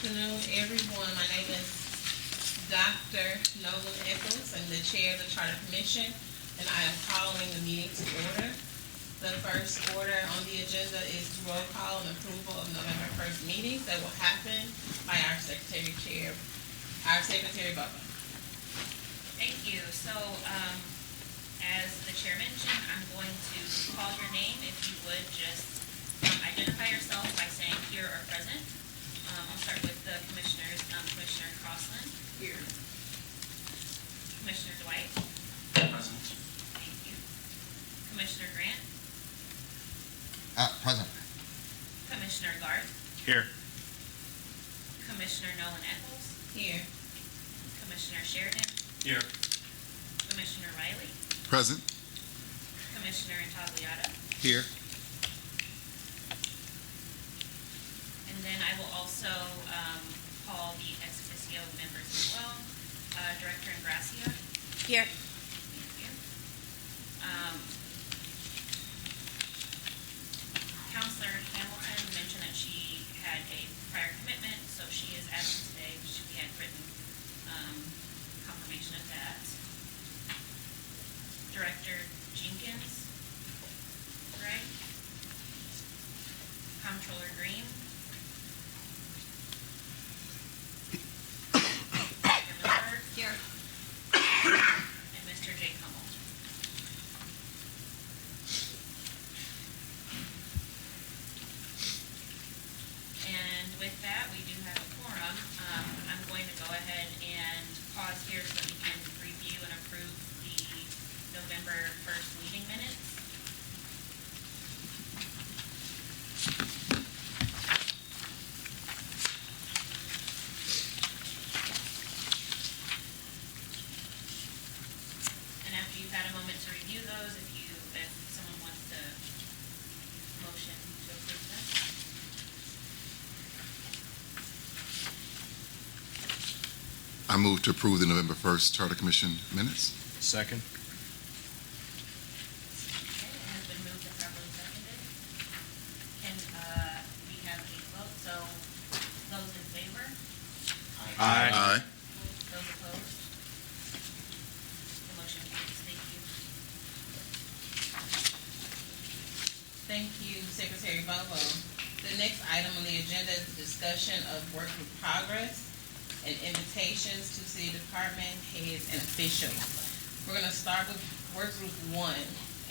afternoon, everyone. My name is Dr. Nolan Eccles. I'm the chair of the Charter Commission, and I am calling the meeting to order. The first order on the agenda is roll call and approval of November 1st meetings that will happen by our Secretary Bubba. Thank you. So, as the chair mentioned, I'm going to call your name. If you would just identify yourself by saying here or present. I'll start with the commissioners. Commissioner Crossland. Here. Commissioner Dwight. Present. Thank you. Commissioner Grant. Present. Commissioner Garth. Here. Commissioner Nolan Eccles. Here. Commissioner Sheridan. Here. Commissioner Riley. Present. Commissioner Intagliata. Here. And then I will also call the ex officio members as well. Director Ingracia. Here. Thank you. Counselor Hamilton mentioned that she had a prior commitment, so she is absent today. We had written confirmation of that. Director Jenkins. Right. Comptroller Green. Here. And Mr. Jake Hummel. And with that, we do have a quorum. I'm going to go ahead and pause here so we can review and approve the November 1st meeting minutes. And after you've had a moment to review those, if someone wants to motion to approve them. I move to approve the November 1st Charter Commission minutes. Second. Okay, it has been moved and properly seconded. Can we have a vote? So those in favor? Aye. Those opposed? The motion carries. Thank you. Thank you, Secretary Bobo. The next item on the agenda is the discussion of work group progress and invitations to city department heads and officials. We're going to start with work group 1,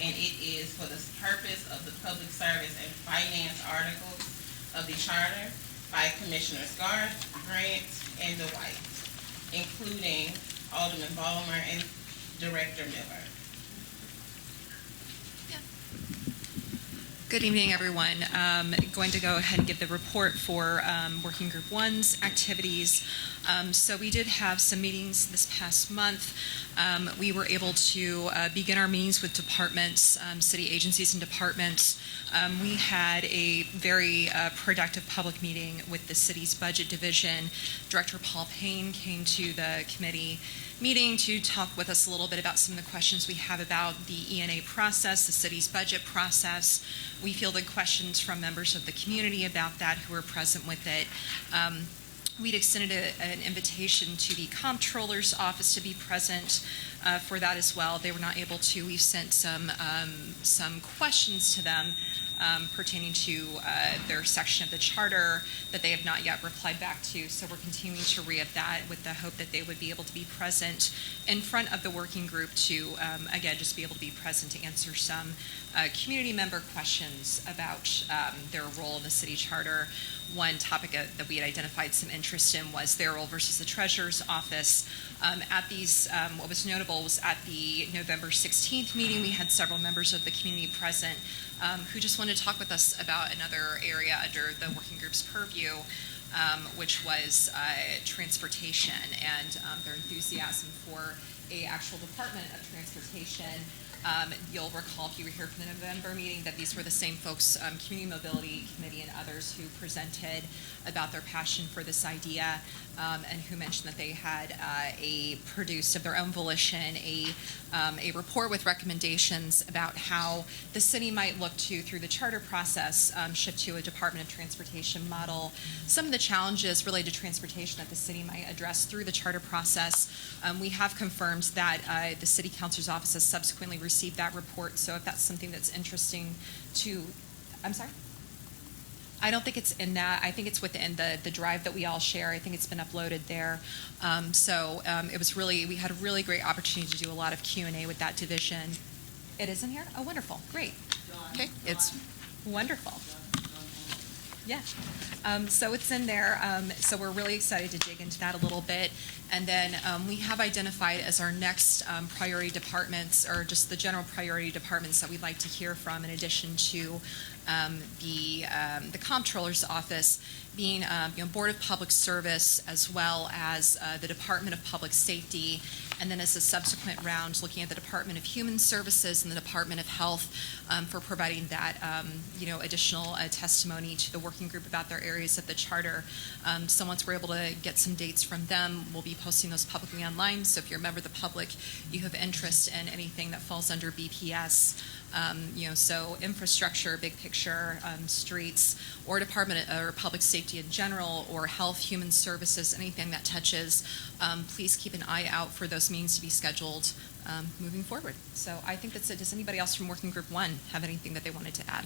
and it is for the purpose of the public service and finance articles of the charter by Commissioners Garth, Grant, and Dwight, including Alderman Ballmer and Director Miller. Good evening, everyone. Going to go ahead and give the report for Working Group 1's activities. So we did have some meetings this past month. We were able to begin our meetings with departments, city agencies and departments. We had a very productive public meeting with the city's budget division. Director Paul Payne came to the committee meeting to talk with us a little bit about some of the questions we have about the ENA process, the city's budget process. We fielded questions from members of the community about that who were present with it. We'd extended an invitation to the comptroller's office to be present for that as well. They were not able to. We've sent some questions to them pertaining to their section of the charter that they have not yet replied back to. So we're continuing to re-up that with the hope that they would be able to be present in front of the working group to, again, just be able to be present to answer some community member questions about their role in the city charter. One topic that we had identified some interest in was their role versus the treasurer's office. At these, what was notable was at the November 16th meeting, we had several members of the community present who just wanted to talk with us about another area under the working group's purview, which was transportation and their enthusiasm for a actual Department of Transportation. You'll recall, if you were here for the November meeting, that these were the same folks, Community Mobility Committee and others, who presented about their passion for this idea, and who mentioned that they had produced of their own volition a report with recommendations about how the city might look to, through the charter process, shift to a Department of Transportation model. Some of the challenges related to transportation that the city might address through the charter process. We have confirmed that the City Councilor's office has subsequently received that report, so if that's something that's interesting to, I'm sorry? I don't think it's in that. I think it's within the drive that we all share. I think it's been uploaded there. It was really, we had a really great opportunity to do a lot of Q&A with that division. It is in here? Oh, wonderful. Great. Okay, it's wonderful. Yeah. So it's in there. So we're really excited to dig into that a little bit. And then we have identified as our next priority departments, or just the general priority departments that we'd like to hear from, in addition to the Comptroller's office, being Board of Public Service, as well as the Department of Public Safety, and then as a subsequent round, looking at the Department of Human Services and the Department of Health for providing that additional testimony to the working group about their areas of the charter. So once we're able to get some dates from them, we'll be posting those publicly online. So if you're a member of the public, you have interest in anything that falls under BPS, so infrastructure, big picture, streets, or Department or Public Safety in general, or Health, Human Services, anything that touches, please keep an eye out for those meetings to be scheduled moving forward. So I think that's it. Does anybody else from Working Group 1 have anything that they wanted to add?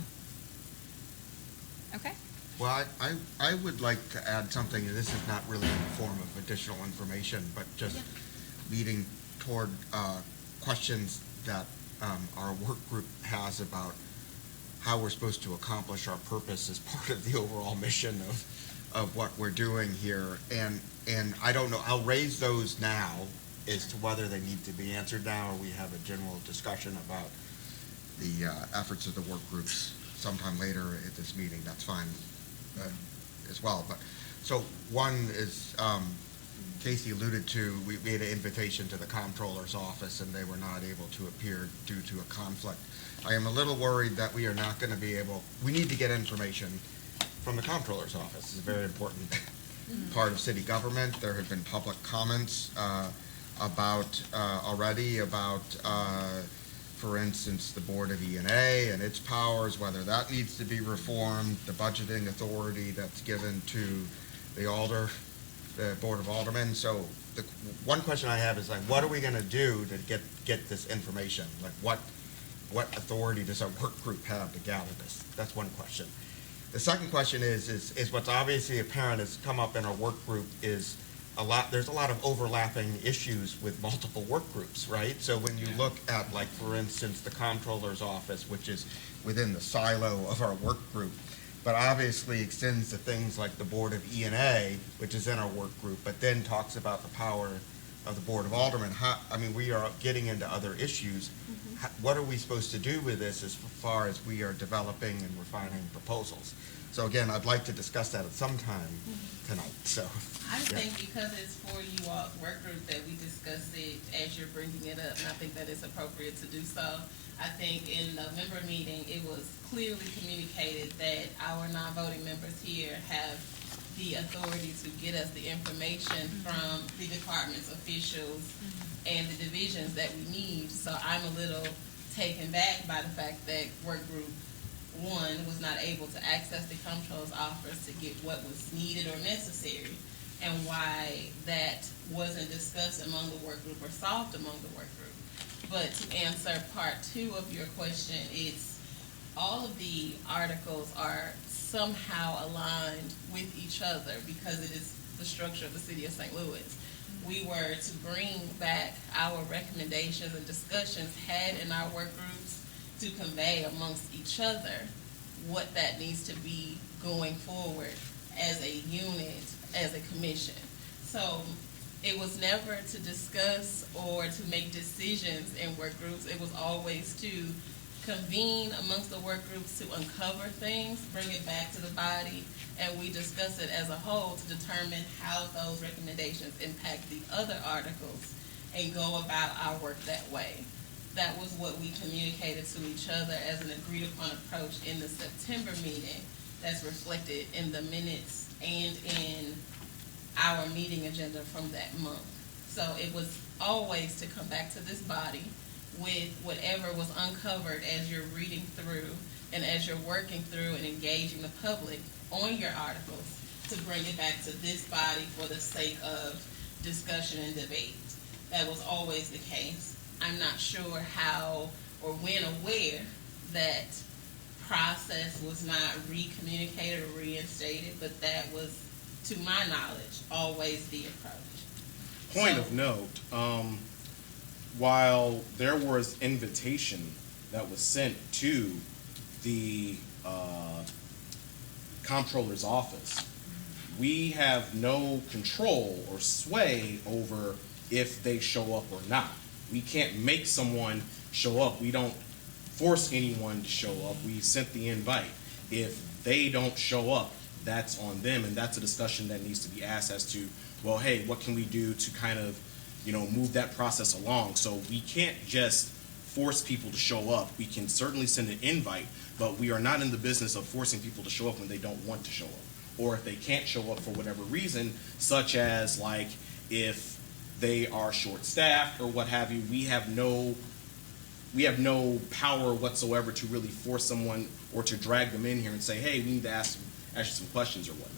Okay. Well, I would like to add something, and this is not really in the form of additional information, but just leading toward questions that our work group has about how we're supposed to accomplish our purpose as part of the overall mission of what we're doing here. And I don't know, I'll raise those now as to whether they need to be answered now, or we have a general discussion about the efforts of the work groups sometime later at this meeting. That's fine as well. But so one is, Casey alluded to, we made an invitation to the Comptroller's office, and they were not able to appear due to a conflict. I am a little worried that we are not going to be able, we need to get information from the Comptroller's office. It's a very important part of city government. There have been public comments already about, for instance, the Board of E&A and its powers, whether that needs to be reformed, the budgeting authority that's given to the Board of Aldermen. So the one question I have is, like, what are we going to do to get this information? Like, what authority does our work group have to gather this? That's one question. The second question is what's obviously apparent has come up in our work group is there's a lot of overlapping issues with multiple work groups, right? So when you look at, like, for instance, the Comptroller's office, which is within the silo of our work group, but obviously extends to things like the Board of E&A, which is in our work group, but then talks about the power of the Board of Aldermen. We are getting into other issues. What are we supposed to do with this as far as we are developing and refining proposals? So again, I'd like to discuss that at some time tonight. So I think because it's for you all's work group that we discuss it as you're bringing it up, and I think that it's appropriate to do so. I think in the November meeting, it was clearly communicated that our non-voting members here have the authority to get us the information from the department's officials and the divisions that we need. So I'm a little taken back by the fact that work group 1 was not able to access the Comptroller's office to get what was needed or necessary, and why that wasn't discussed among the work group or solved among the work group. But to answer part 2 of your question, it's all of the articles are somehow aligned with each other because it is the structure of the city of St. Louis. We were to bring back our recommendations and discussions had in our work groups to convey amongst each other what that needs to be going forward as a unit, as a commission. So it was never to discuss or to make decisions in work groups. It was always to convene amongst the work groups to uncover things, bring it back to the body, and we discuss it as a whole to determine how those recommendations impact the other articles and go about our work that way. that was what we communicated to each other as an agreed upon approach in the September meeting that's reflected in the minutes and in our meeting agenda from that month. So it was always to come back to this body with whatever was uncovered as you're reading through and as you're working through and engaging the public on your articles, to bring it back to this body for the sake of discussion and debate. That was always the case. I'm not sure how or when or where that process was not recommunicated or reinstated, but that was, to my knowledge, always the approach. Point So- of note, while there was invitation that was sent to the comptroller's office, we have no control or sway over if they show up or not. We can't make someone show up. We don't force anyone to show up. We sent the invite. If they don't show up, that's on them, and that's a discussion that needs to be asked as to, well, hey, what can we do to kind of, move that process along? So we can't just force people to show up. We can certainly send an invite, but we are not in the business of forcing people to show up when they don't want to show up, or if they can't show up for whatever reason, such as like if they are short-staffed or what have you. We have no power whatsoever to really force someone or to drag them in here and say, hey, we need to ask you some questions or whatnot.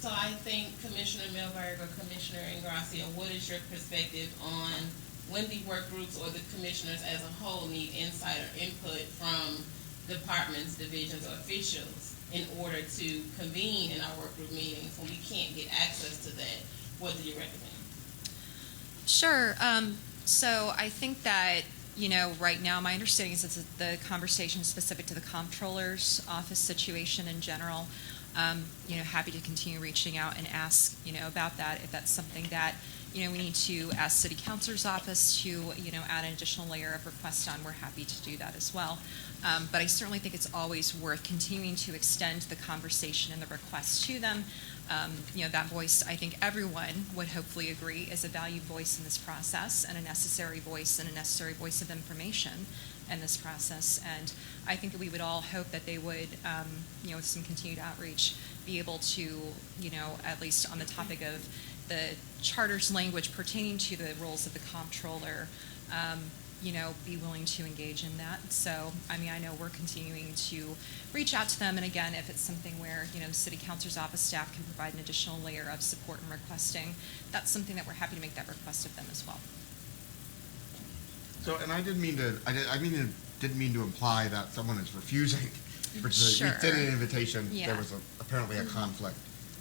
So I think Commissioner Milberg or Commissioner Ingracia, what is your perspective on when the work groups or the commissioners as a whole need insight or input from departments, divisions, or officials in order to convene in our work group meetings when we can't get access to that? What do you recommend? Sure. So I think that, right now, my understanding is that the conversation is specific to the comptroller's office situation in general. Happy to continue reaching out and ask, about that. If that's something that, we need to ask City Councilor's office to, add an additional layer of request on, we're happy to do that as well. But I certainly think it's always worth continuing to extend the conversation and the request to them. That voice, I think everyone would hopefully agree, is a valued voice in this process and a necessary voice of information in this process. And I think that we would all hope that they would, with some continued outreach, be able to, at least on the topic of the charter's language pertaining to the roles of the comptroller, be willing to engage in that. So, I know we're continuing to reach out to them, and again, if it's something where, City Councilor's office staff can provide an additional layer of support and requesting, that's something that we're happy to make that request of them as well. So, and I didn't mean to imply that someone is refusing. Sure. We did an invitation, Yeah. there was apparently a conflict,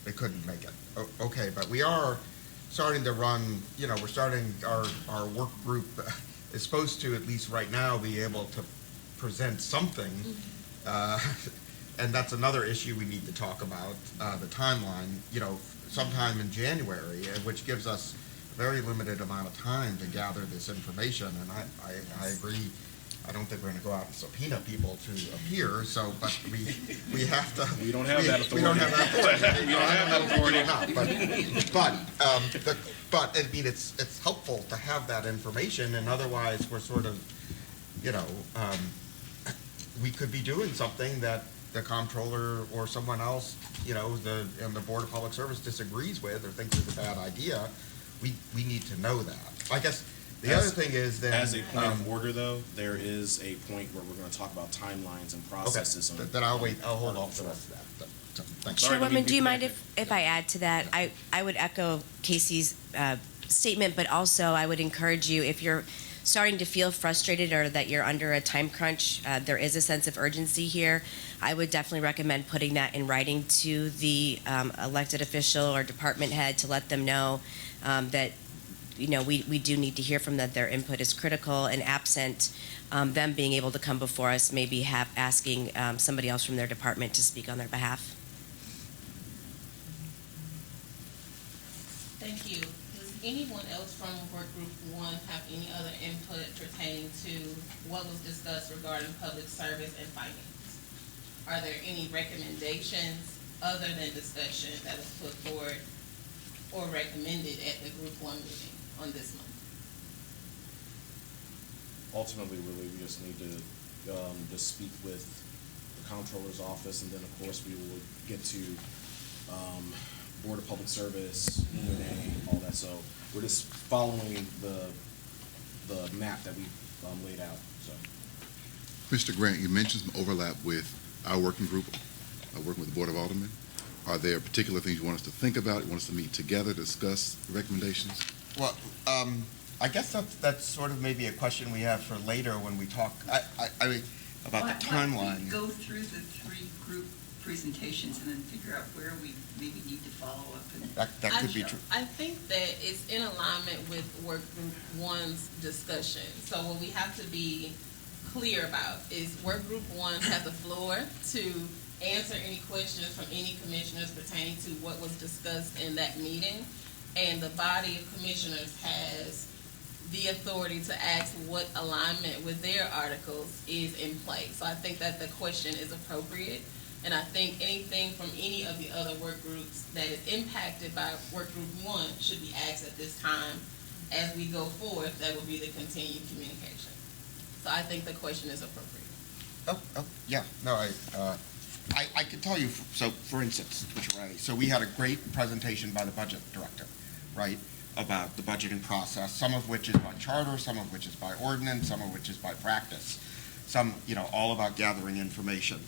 they couldn't make it. Okay, but we are starting to run, we're starting, our work group is supposed to, at least right now, be able to present something. And that's another issue we need to talk about, the timeline, sometime in January, which gives us a very limited amount of time to gather this information. And I agree, I don't think we're gonna go out and subpoena people to appear, so, but we have to. We don't have that authority. We don't have that authority. We don't have that authority. But I mean, it's helpful to have that information, and otherwise, we're sort of, we could be doing something that the comptroller or someone else, and the Board of Public Service disagrees with or thinks is a bad idea. We need to know that. I guess the other thing is that. As a point of order, though, there is a point where we're going to talk about timelines and processes. Okay, then I'll hold off the rest of that. So, thanks. Sorry, Chairwoman, do you mind Vicky. if I add to that? I would echo Casey's statement, but also I would encourage you, if you're starting to feel frustrated or that you're under a time crunch, there is a sense of urgency here. I would definitely recommend putting that in writing to the elected official or department head to let them know that we do need to hear from them. Their input is critical, and absent them being able to come before us, maybe asking somebody else from their department to speak on their behalf. Thank you. Does anyone else from Work Group 1 have any other input pertaining to what was discussed regarding public service and finance? Are there any recommendations other than discussion that was put forward or recommended at the Group 1 meeting on this month? ultimately, really, we just need to just speak with the comptroller's office, and then, of course, we will get to Board of Public Service, ENA, all that. So we're just following the map that we laid out, so. Mr. Grant, you mentioned some overlap with our working group, working with the Board of Aldermen. Are there particular things you want us to think about, you want us to meet together, discuss recommendations? Well, I guess that's sort of maybe a question we have for later when we talk, I mean, about the Why don't we timeline. go through the three group presentations and then figure out where we maybe need to follow up and. That could be true. I think that it's in alignment with Work Group One's discussion. So what we have to be clear about is Work Group One has the floor to answer any questions from any commissioners pertaining to what was discussed in that meeting. And the body of commissioners has the authority to ask what alignment with their articles is in place. So I think that the question is appropriate. And I think anything from any of the other work groups that is impacted by Work Group One should be asked at this time. As we go forward, that will be the continued communication. So I think the question is appropriate. Yeah, no, I can tell you, so for instance, Mr. Riley, so we had a great presentation by the budget director, right, about the budgeting process, some of which is by charter, some of which is by ordinance, some of which is by practice, some, all about gathering information.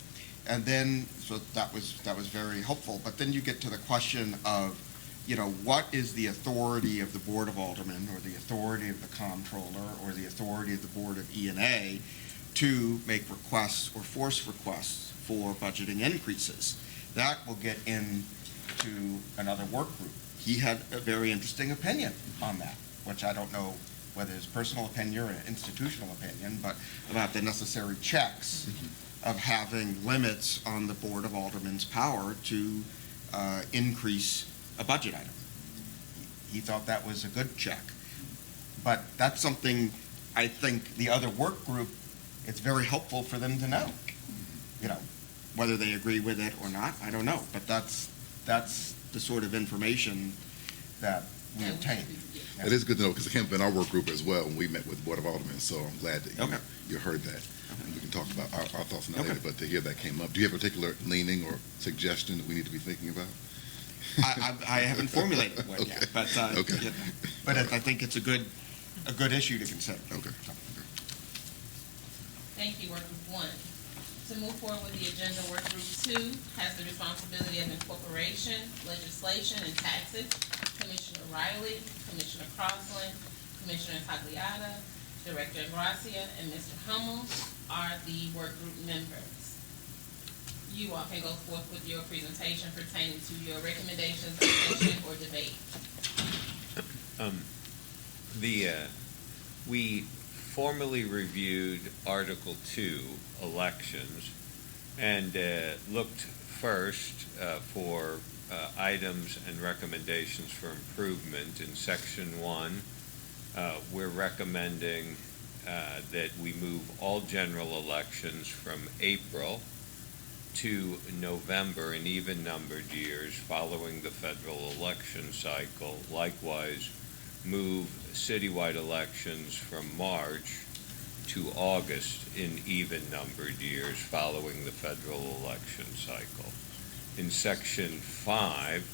And then, so that was very helpful, but then you get to the question of, what is the authority of the Board of Aldermen, or the authority of the comptroller, or the authority of the Board of ENA to make requests or force requests for budgeting increases? That will get into another work group. He had a very interesting opinion on that, which I don't know whether it's personal opinion or an institutional opinion, but about the necessary checks of having limits on the Board of Aldermen's power to increase a budget item. He thought that was a good check. But that's something I think the other work group, it's very helpful for them to know. Whether they agree with it or not, I don't know. But that's the sort of information that we obtain. It is good to know, because it came up in our work group as well when we met with the Board of Aldermen, so I'm glad that you heard that. And we can talk about our thoughts on that later, but to hear that came up. Do you have a particular leaning or suggestion that we need to be thinking about? I haven't formulated one yet, but Okay. But I think it's a good issue to consider. Okay. Thank you, Work Group One. To move forward with the agenda, Work Group Two has the responsibility of incorporation, legislation, and taxes. Commissioner Riley, Commissioner Crossland, Commissioner Tagliata, Director Gracia, and Mr. Hummel are the work group members. You all can go forth with your presentation pertaining to your recommendations, discussion, or debate. We formally reviewed Article 2, elections, and looked first for items and recommendations for improvement. In Section 1, we're recommending that we move all general elections from April to November in even-numbered years following the federal election cycle. Likewise, move citywide elections from March to August in even-numbered years following the federal election cycle. In Section 5,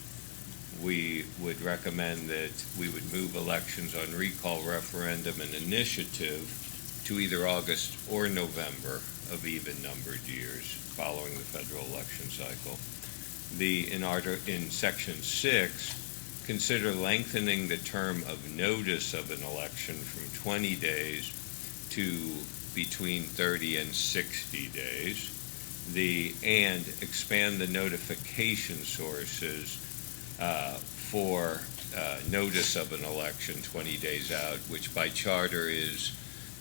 we would recommend that we would move elections on recall, referendum, and initiative to either August or November of even-numbered years following the federal election cycle. In Section 6, consider lengthening the term of notice of an election from 20 days to between 30 and 60 days. And expand the notification sources for notice of an election 20 days out, which by charter is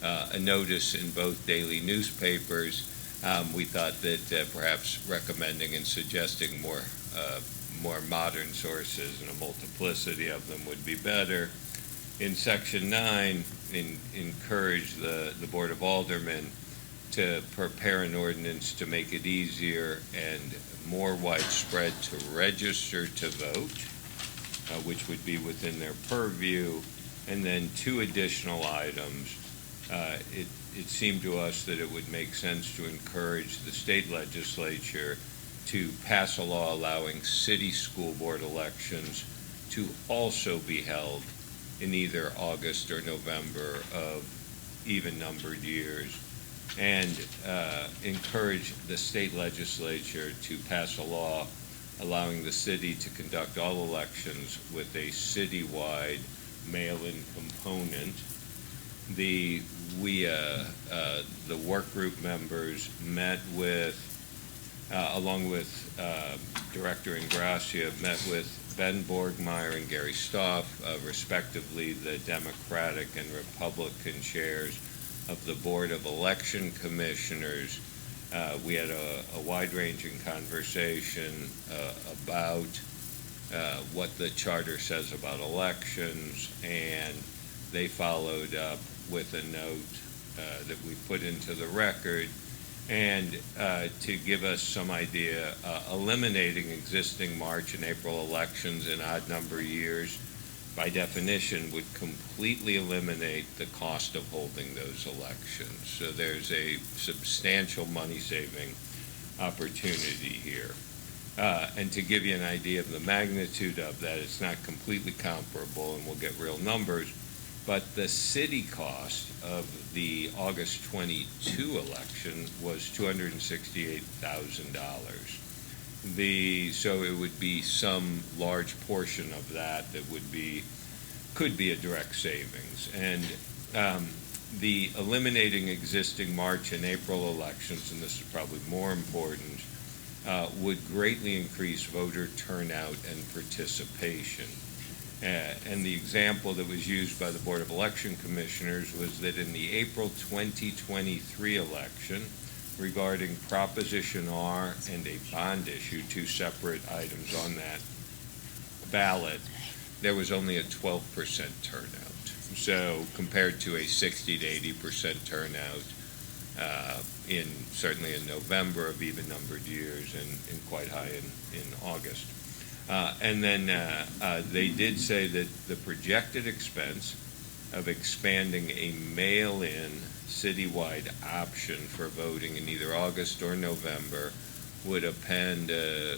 a notice in both daily newspapers. We thought that perhaps recommending and suggesting more modern sources and a multiplicity of them would be better. In Section 9, encourage the Board of Aldermen to prepare an ordinance to make it easier and more widespread to register to vote, which would be within their purview. And then two additional items. it seemed to us that it would make sense to encourage the state legislature to pass a law allowing city school board elections to also be held in either August or November of even-numbered years, and encourage the state legislature to pass a law allowing the city to conduct all elections with a citywide mail-in component. The work group members met with, along with Director Ingracia, met with Ben Borgmeyer and Gary Stoff, respectively the Democratic and Republican chairs of the Board of Election Commissioners. We had a wide-ranging conversation about what the charter says about elections, and they followed up with a note that we put into the record. And to give us some idea, eliminating existing March and April elections in odd-number years, by definition, would completely eliminate the cost of holding those elections. So there's a substantial money-saving opportunity here. And to give you an idea of the magnitude of that, it's not completely comparable, and we'll get real numbers, but the city cost of the August 22 election was $268,000. So it would be some large portion of that could be a direct savings. And the eliminating existing March and April elections, and this is probably more important, would greatly increase voter turnout and participation. And the example that was used by the Board of Election Commissioners was that in the April 2023 election, regarding Proposition R and a bond issue, two separate items on that ballot, there was only a 12% turnout. So compared to a 60 to 80% turnout certainly in November of even-numbered years, and quite high in August. And then they did say that the projected expense of expanding a mail-in citywide option for voting in either August or November would append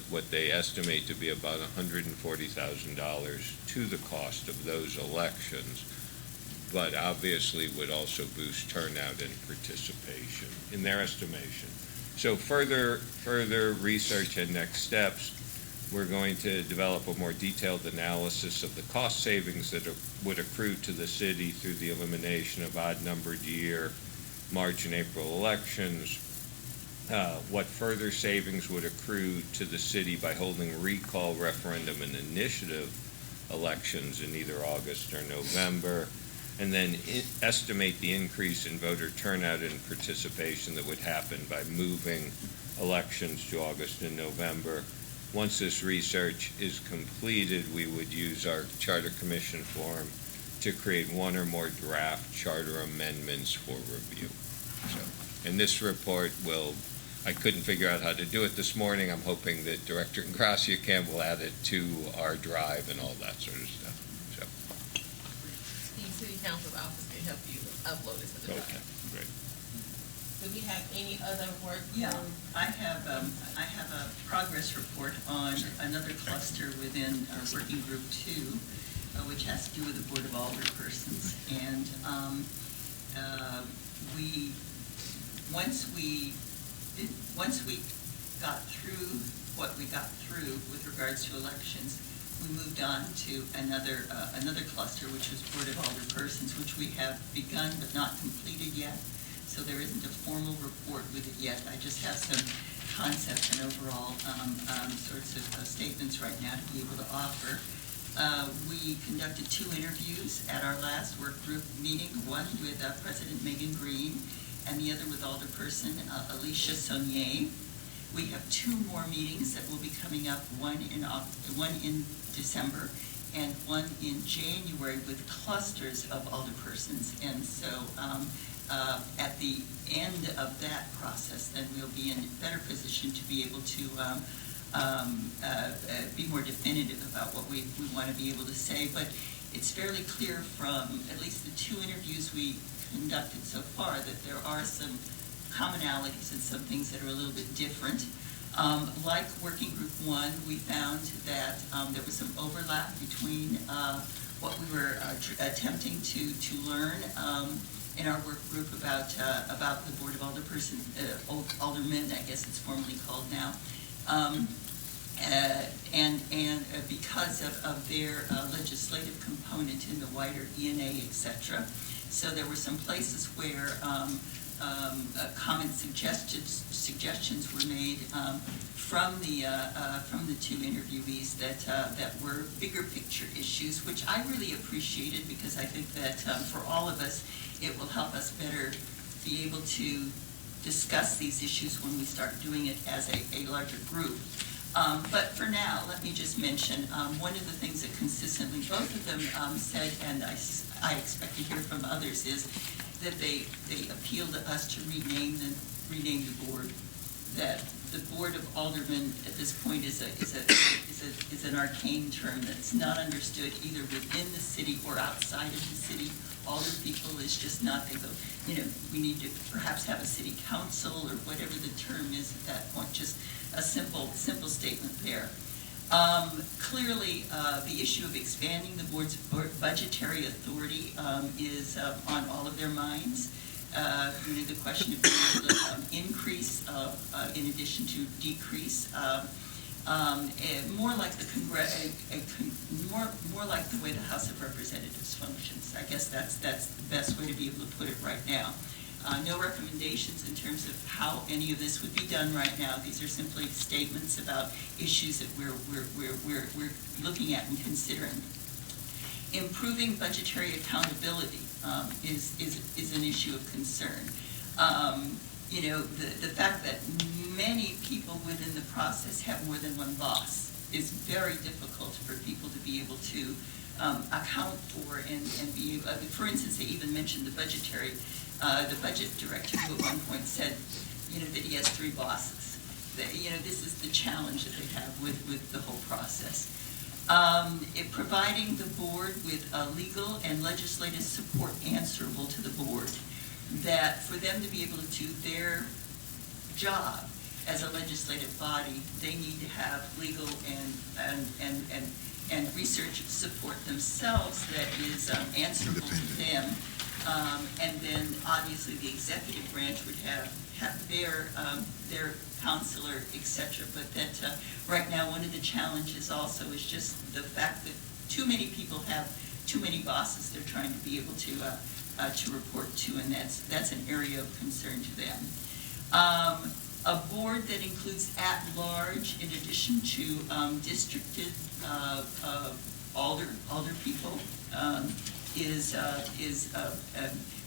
what they estimate to be about $140,000 to the cost of those elections, but obviously would also boost turnout and participation in their estimation. So further research and next steps, we're going to develop a more detailed analysis of the cost savings that would accrue to the city through the elimination of odd-numbered year March and April elections, what further savings would accrue to the city by holding recall, referendum, and initiative elections in either August or November, and then estimate the increase in voter turnout and participation that would happen by moving elections to August and November. Once this research is completed, we would use our Charter Commission form to create one or more draft charter amendments for review. And this report I couldn't figure out how to do it this morning. I'm hoping that Director Ingracia will add it to our drive and all that sort of stuff. So. The city council's office can help you upload it to the drive. Okay, great. Do we have any other work? Yeah, I have a progress report on another cluster within Working Group 2, which has to do with the Board of Alderpersons. And once we got through what we got through with regards to elections, we moved on to another cluster, which was Board of Alderpersons, which we have begun but not completed yet. So there isn't a formal report with it yet. I just have some concepts and overall sorts of statements right now to be able to offer. We conducted 2 interviews at our last work group meeting, one with President Megan Green and the other with Alderperson Alicia Saunier. We have 2 more meetings that will be coming up, one in December and one in January with clusters of alderpersons. And so at the end of that process, then we'll be in a better position to be able to be more definitive about what we want to be able to say. But it's fairly clear from at least the 2 interviews we conducted so far, that there are some commonalities and some things that are a little bit different. Like Working Group 1, we found that there was some overlap between what we were attempting to learn in our work group about the Board of Aldermen, I guess it's formally called now. And because of their legislative component in the wider ENA, et cetera. So there were some places where comment suggestions were made from the two interviewees that were bigger picture issues, which I really appreciated, because I think that for all of us, it will help us better be able to discuss these issues when we start doing it as a larger group. But for now, let me just mention one of the things that consistently both of them said, and I expect to hear from others, is that they appeal to us to rename the board. That the Board of Aldermen at this point is an arcane term that's not understood either within the city or outside of the city. Alder people is just not, they go, we need to perhaps have a city council or whatever the term is at that point, just a simple statement there. Clearly, the issue of expanding the board's budgetary authority is on all of their minds. The question of being able to increase in addition to decrease, more like more like the way the House of Representatives functions. I guess that's the best way to be able to put it right now. No recommendations in terms of how any of this would be done right now. These are simply statements about issues that we're looking at and considering. Improving budgetary accountability is an issue of concern. The fact that many people within the process have more than one boss is very difficult for people to be able to account for and be. For instance, they even mentioned the budget director, who at one point said, that he has 3 bosses. This is the challenge that they have with the whole process. Providing the board with legal and legislative support answerable to the board, that for them to be able to do their job as a legislative body, they need to have legal and research support themselves that is answerable to them. And then obviously the executive branch would have their counselor, et cetera. But that right now one of the challenges also is just the fact that too many people have too many bosses they're trying to be able to report to, and that's an area of concern to them. A board that includes at-large, in addition to districted alder people, is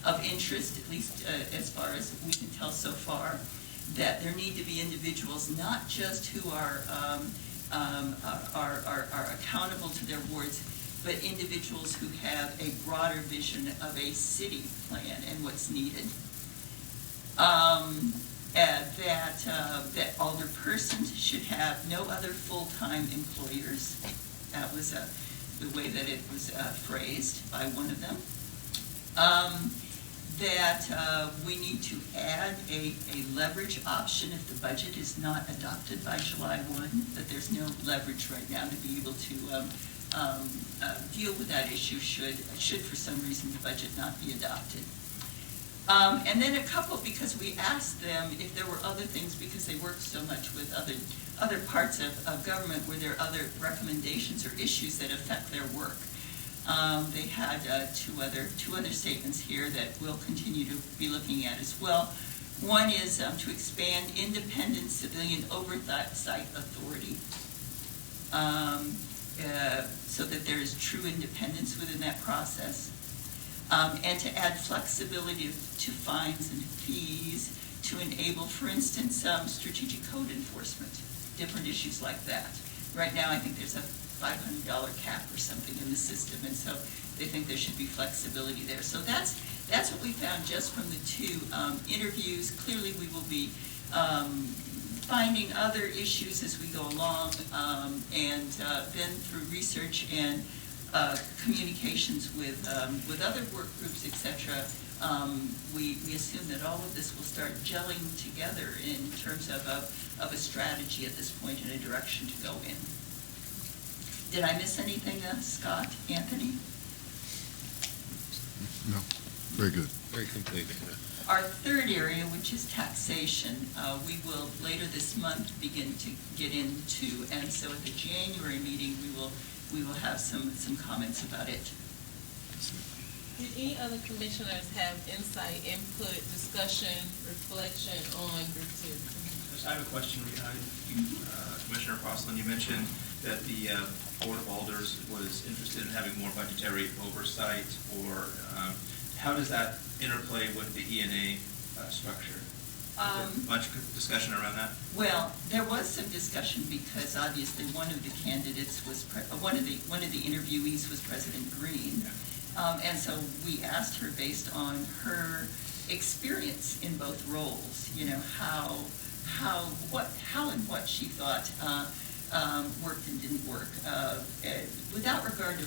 of interest, at least as far as we can tell so far. That there need to be individuals not just who are accountable to their wards, but individuals who have a broader vision of a city plan and what's needed. That alder persons should have no other full-time employers. That was the way that it was phrased by one of them. We need to add a leverage option if the budget is not adopted by July 1, that there's no leverage right now to be able to deal with that issue should for some reason the budget not be adopted. And then a couple, because we asked them if there were other things, because they work so much with other parts of government, were there other recommendations or issues that affect their work. They had two other statements here that we'll continue to be looking at as well. One is to expand independent civilian oversight authority, so that there is true independence within that process, and to add flexibility to fines and fees to enable, for instance, strategic code enforcement, different issues like that. Right now, I think there's a $500 cap or something in the system, and so they think there should be flexibility there. So that's what we found just from the two interviews. Clearly, we will be finding other issues as we go along, and then through research and communications with other work groups, etc., we assume that all of this will start gelling together in terms of a strategy at this point and a direction to go in. Did I miss anything, Scott, Anthony? No, very good. Very complete. Our third area, which is taxation, we will later this month begin to get into, and so at the January meeting, we will have some comments about it. Did any other commissioners have insight, input, discussion, reflection on Group 2? I have a question regarding Commissioner Crossland. You mentioned that the Board of Alders was interested in having more budgetary oversight, or how does that interplay with the E&A structure? Much discussion around that? Well, there was some discussion because obviously one of the candidates was, one of the interviewees was President Green. And so we asked her, based on her experience in both roles, you know, how and what she thought worked and didn't work, without regard to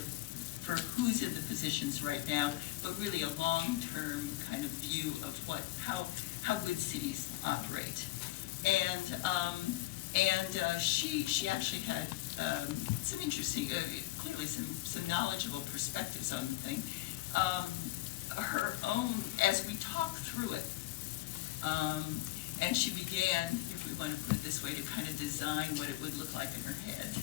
for who's in the positions right now, but really a long-term kind of view of how good cities operate. And she actually had some interesting, clearly some knowledgeable perspectives on the thing. Her own, as we talked through it, and she began, if we want to put it this way, to kind of design what it would look like in her head.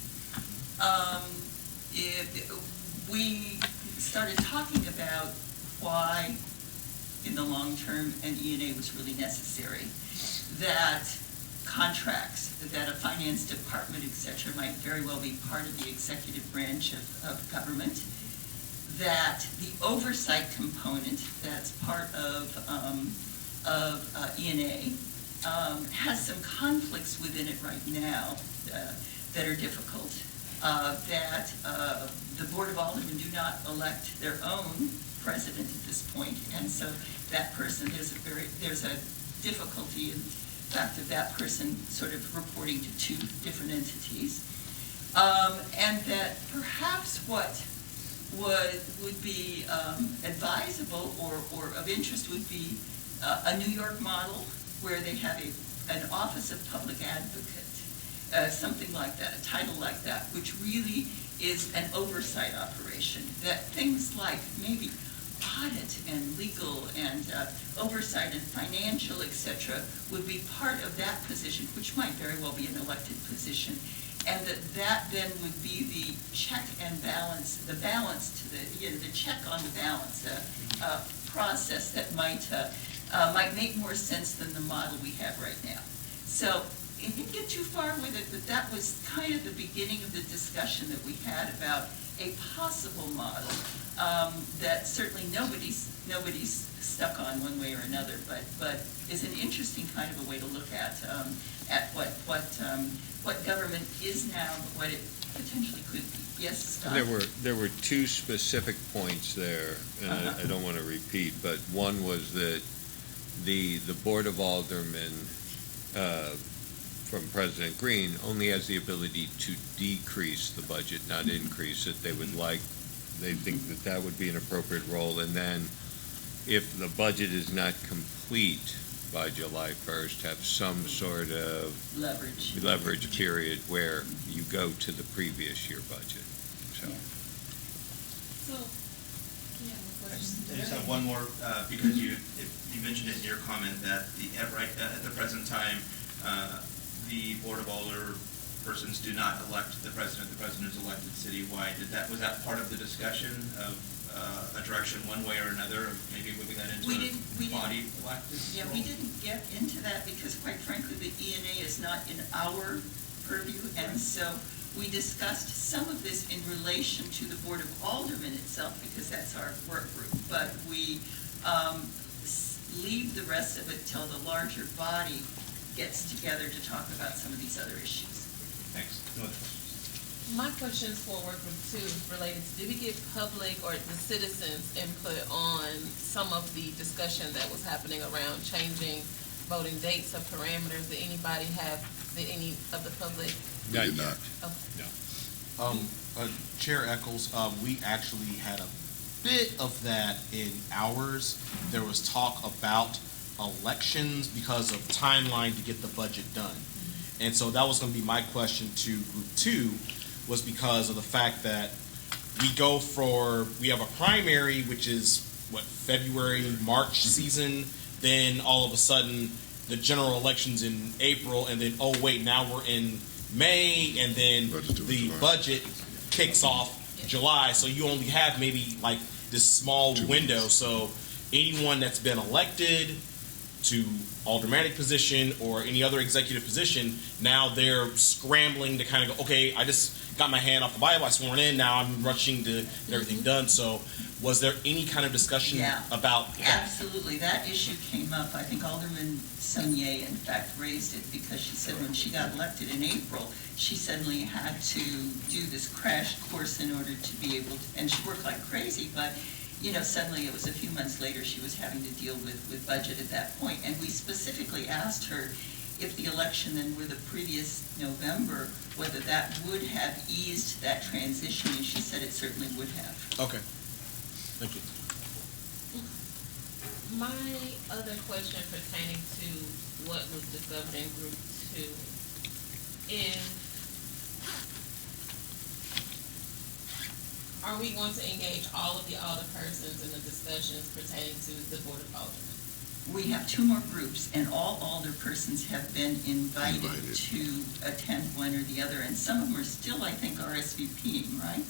We started talking about why, in the long term, an E&A was really necessary. That contracts, that a finance department, et cetera, might very well be part of the executive branch of government. That the oversight component that's part of E&A has some conflicts within it right now that are difficult. That the Board of Aldermen do not elect their own president at this point, and so that person, there's a difficulty in the fact of that person sort of reporting to two different entities, and that perhaps what would be advisable or of interest would be a New York model where they have an Office of Public Advocate, something like that, a title like that, which really is an oversight operation, that things like maybe audit and legal and oversight and financial, et cetera, would be part of that position, which might very well be an elected position, and that then would be the check and balance, the balance to the check on the balance process that might make more sense than the model we have right now. So it didn't get too far with it, but that was kind of the beginning of the discussion that we had about a possible model that certainly nobody's stuck on one way or another, but is an interesting kind of a way to look at what government is now, but what it potentially could be. Yes, Scott? There were two specific points there, and I don't want to repeat, but one was that the Board of Aldermen from President Green only has the ability to decrease the budget, not increase it. They think that would be an appropriate role, and then if the budget is not complete by July 1st, have some sort of leverage period where you go to the previous year budget. So. I just have one more, because you mentioned it in your comment that at the present time, the Board of Alder persons do not elect the president. The president is elected citywide. Was that part of the discussion of a direction one way or another of maybe moving that into a body elected? Yeah, we didn't get into that because, quite frankly, the E&A is not in our purview, and so we discussed some of this in relation to the Board of Aldermen itself because that's our work group, but we leave the rest of it till the larger body gets together to talk about some of these other issues. Thanks. No other questions. My questions for Work Group 2 related to, did we get public or the citizens' input on some of the discussion that was happening around changing voting dates or parameters? Did any of the public? We did not. Okay. Chair Eccles, we actually had a bit of that in ours. There was talk about elections because of timeline to get the budget done. And so that was gonna be my question to group two, was because of the fact that we have a primary, which is February, March season, then all of a sudden the general election's in April, and then, oh wait, now we're in May, and then the budget kicks off July, so you only have maybe like this small window. So anyone that's been elected to aldermanic position or any other executive position, now they're scrambling to kind of go, okay, I just got my hand off the Bible, I sworn in, now I'm rushing to get everything done. So was there any kind of discussion about that? Absolutely. That issue came up. I think Alderman Sonier, in fact, raised it because she said when she got elected in April, she suddenly had to do this crash course in order to be able to, and she worked like crazy, but suddenly it was a few months later she was having to deal with budget at that point. And we specifically asked her if the election then were the previous November, whether that would have eased that transition, and she said it certainly would have. Okay. Thank you. My other question pertaining to what was discovered in group two is, are we going to engage all of the alderpersons in the discussions pertaining to the Board of Aldermen? We have two more groups, and all alderpersons have been invited to attend one or the other, and some of them are still, I think, RSVPing, right?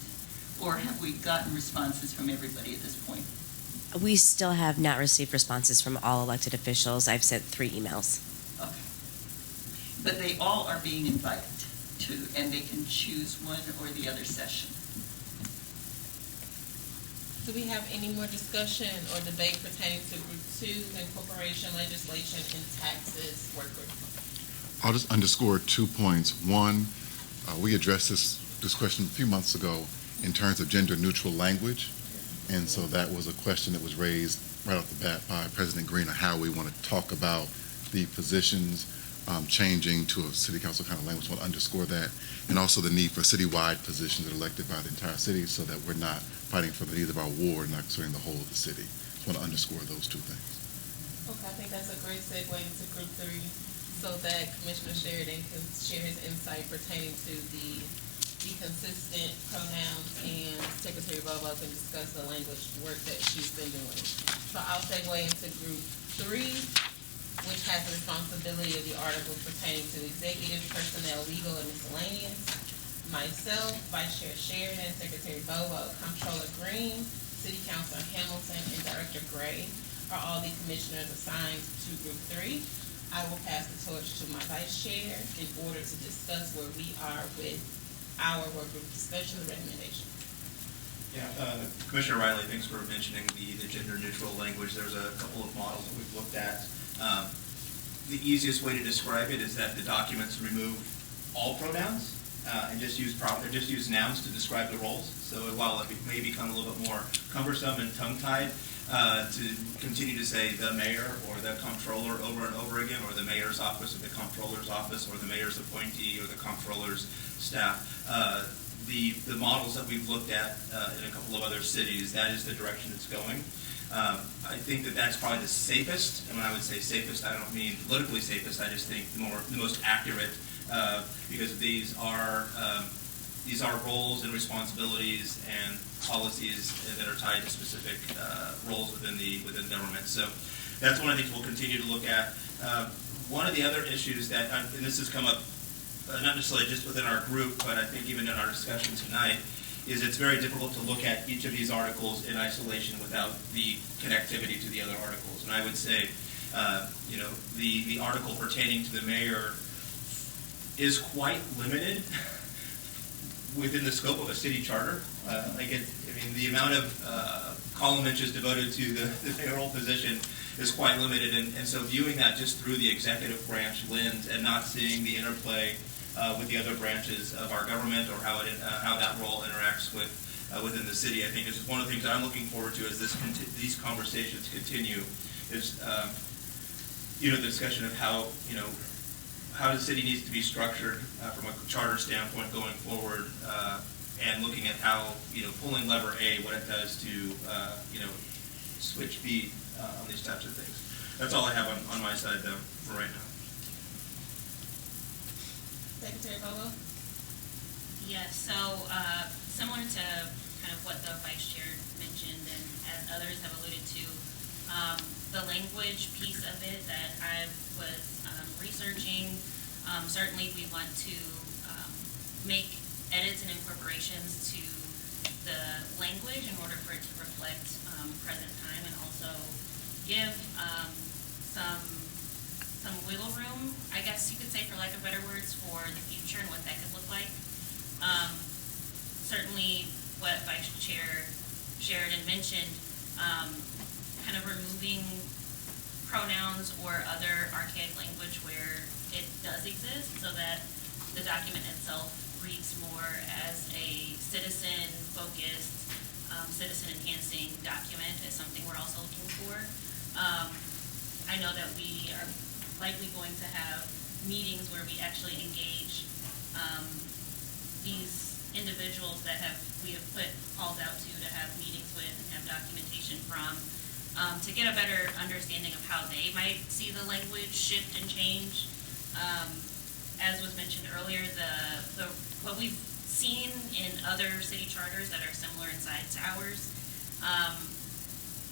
Or have we gotten responses from everybody at this point? We still have not received responses from all elected officials. I've sent 3 emails. Okay. But they all are being invited to, and they can choose one or the other session. Do we have any more discussion or debate pertaining to group two, the incorporation, legislation, and taxes work group? I'll just underscore 2 points. One, we addressed this question a few months ago in terms of gender-neutral language, and so that was a question that was raised right off the bat by President Green on how we want to talk about the positions changing to a city council kind of language. I want to underscore that, and also the need for citywide positions that are elected by the entire city, so that we're not fighting for the needs of our ward, not serving the whole of the city. I want to underscore those 2 things. Okay, I think that's a great segue into group three, so that Commissioner Sheridan can share his insight pertaining to the consistent pronouns, and Secretary Bobo can discuss the language work that she's been doing. So I'll segue into group three, which has the responsibility of the articles pertaining to executive, personnel, legal, and miscellaneous. Myself, Vice Chair Sheridan, Secretary Bobo, Comptroller Green, City Councilor Hamilton, and Director Gray are all the commissioners assigned to group three. I will pass the torch to my vice chair in order to discuss where we are with our work group discussion and recommendation. Yeah, Commissioner Riley, thanks for mentioning the gender neutral language. There's a couple of models that we've looked at. The easiest way to describe it is that the documents remove all pronouns and just use nouns to describe the roles. So while it may become a little bit more cumbersome and tongue-tied to continue to say the mayor or the comptroller over and over again, or the mayor's office or the comptroller's office or the mayor's appointee or the comptroller's staff, the models that we've looked at in a couple of other cities, that is the direction it's going. I think that that's probably the safest, and when I would say safest, I don't mean politically safest, I just think the most accurate, because these are roles and responsibilities and policies that are tied to specific roles within government. So that's one I think we'll continue to look at. One of the other issues that, and this has come up not necessarily just within our group, but I think even in our discussion tonight, is it's very difficult to look at each of these articles in isolation without the connectivity to the other articles. And I would say, the article pertaining to the mayor is quite limited within the scope of a city charter. The amount of column inches devoted to the mayoral position is quite limited, and so viewing that just through the executive branch lens and not seeing the interplay with the other branches of our government, or how that role interacts within the city, I think is one of the things that I'm looking forward to as these conversations continue. Is the discussion of how the city needs to be structured from a charter standpoint going forward, and looking at how, pulling lever A, what it does to, switch B on these types of things. That's all I have on my side, though, for right now. Secretary Bobo? Yes, so, similar to kind of what the vice chair mentioned and as others have alluded to, the language piece of it that I was researching, certainly we want to make edits and incorporations to the language in order for it to reflect present time, and also give some wiggle room, I guess you could say, for lack of better words, for the future and what that could look like. Certainly what Vice Chair Sheridan mentioned, kind of removing pronouns or other archaic language where it does exist, so that the document itself reads more as a citizen-focused, citizen-enhancing document is something we're also looking for. I know that we are likely going to have meetings where we actually engage these individuals that we have put calls out to have meetings with and have documentation from, to get a better understanding of how they might see the language shift and change. As was mentioned earlier, what we've seen in other city charters that are similar in size to ours,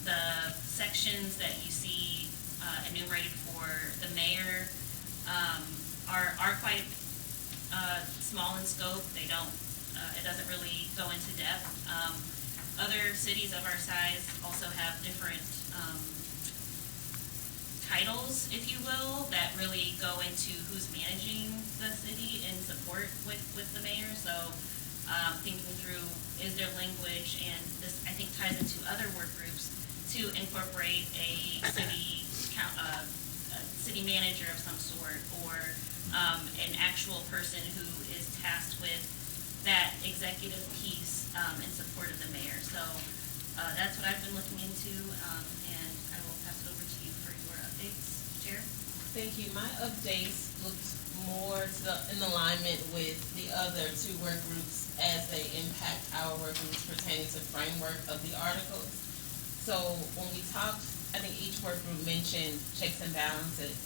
the sections that you see enumerated for the mayor are quite small in scope. They don't. It doesn't really go into depth. Other cities of our size also have different titles, if you will, that really go into who's managing the city in support with the mayor. So thinking through, is there language, and this I think ties into other work groups, to incorporate a city manager of some sort, or an actual person who is tasked with that executive piece in support of the mayor. So that's what I've been looking into, and I will pass it over to you for your updates, Chair. Thank you. My updates looked more in alignment with the other two work groups as they impact our work groups pertaining to framework of the articles. So when we talked, I think each work group mentioned checks and balances,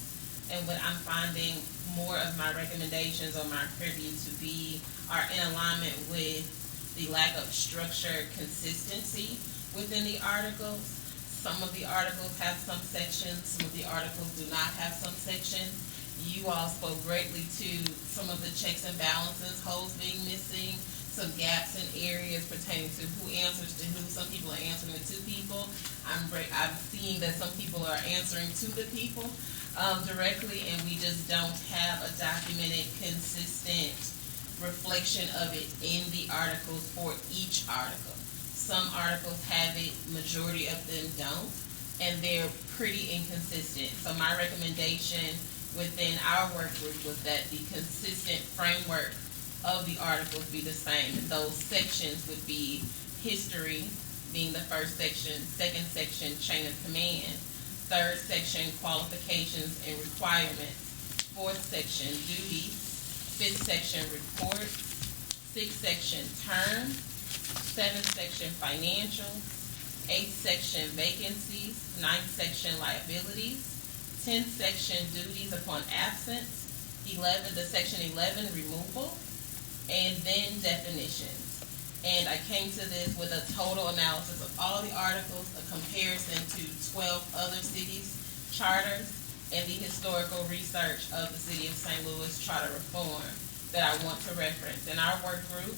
and what I'm finding more of my recommendations or my purview to be are in alignment with the lack of structure consistency within the articles. Some of the articles have some sections, some of the articles do not have some sections. You all spoke greatly to some of the checks and balances, holes being missing, some gaps in areas pertaining to who answers to who. Some people are answering to people. I'm seeing that some people are answering to the people directly, and we just don't have a documented, consistent reflection of it in the articles for each article. Some articles have it, majority of them don't, and they're pretty inconsistent. So my recommendation within our work group was that the consistent framework of the articles be the same. And those sections would be history being the first section, second section, chain of command, third section, qualifications and requirements, fourth section, duties, fifth section, reports, sixth section, terms, seventh section, financials, eighth section, vacancies, ninth section, liabilities, 10th section, duties upon absence, section 11, removal, and then definitions. And I came to this with a total analysis of all the articles, a comparison to 12 other cities' charters, and the historical research of the City of St. Louis charter reform that I want to reference. In our work group,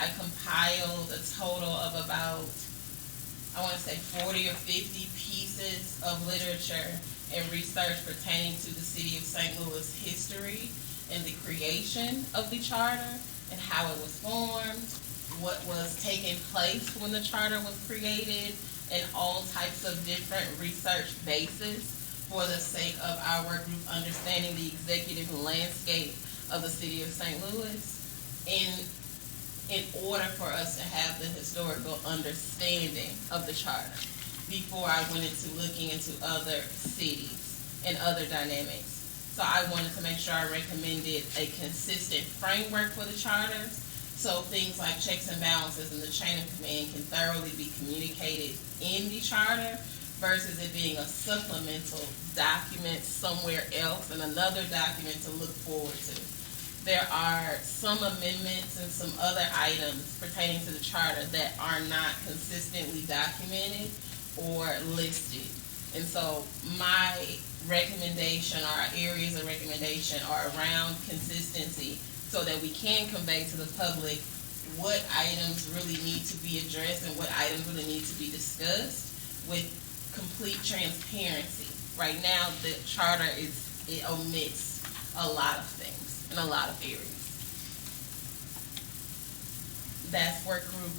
I compiled a total of about, I want to say 40 or 50 pieces of literature and research pertaining to the City of St. Louis history and the creation of the charter and how it was formed, what was taking place when the charter was created, and all types of different research bases for the sake of our work group understanding the executive landscape of the City of St. Louis in order for us to have the historical understanding of the charter before I went into looking into other cities and other dynamics. So I wanted to make sure I recommended a consistent framework for the charters So things like checks and balances and the chain of command can thoroughly be communicated in the charter versus it being a supplemental document somewhere else and another document to look forward to. There are some amendments and some other items pertaining to the charter that are not consistently documented or listed. And so my recommendation, or our areas of recommendation, are around consistency so that we can convey to the public what items really need to be addressed and what items really need to be discussed with complete transparency. Right now, the charter it omits a lot of things in a lot of areas. That's work group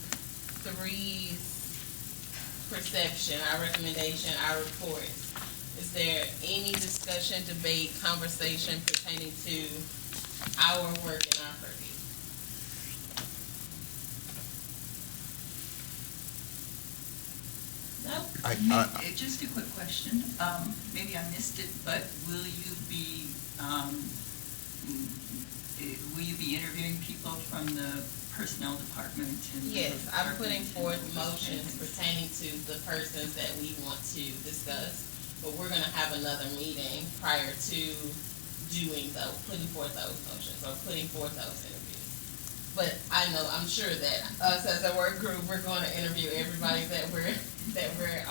3's perception, our recommendation, our reports. Is there any discussion, debate, conversation pertaining to our work and our purview? No? Just a quick question. Maybe I missed it, but will you be interviewing people from the personnel department? Yes, I'm putting forth motions pertaining to the persons that we want to discuss, but we're gonna have another meeting prior to putting forth those motions or putting forth those interviews. But I'm sure that us as a work group, we're gonna interview everybody that we're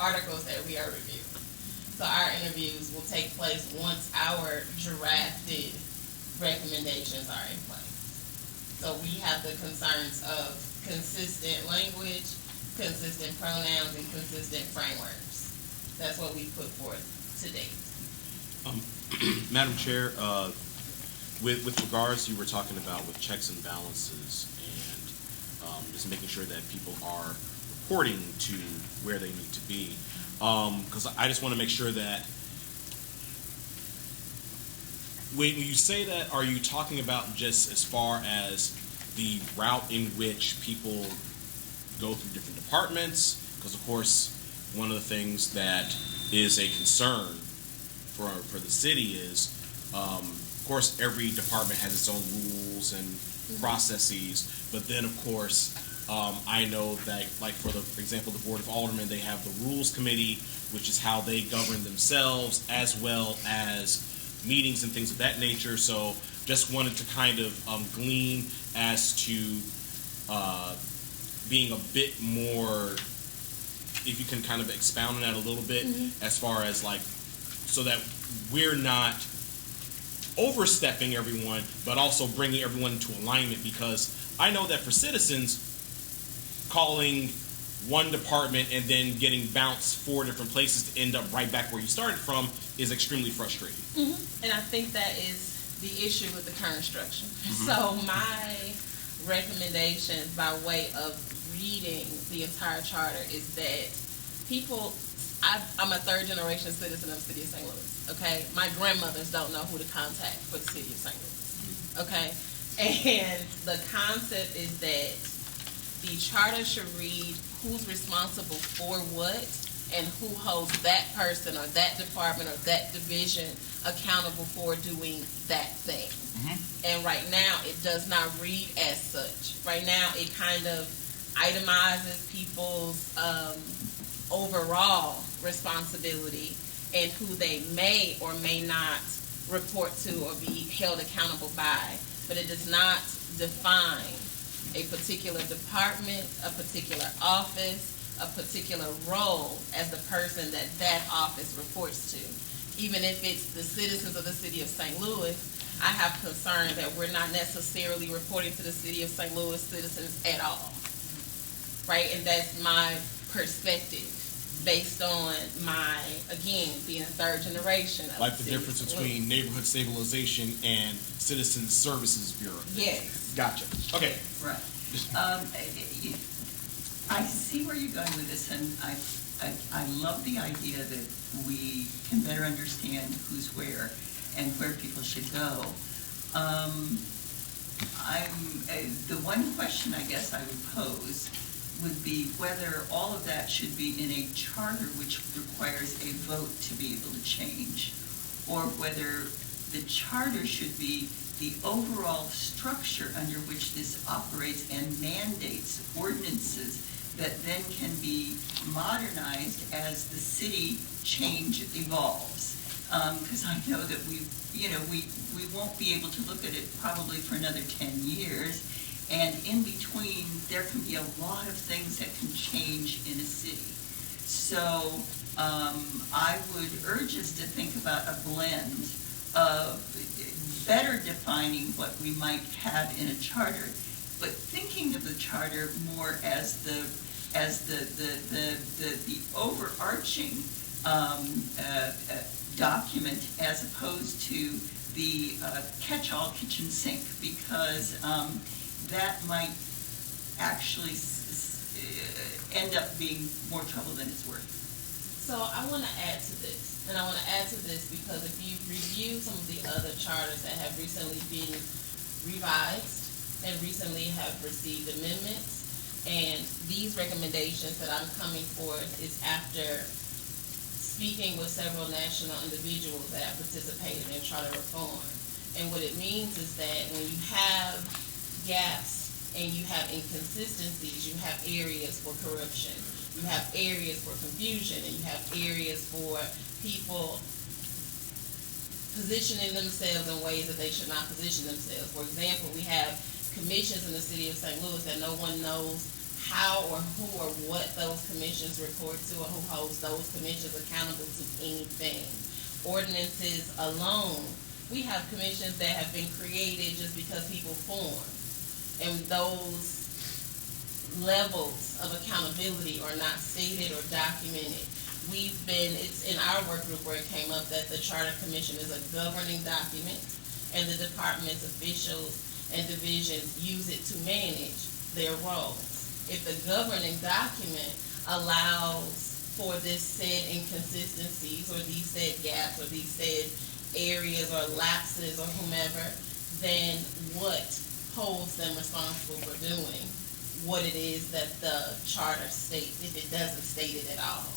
articles that we are reviewing. So our interviews will take place once our drafted recommendations are in place. So we have the concerns of consistent language, consistent pronouns, and consistent frameworks. That's what we put forth to date. Madam Chair, with regards, you were talking about with checks and balances and just making sure that people are reporting to where they need to be. Because I just want to make sure that when you say that, are you talking about just as far as the route in which people go through different departments? Because of course, one of the things that is a concern for the city is, of course, every department has its own rules and processes. But then, of course, I know that, like for example, the Board of Aldermen, they have the Rules Committee, which is how they govern themselves, as well as meetings and things of that nature. So just wanted to kind of glean as to being a bit more, if you can kind of expound on that a little bit, as far as like, so that we're not overstepping everyone, but also bringing everyone into alignment. Because I know that for citizens, calling one department and then getting bounced 4 different places to end up right back where you started from is extremely frustrating. And I think that is the issue with the current structure. So my recommendation by way of reading the entire charter is that people, I'm a 3rd generation citizen of the city of St. Louis, okay? My grandmothers don't know who to contact for the city of St. Louis, okay? And the concept is that the charter should read who's responsible for what and who holds that person or that department or that division accountable for doing that thing. And right now, it does not read as such. Right now, it kind of itemizes people's overall responsibility and who they may or may not report to or be held accountable by. But it does not define a particular department, a particular office, a particular role as the person that office reports to. Even if it's the citizens of the city of St. Louis, I have concern that we're not necessarily reporting to the city of St. Louis citizens at all, right? And that's my perspective based on my, again, being a 3rd generation of Like the difference between neighborhood stabilization and Citizen Services Bureau. Yes. Gotcha. Okay. Right. I see where you're going with this, and I love the idea that we can better understand who's where and where people should go. The one question I guess I would pose would be whether all of that should be in a charter which requires a vote to be able to change, or whether the charter should be the overall structure under which this operates and mandates ordinances that then can be modernized as the city change evolves. Because I know that we won't be able to look at it probably for another 10 years. And in between, there can be a lot of things that can change in a city. So I would urge us to think about a blend of better defining what we might have in a charter, but thinking of the charter more as the overarching document as opposed to the catch-all kitchen sink, because that might actually end up being more trouble than it's worth. So I want to add to this, and I want to add to this because if you review some of the other charters that have recently been revised and recently have received amendments, and these recommendations that I'm coming forth is after speaking with several national individuals that have participated in charter reform. And what it means is that when you have gaps and you have inconsistencies, you have areas for corruption, you have areas for confusion, and you have areas for people positioning themselves in ways that they should not position themselves. For example, we have commissions in the city of St. Louis that no one knows how or who or what those commissions report to or who holds those commissions accountable to anything. Ordinances alone, we have commissions that have been created just because people form. And those levels of accountability are not stated or documented. It's in our work group where it came up that the Charter Commission is a governing document, and the department's officials and divisions use it to manage their roles. If the governing document allows for this said inconsistencies or these said gaps or these said areas or lapses or whomever, then what holds them responsible for doing what it is that the charter states, if it doesn't state it at all?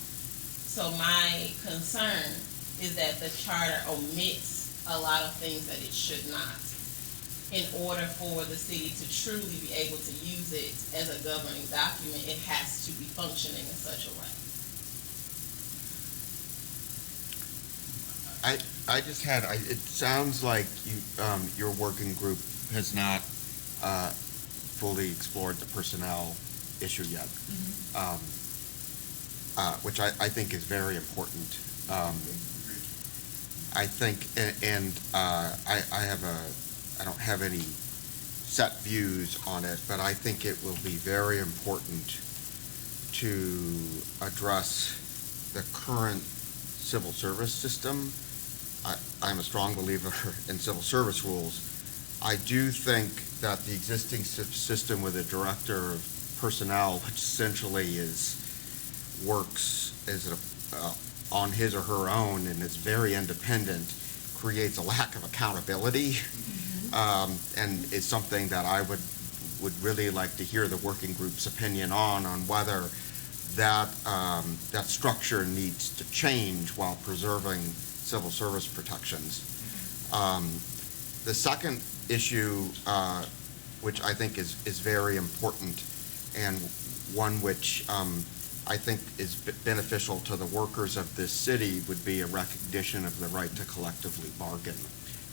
So my concern is that the charter omits a lot of things that it should not, in order for the city to truly be able to use it as a governing document. It has to be functioning in such a way. It sounds like your working group has not fully explored the personnel issue yet, which I think is very important. I think, I don't have any set views on it, but I think it will be very important to address the current civil service system. I'm a strong believer in civil service rules. I do think that the existing system with a director of personnel, which essentially works on his or her own and is very independent, creates a lack of accountability, and is something that I would really like to hear the working group's opinion on whether that structure needs to change while preserving civil service protections. The second issue, which I think is very important, and one which I think is beneficial to the workers of this city, would be a recognition of the right to collectively bargain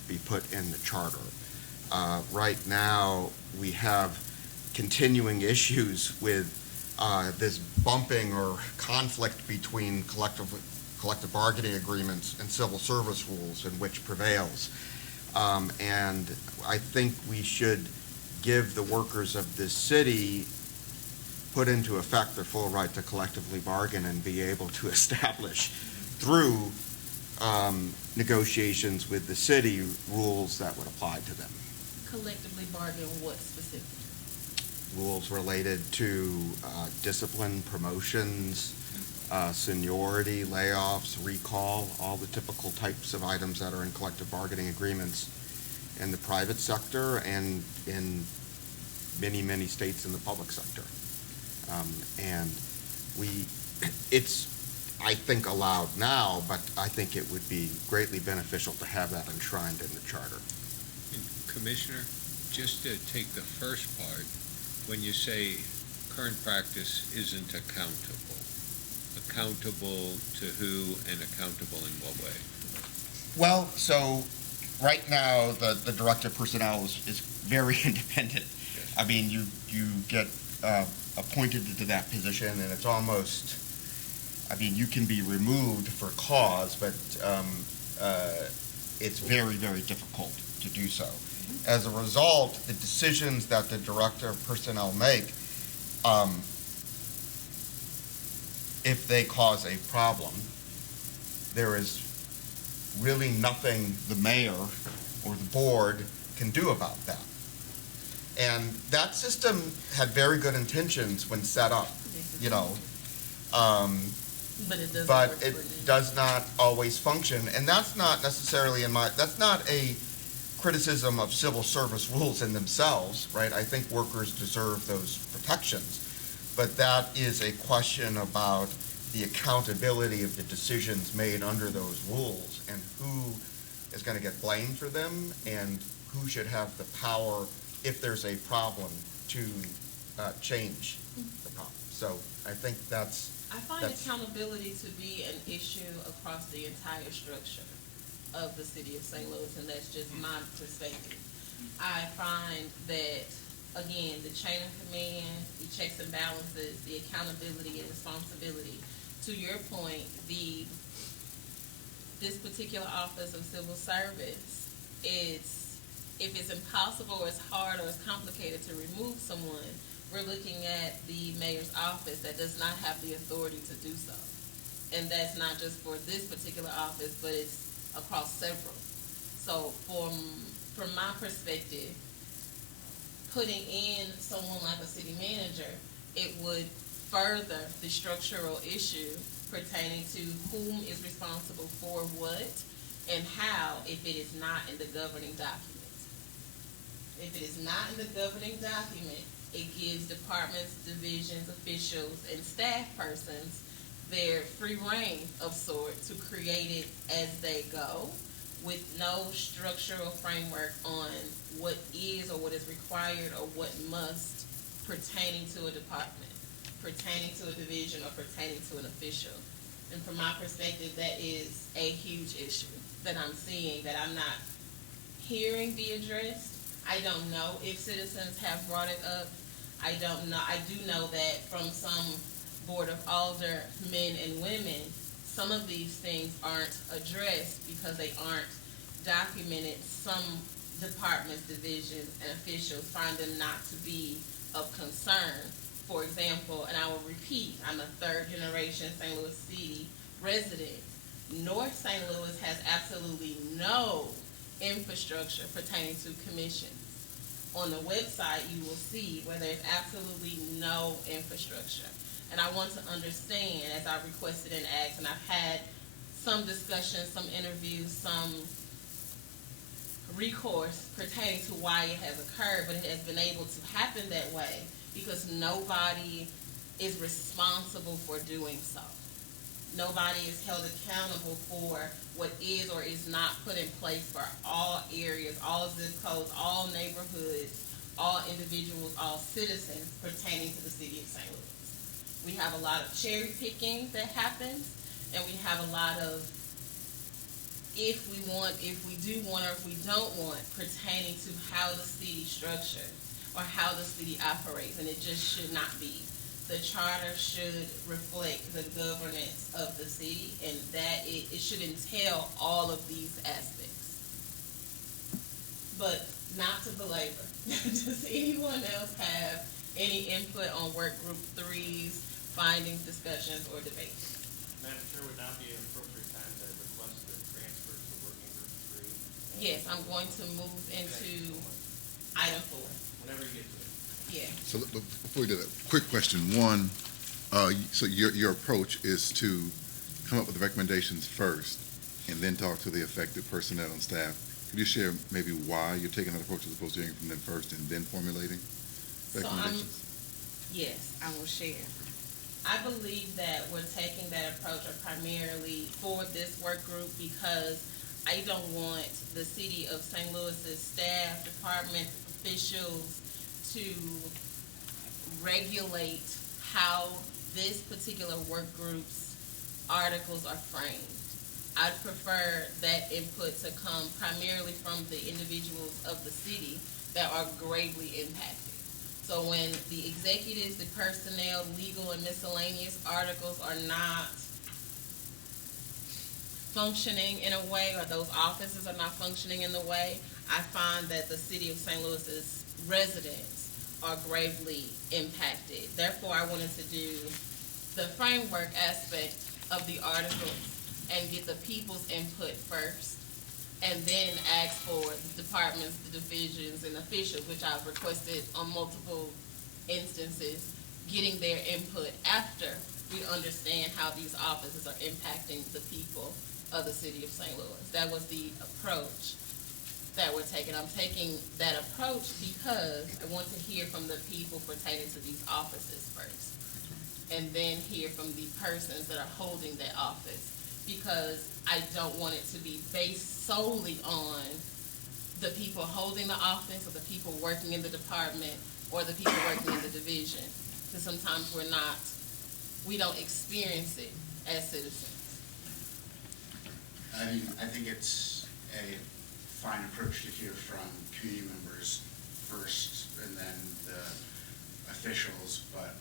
be put in the charter. Right now, we have continuing issues with this bumping or conflict between collective bargaining agreements and civil service rules, and which prevails. And I think we should give the workers of this city, put into effect their full right to collectively bargain, and be able to establish through negotiations with the city rules that would apply to them. Collectively bargain what specifically? Rules related to discipline, promotions, seniority, layoffs, recall, all the typical types of items that are in collective bargaining agreements in the private sector and in many, many states in the public sector. And it's, I think, allowed now, but I think it would be greatly beneficial to have that enshrined in the charter. Commissioner, just to take the first part, when you say current practice isn't accountable to who and accountable in what way? Well, so right now, the director of personnel is very independent. I mean, you get appointed to that position, and it's almost, I mean, you can be removed for cause, but it's very, very difficult to do so. As a result, the decisions that the director of personnel make, if they cause a problem, there is really nothing the mayor or the board can do about that. And that system had very good intentions when set up, you know. But it doesn't But work it for them. does not always function, and that's not necessarily that's not a criticism of civil service rules in themselves, right? I think workers deserve those protections, but that is a question about the accountability of the decisions made under those rules and who is going to get blamed for them and who should have the power, if there's a problem, to change the problem. So I think I find that's- accountability to be an issue across the entire structure of the city of St. Louis, and that's just my perspective. I find that, again, the chain of command, the checks and balances, the accountability and responsibility. To your point, this particular office of civil service, if it's impossible or it's hard or it's complicated to remove someone, we're looking at the mayor's office that does not have the authority to do so. And that's not just for this particular office, but it's across several. So from my perspective, putting in someone like a city manager, it would further the structural issue pertaining to whom is responsible for what and how if it is not in the governing document. If it is not in the governing document, it gives departments, divisions, officials, and staff persons their free reign of sort to create it as they go with no structural framework on what is or what is required or what must pertaining to a department, pertaining to a division, or pertaining to an official. And from my perspective, that is a huge issue that I'm seeing, that I'm not hearing be addressed. I don't know if citizens have brought it up. I don't know. I do know that from some Board of Aldermen and women, some of these things aren't addressed because they aren't documented. Some departments, divisions, and officials find them not to be of concern. For example, and I will repeat, I'm a third-generation St. Louis City resident. North St. Louis has absolutely no infrastructure pertaining to commissions. On the website, you will see where there's absolutely no infrastructure. And I want to understand, as I requested and asked, and I've had some discussions, some interviews, some recourse pertaining to why it has occurred, but it has been able to happen that way because nobody is responsible for doing so. Nobody is held accountable for what is or is not put in place for all areas, all zip codes, all neighborhoods, all individuals, all citizens pertaining to the city of St. Louis. We have a lot of cherry picking that happens, and we have a lot of if we do want, or if we don't want, pertaining to how the city structured or how the city operates, and it just should not be. The charter should reflect the governance of the city, and that it should entail all of these aspects. But not to belabor. Does anyone else have any input on work group 3's findings, discussions, or debates? Madam Chair, would now be an appropriate time to request the transfer to working group 3? Yes, I'm going to move into item 4. Whenever you get to it. Yeah. So before we do that, quick question. One, so your approach is to come up with the recommendations first and then talk to the affected personnel and staff. Could you share maybe why you're taking that approach as opposed to hearing from them first and then formulating recommendations? Yes, I will share. I believe that we're taking that approach primarily for this work group because I don't want the city of St. Louis's staff, departments, officials to regulate how this particular work group's articles are framed. I'd prefer that input to come primarily from the individuals of the city that are gravely impacted. So when the executives, the personnel, legal, and miscellaneous articles are not functioning in a way, or those offices are not functioning in the way, I find that the city of St. Louis's residents are gravely impacted. Therefore, I wanted to do the framework aspect of the articles and get the people's input first, and then ask for the departments, the divisions, and officials, which I've requested on multiple instances, getting their input after we understand how these offices are impacting the people of the city of St. Louis. That was the approach that we're taking. I'm taking that approach because I want to hear from the people pertaining to these offices first, and then hear from the persons that are holding that office, because I don't want it to be based solely on the people holding the office or the people working in the department or the people working in the division, because sometimes we don't experience it as citizens. I think it's a fine approach to hear from community members first and then the officials, but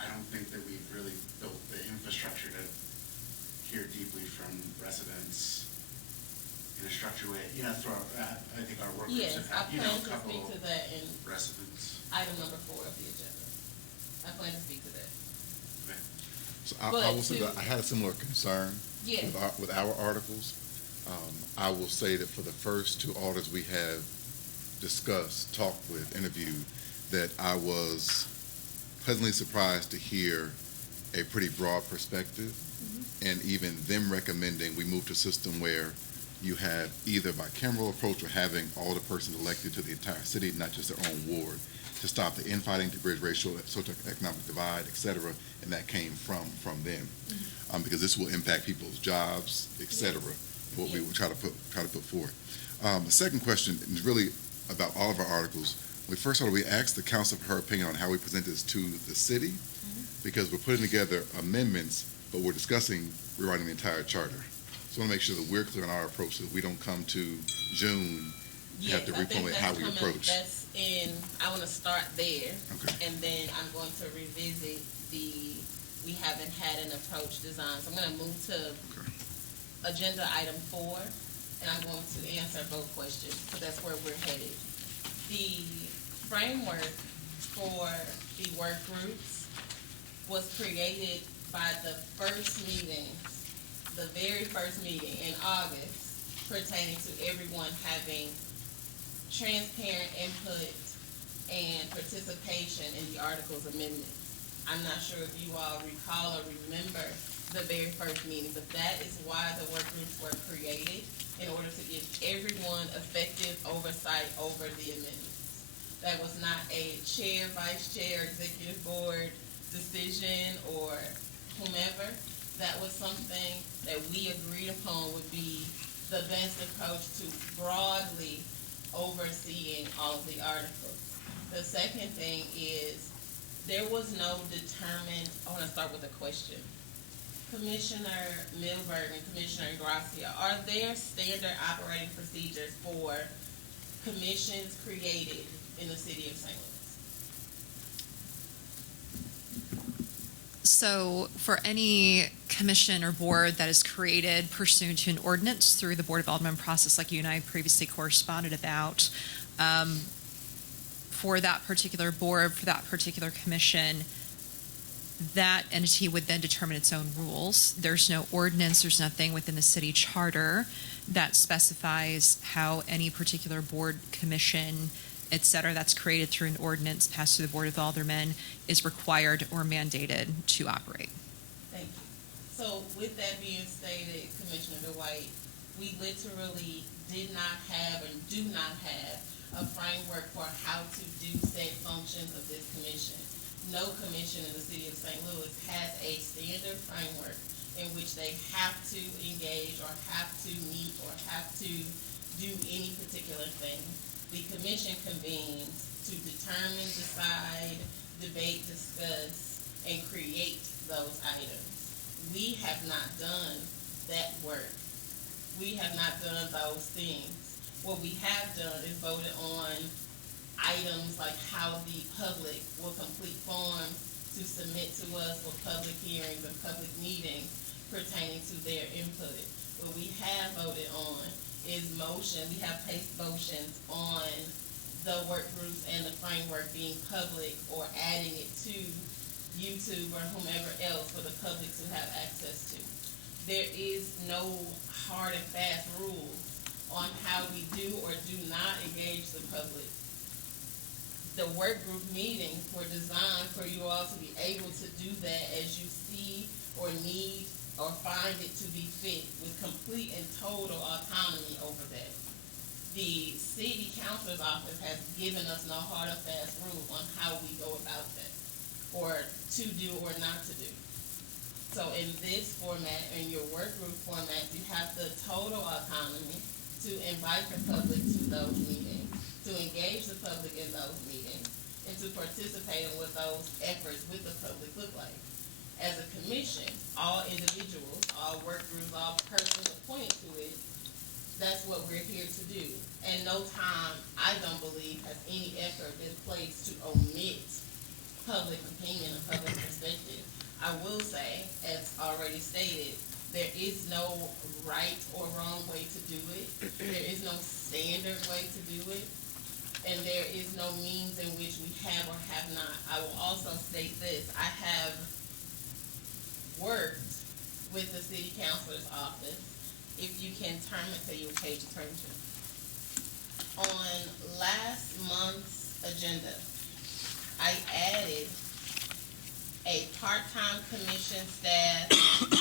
I don't think that we've really built the infrastructure to hear deeply from residents in a structured way. I think our work groups Yes, have I had, plan a to couple speak to that in residents. item number 4 of the agenda. I plan to speak to that. So But I will say to- that I had a similar concern Yes. with our articles. I will say that for the first 2 audits we have discussed, talked with, interviewed, that I was pleasantly surprised to hear a pretty broad perspective, and even them recommending we move to a system where you have either bicameral approach or having all the persons elected to the entire city, not just their own ward, to stop the infighting, to bridge racial, socioeconomic divide, et cetera, and that came from them. Because this will impact people's jobs, et cetera, what we will try to put forward. The second question is really about all of our articles. When we first started, we asked the council for her opinion on how we present this to the city, because we're putting together amendments, but we're discussing rewriting the entire charter. So I want to make sure that we're clear on our approach, so that we don't come to June and have to Yes, I think reformulate how we that's approach. I want to start there, Okay. and then I'm going to revisit we haven't had an approach design. So I'm going to move to agenda item 4, and I'm going to answer both questions, because that's where we're headed. The framework for the work groups was created by the very first meeting in August, pertaining to everyone having transparent input and participation in the articles amendments. I'm not sure if you all recall or remember the very first meeting, but that is why the work groups were created, in order to give everyone effective oversight over the amendments. That was not a chair, vice chair, executive board decision or whomever. That was something that we agreed upon would be the best approach to broadly overseeing all of the articles. The second thing is, there was no determined, I want to start with a question. Commissioner Milberg and Commissioner Gracia, are there standard operating procedures for commissions created in the city of St. Louis? So for any commission or board that is created pursuant to an ordinance through the Board of Aldermen process, like you and I previously corresponded about, for that particular board, for that particular commission, that entity would then determine its own rules. There's no ordinance, there's nothing within the city charter that specifies how any particular board, commission, et cetera, that's created through an ordinance passed through the Board of Aldermen is required or mandated to operate. Thank you. So with that being stated, Commissioner Dwight, we literally did not have and do not have a framework for how to do said functions of this commission. No commission in the city of St. Louis has a standard framework in which they have to engage or have to meet or have to do any particular thing. The commission convenes to determine, decide, debate, discuss, and create those items. We have not done that work. We have not done those things. What we have done is voted on items like how the public will complete forms to submit to us for public hearings and public meetings pertaining to their input. What we have voted on is we have placed motions on the work groups and the framework being public or adding it to YouTube or whomever else for the public to have access to. There is no hard and fast rules on how we do or do not engage the public. The work group meetings were designed for you all to be able to do that as you see or need or find it to be fit, with complete and total autonomy over that. The city councilor's office has given us no hard or fast rule on how we go about that, or to do or not to do. So in this format, in your work group format, you have the total autonomy to invite the public to those meetings, to engage the public in those meetings, and to participate in what those efforts with the public look like. As a commission, all individuals, all work groups, all persons appointed to it, that's what we're here to do. And no time, I don't believe, has any effort been placed to omit public opinion and public perspective. I will say, as already stated, there is no right or wrong way to do it. There is no standard way to do it. And there is no means in which we have or have not. I will also state this. I have worked with the city councilor's office. If you can tell you what page to turn to. On last month's agenda, I added a part-time commission staff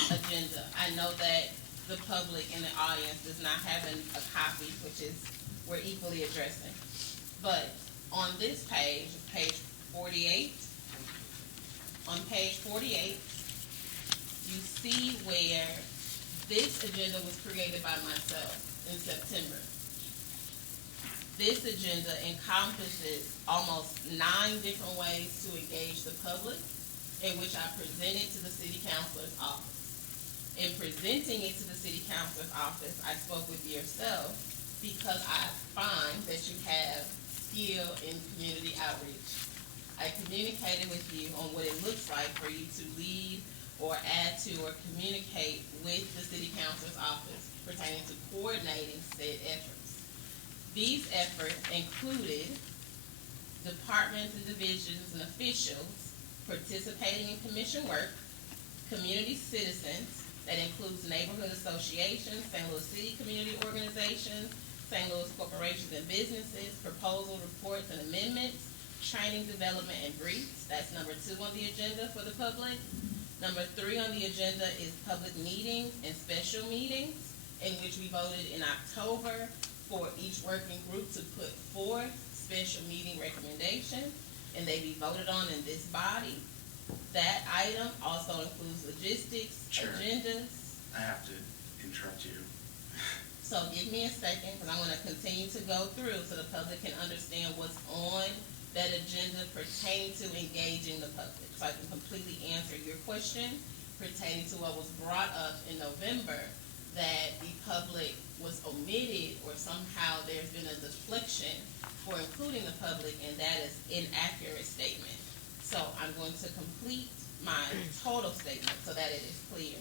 agenda. I know that the public in the audience does not have a copy, which is we're equally addressing. But on this page, page 48, on page 48, you see where this agenda was created by myself in September. This agenda encompasses almost 9 different ways to engage the public, in which I presented to the city councilor's office. In presenting it to the city councilor's office, I spoke with yourself because I find that you have skill in community outreach. I communicated with you on what it looks like for you to lead or add to or communicate with the city councilor's office pertaining to coordinating said efforts. These efforts included departments and divisions and officials participating in commission work, community citizens, that includes neighborhood associations, St. Louis City community organizations, St. Louis corporations and businesses, proposal reports and amendments, training, development, and briefs. That's number 2 on the agenda for the public. Number 3 on the agenda is public meetings and special meetings, in which we voted in October for each working group to put forth special meeting recommendations, and they be voted on in this body. That item also includes logistics, Chair, agendas. I have to interrupt you. So give me a second, because I want to continue to go through so the public can understand what's on that agenda pertaining to engaging the public. So I can completely answer your question pertaining to what was brought up in November, that the public was omitted or somehow there's been a deflection for including the public, and that is inaccurate statement. So I'm going to complete my total statement so that it is clear.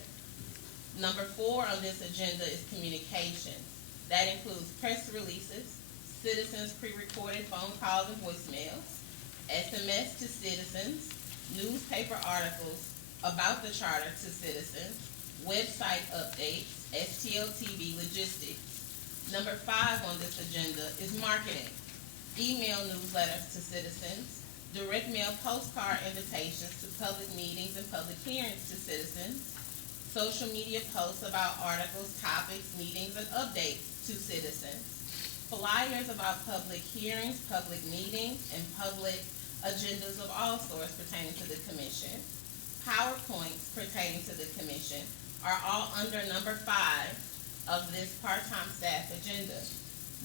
Number 4 on this agenda is communications. That includes press releases, citizens pre-recorded phone calls and voicemails, SMS to citizens, newspaper articles about the charter to citizens, website updates, STL-TV logistics. Number 5 on this agenda is marketing, email newsletters to citizens, direct mail postcard invitations to public meetings and public hearings to citizens, social media posts about articles, topics, meetings, and updates to citizens, flyers about public hearings, public meetings, and public agendas of all sorts pertaining to the commission, PowerPoints pertaining to the commission, are all under number 5 of this part-time staff agenda.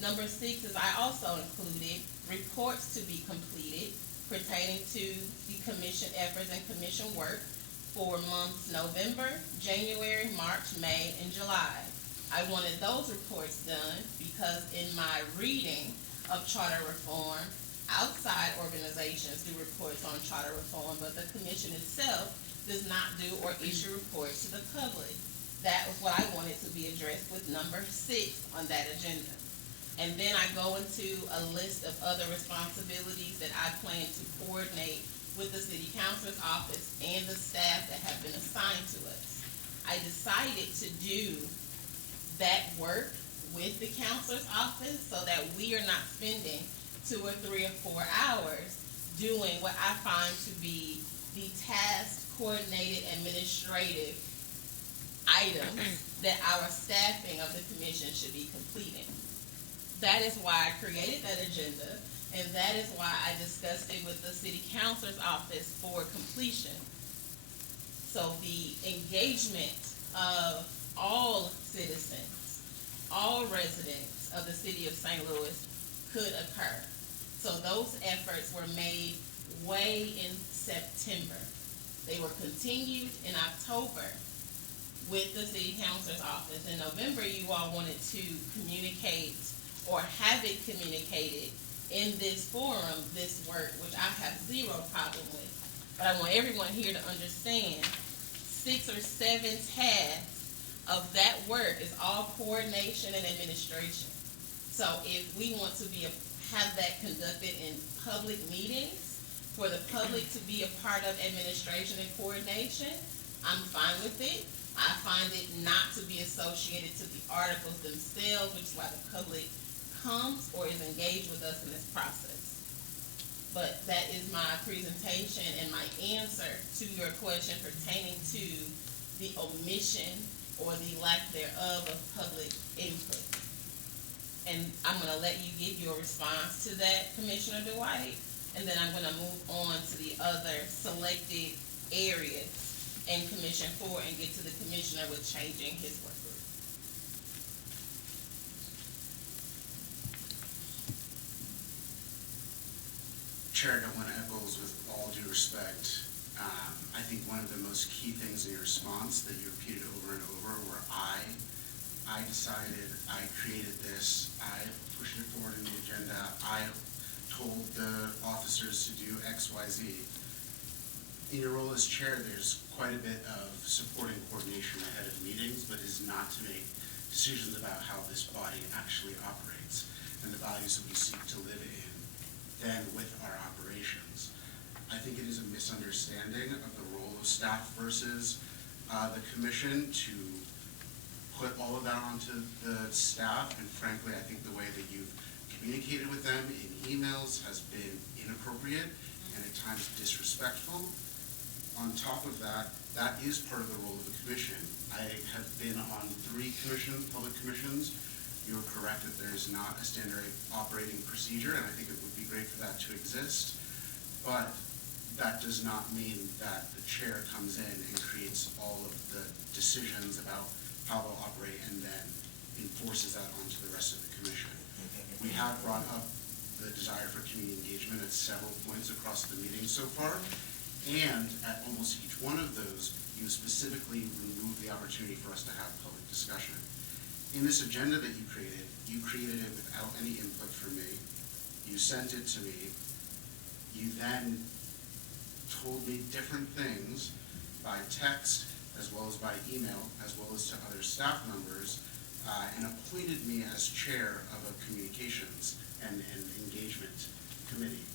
Number 6 is I also included reports to be completed pertaining to the commission efforts and commission work for months November, January, March, May, and July. I wanted those reports done because in my reading of charter reform, outside organizations do reports on charter reform, but the commission itself does not do or issue reports to the public. That was what I wanted to be addressed with number 6 on that agenda. And then I go into a list of other responsibilities that I plan to coordinate with the city councilor's office and the staff that have been assigned to us. I decided to do that work with the counselor's office so that we are not spending 2 or 3 or 4 hours doing what I find to be the task coordinated administrative items that our staffing of the commission should be completing. That is why I created that agenda, and that is why I discussed it with the city councilor's office for completion. So the engagement of all citizens, all residents of the city of St. Louis could occur. So those efforts were made way in September. They were continued in October with the city councilor's office. In November, you all wanted to communicate or have it communicated in this forum, this work, which I have 0 problem with. But I want everyone here to understand 6 or 7 tasks of that work is all coordination and administration. So if we want to have that conducted in public meetings for the public to be a part of administration and coordination, I'm fine with it. I find it not to be associated to the articles themselves, which is why the public comes or is engaged with us in this process. But that is my presentation and my answer to your question pertaining to the omission or the lack thereof of public input. And I'm going to let you give your response to that, Commissioner Dwight, and then I'm going to move on to the other selected areas in Commission 4 and get to the commissioner with changing his work group. Chair Nolan Eccles, with all due respect, I think one of the most key things in your response that you repeated over and over were I decided, I created this, I pushed it forward in the agenda, I told the officers to do X, Y, Z. In your role as chair, there's quite a bit of supporting coordination ahead of meetings, but is not to make decisions about how this body actually operates and the values that we seek to live in than with our operations. I think it is a misunderstanding of the role of staff versus the commission to put all of that onto the staff, and frankly, I think the way that you've communicated with them in emails has been inappropriate and at times disrespectful. On top of that, that is part of the role of the commission. I have been on 3 commissions, public commissions. You're correct that there is not a standard operating procedure, and I think it would be great for that to exist. But that does not mean that the chair comes in and creates all of the decisions about how they'll operate and then enforces that onto the rest of the commission. We have brought up the desire for community engagement at several points across the meeting so far, and at almost each one of those, you specifically remove the opportunity for us to have public discussion. In this agenda that you created it without any input from me. You sent it to me. You then told me different things by text, as well as by email, as well as to other staff members, and appointed me as chair of a communications and engagement committee,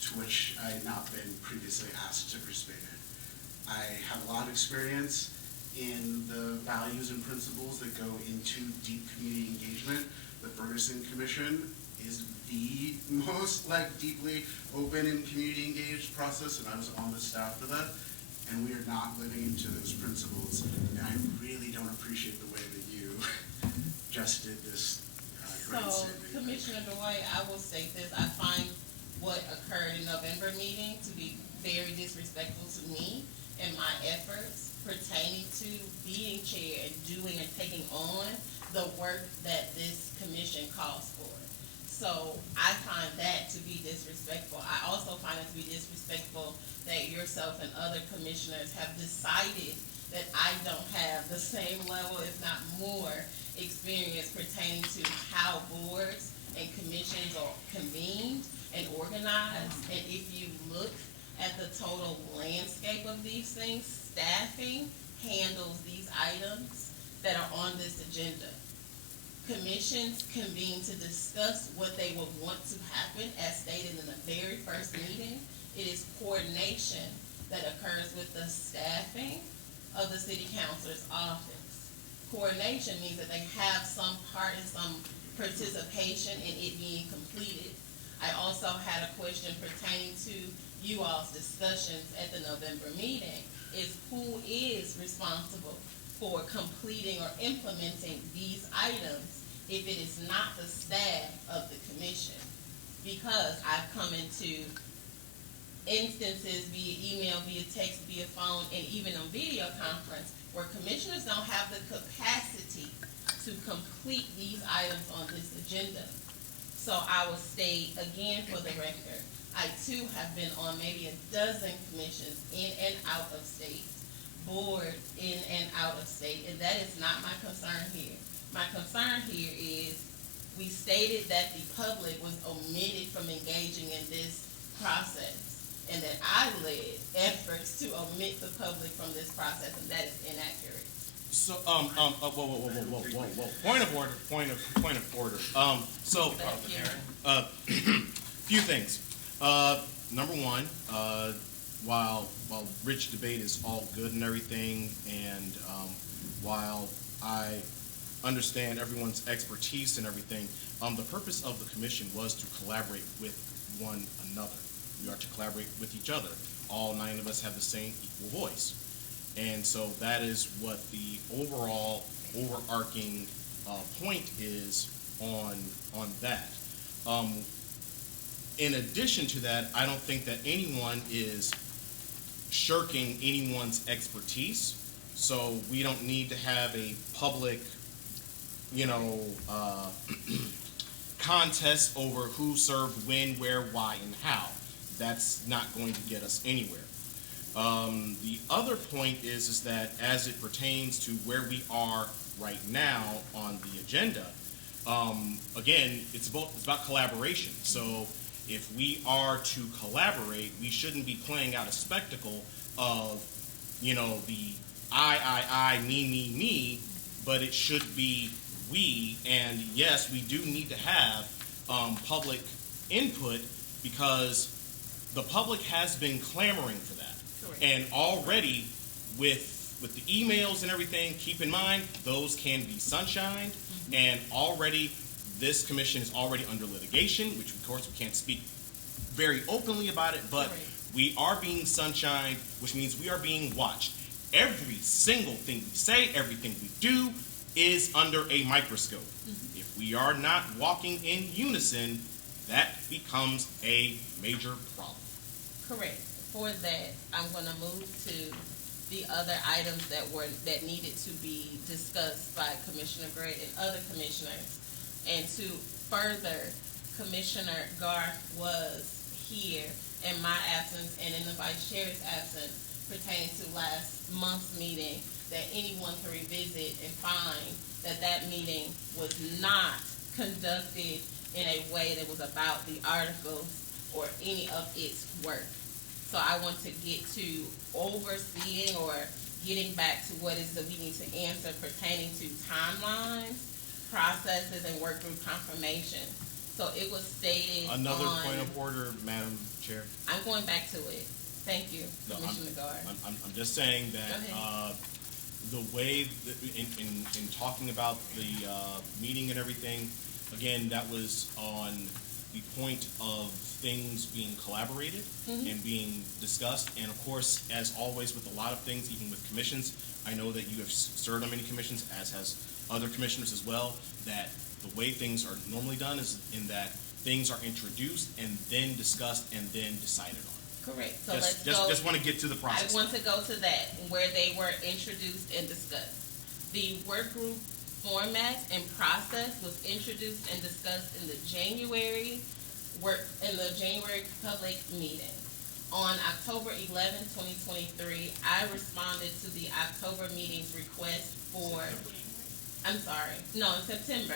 to which I had not been previously asked to participate in. I have a lot of experience in the values and principles that go into deep community engagement. The Ferguson Commission is the most deeply open and community engaged process, and I was on the staff for that. And we are not living into those principles. And I really don't appreciate the way that you just did this. So, Commissioner Dwight, I will state this. I find what occurred in November meeting to be very disrespectful to me and my efforts pertaining to the being chair and doing and taking on the work that this commission calls for. So I find that to be disrespectful. I also find it to be disrespectful that yourself and other commissioners have decided that I don't have the same level, if not more, experience pertaining to how boards and commissions are convened and organized. And if you look at the total landscape of these things, staffing handles these items that are on this agenda. Commissions convene to discuss what they would want to happen, as stated in the very first meeting. It is coordination that occurs with the staffing of the city councilor's office. Coordination means that they have some part and some participation in it being completed. I also had a question pertaining to you all's discussions at the November meeting, is who is responsible for completing or implementing these items if it is not the staff of the commission? Because I've come into instances via email, via text, via phone, and even on video conference where commissioners don't have the capacity to complete these items on this agenda. So I will state again for the record, I too have been on maybe a dozen commissions in and out of state, board in and out of state, and that is not my concern here. My concern here is we stated that the public was omitted from engaging in this process, and that I led efforts to omit the public from this process, and that is inaccurate. So, whoa. Point of order. Few things. Number one, while rich debate is all good and everything, and while I understand everyone's expertise and everything, the purpose of the commission was to collaborate with one another. We are to collaborate with each other. All 9 of us have the same equal voice. And so that is what the overarching point is on that. In addition to that, I don't think that anyone is shirking anyone's expertise. So we don't need to have a public, contest over who served when, where, why, and how. That's not going to get us anywhere. The other point is that as it pertains to where we are right now on the agenda, again, it's about collaboration. So if we are to collaborate, we shouldn't be playing out a spectacle of, the I, me, but it should be we. And yes, we do need to have public input, because the public has been clamoring for that. Correct. And already with the emails and everything, keep in mind, those can be sunshined. Mm-hmm. And already this commission is already under litigation, which of course we can't speak very openly about it, but Correct. We are being sunshined, which means we are being watched. Every single thing we say, everything we do is under a microscope. Mm-hmm. If we are not walking in unison, that becomes a major problem. Correct. For that, I'm going to move to the other items that needed to be discussed by Commissioner Gray and other commissioners. And to further, Commissioner Garth was here in my absence and in the Vice Chair's absence pertaining to last month's meeting, that anyone can revisit and find that meeting was not conducted in a way that was about the articles or any of its work. So I want to get to overseeing or getting back to what is that we need to answer pertaining to timelines, processes, and work group confirmation. So it was stated Another point of order, Madam Chair. I'm going back to it. Thank you, No, Commissioner Gard. I'm just saying that the way that in talking about the meeting and everything, again, that was on the point of things being collaborated and being discussed. And of course, as always with a lot of things, even with commissions, I know that you have served on many commissions, as has other commissioners as well, that the way things are normally done is in that things are introduced and then discussed and then decided on. Correct. So Just want to get to the process. I want to go to that, where they were introduced and discussed. The work group format and process was introduced and discussed in the January public meeting. On October 11, 2023, I responded to the October meeting's request in September.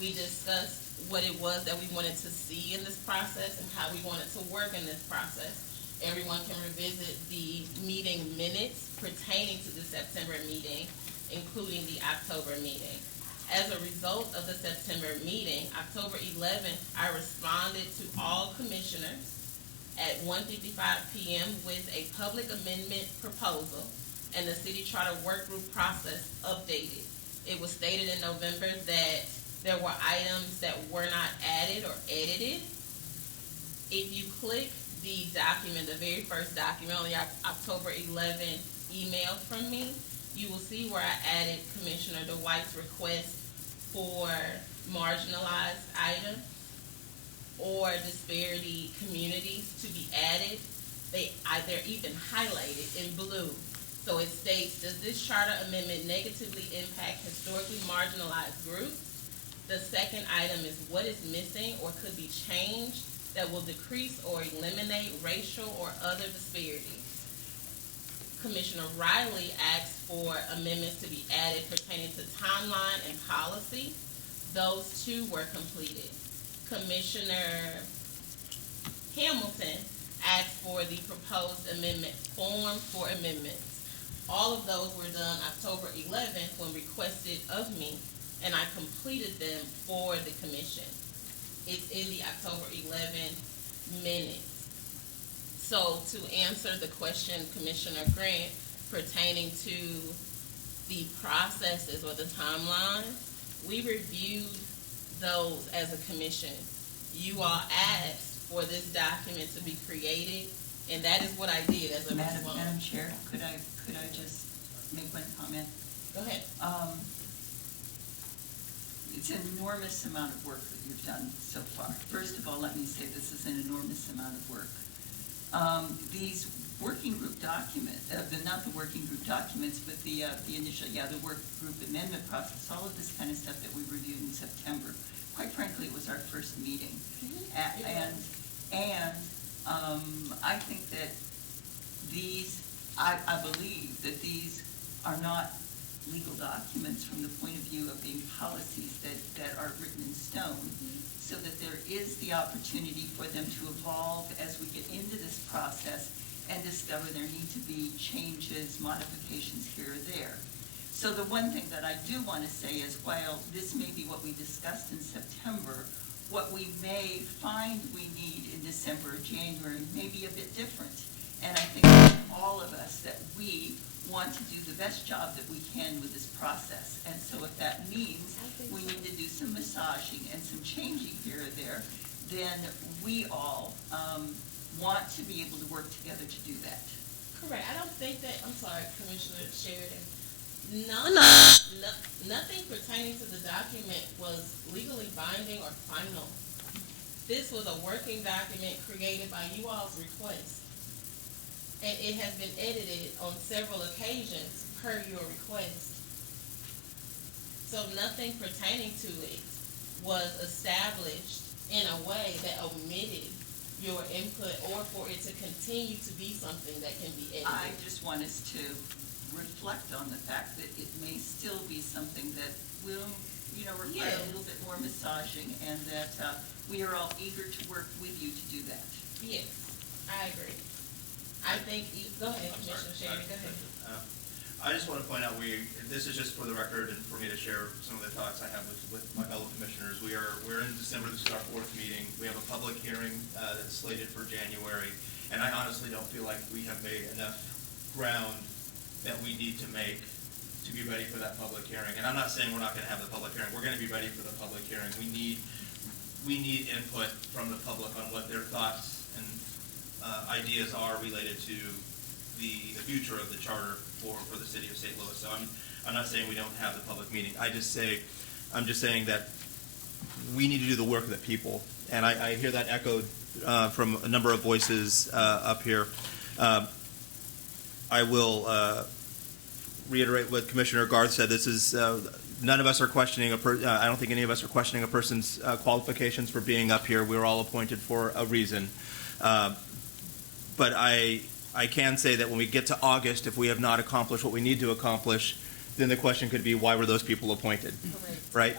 We discussed what it was that we wanted to see in this process and how we wanted to work in this process. Everyone can revisit the meeting minutes pertaining to the September meeting, including the October meeting. As a result of the September meeting, October 11th, I responded to all commissioners at 1:55 p.m. with a public amendment proposal and the city charter work group process updated. It was stated in November that there were items that were not added or edited. If you click the document, the very first document on the October 11th email from me, you will see where I added Commissioner Dwight's request for marginalized items or disparity communities to be added. They're even highlighted in blue. So it states, does this charter amendment negatively impact historically marginalized groups? The second item is what is missing or could be changed that will decrease or eliminate racial or other disparities. Commissioner Riley asked for amendments to be added pertaining to timeline and policy. Those two were completed. Commissioner Hamilton asked for the proposed amendment form for amendments. All of those were done October 11th when requested of me, and I completed them for the commission. It's in the October 11th minutes. So to answer the question, Commissioner Grant, pertaining to the processes or the timelines, we reviewed those as a commission. You all asked for this document to be created, and that is what I did as a response. Madam Chair, could I just make one comment? Go ahead. It's an enormous amount of work that you've done so far. First of all, let me say this is an enormous amount of work. These working group documents, not the working group documents, but the initial, the work group amendment process, all of this kind of stuff that we reviewed in September. Quite frankly, it was our first meeting. I think that I believe that these are not legal documents from the point of view of being policies that are written in stone, so that there is the opportunity for them to evolve as we get into this process and discover there need to be changes, modifications here or there. So the one thing that I do want to say is, while this may be what we discussed in September, what we may find we need in December or January may be a bit different. And I think all of us that we want to do the best job that we can with this process. And so if that means we need to do some massaging and some changing here or there, then we all want to be able to work together to do that. Correct. I don't think that, I'm sorry, Commissioner Sheridan, nothing pertaining to the document was legally binding or final. This was a working document created by you all's request. And it has been edited on several occasions per your request. So nothing pertaining to it was established in a way that omitted your input or for it to continue to be something that can be edited. I just want us to reflect on the fact that it may still be something that will, require a little bit more massaging, and that we are all eager to work with you to do that. Yes, I agree. I think, go ahead, Commissioner Sheridan, go ahead. I just want to point out, this is just for the record and for me to share some of the thoughts I have with my fellow commissioners. We're in December, this is our fourth meeting. We have a public hearing that's slated for January, and I honestly don't feel like we have made enough ground that we need to make to be ready for that public hearing. And I'm not saying we're not going to have the public hearing. We're going to be ready for the public hearing. We need input from the public on what their thoughts and ideas are related to the future of the charter for the city of St. Louis. So I'm not saying we don't have the public meeting. I'm just saying that we need to do the work of the people. And I hear that echoed from a number of voices up here. I will reiterate what Commissioner Garth said. This is, none of us are questioning I don't think any of us are questioning a person's qualifications for being up here. We were all appointed for a reason. But I can say that when we get to August, if we have not accomplished what we need to accomplish, then the question could be, why were those people appointed? Right?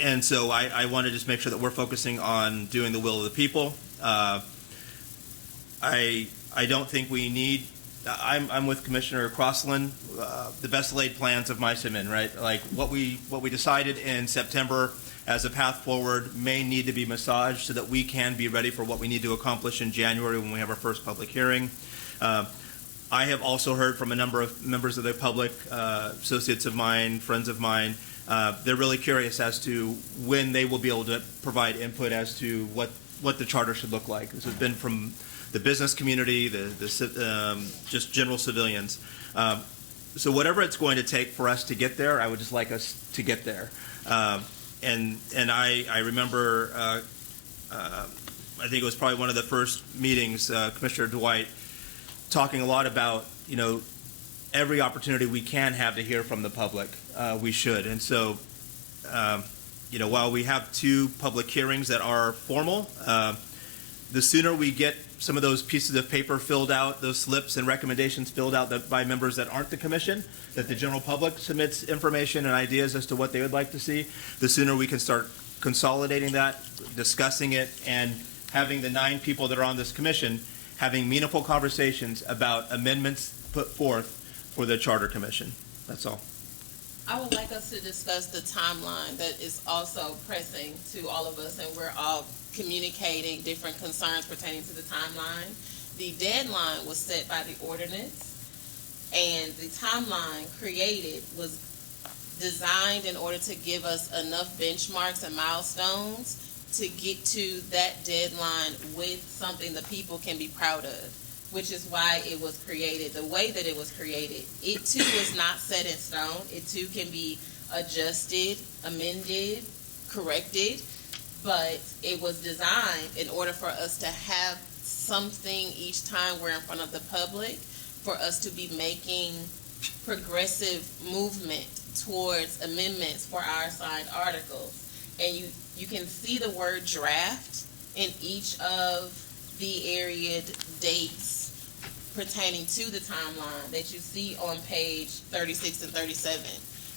And so I want to just make sure that we're focusing on doing the will of the people. I don't think we need. I'm with Commissioner Crossland. The best laid plans of MySimin, right? Like what we decided in September as a path forward may need to be massaged so that we can be ready for what we need to accomplish in January when we have our first public hearing. I have also heard from a number of members of the public, associates of mine, friends of mine. They're really curious as to when they will be able to provide input as to what the charter should look like. This has been from the business community, just general civilians. So whatever it's going to take for us to get there, I would just like us to get there. And I remember, I think it was probably one of the first meetings, Commissioner Dwight talking a lot about, every opportunity we can have to hear from the public, we should. And so, while we have 2 public hearings that are formal, the sooner we get some of those pieces of paper filled out, those slips and recommendations filled out by members that aren't the commission, that the general public submits information and ideas as to what they would like to see, the sooner we can start consolidating that, discussing it, and having the 9 people that are on this commission having meaningful conversations about amendments put forth for the Charter Commission. That's all. I would like us to discuss the timeline that is also pressing to all of us, and we're all communicating different concerns pertaining to the timeline. The deadline was set by the ordinance, and the timeline created was designed in order to give us enough benchmarks and milestones to get to that deadline with something the people can be proud of, which is why it was created the way that it was created. It too is not set in stone. It too can be adjusted, amended, corrected, but it was designed in order for us to have something each time we're in front of the public, for us to be making progressive movement towards amendments for our assigned articles. And you can see the word draft in each of the area dates pertaining to the timeline that you see on page 36 and 37.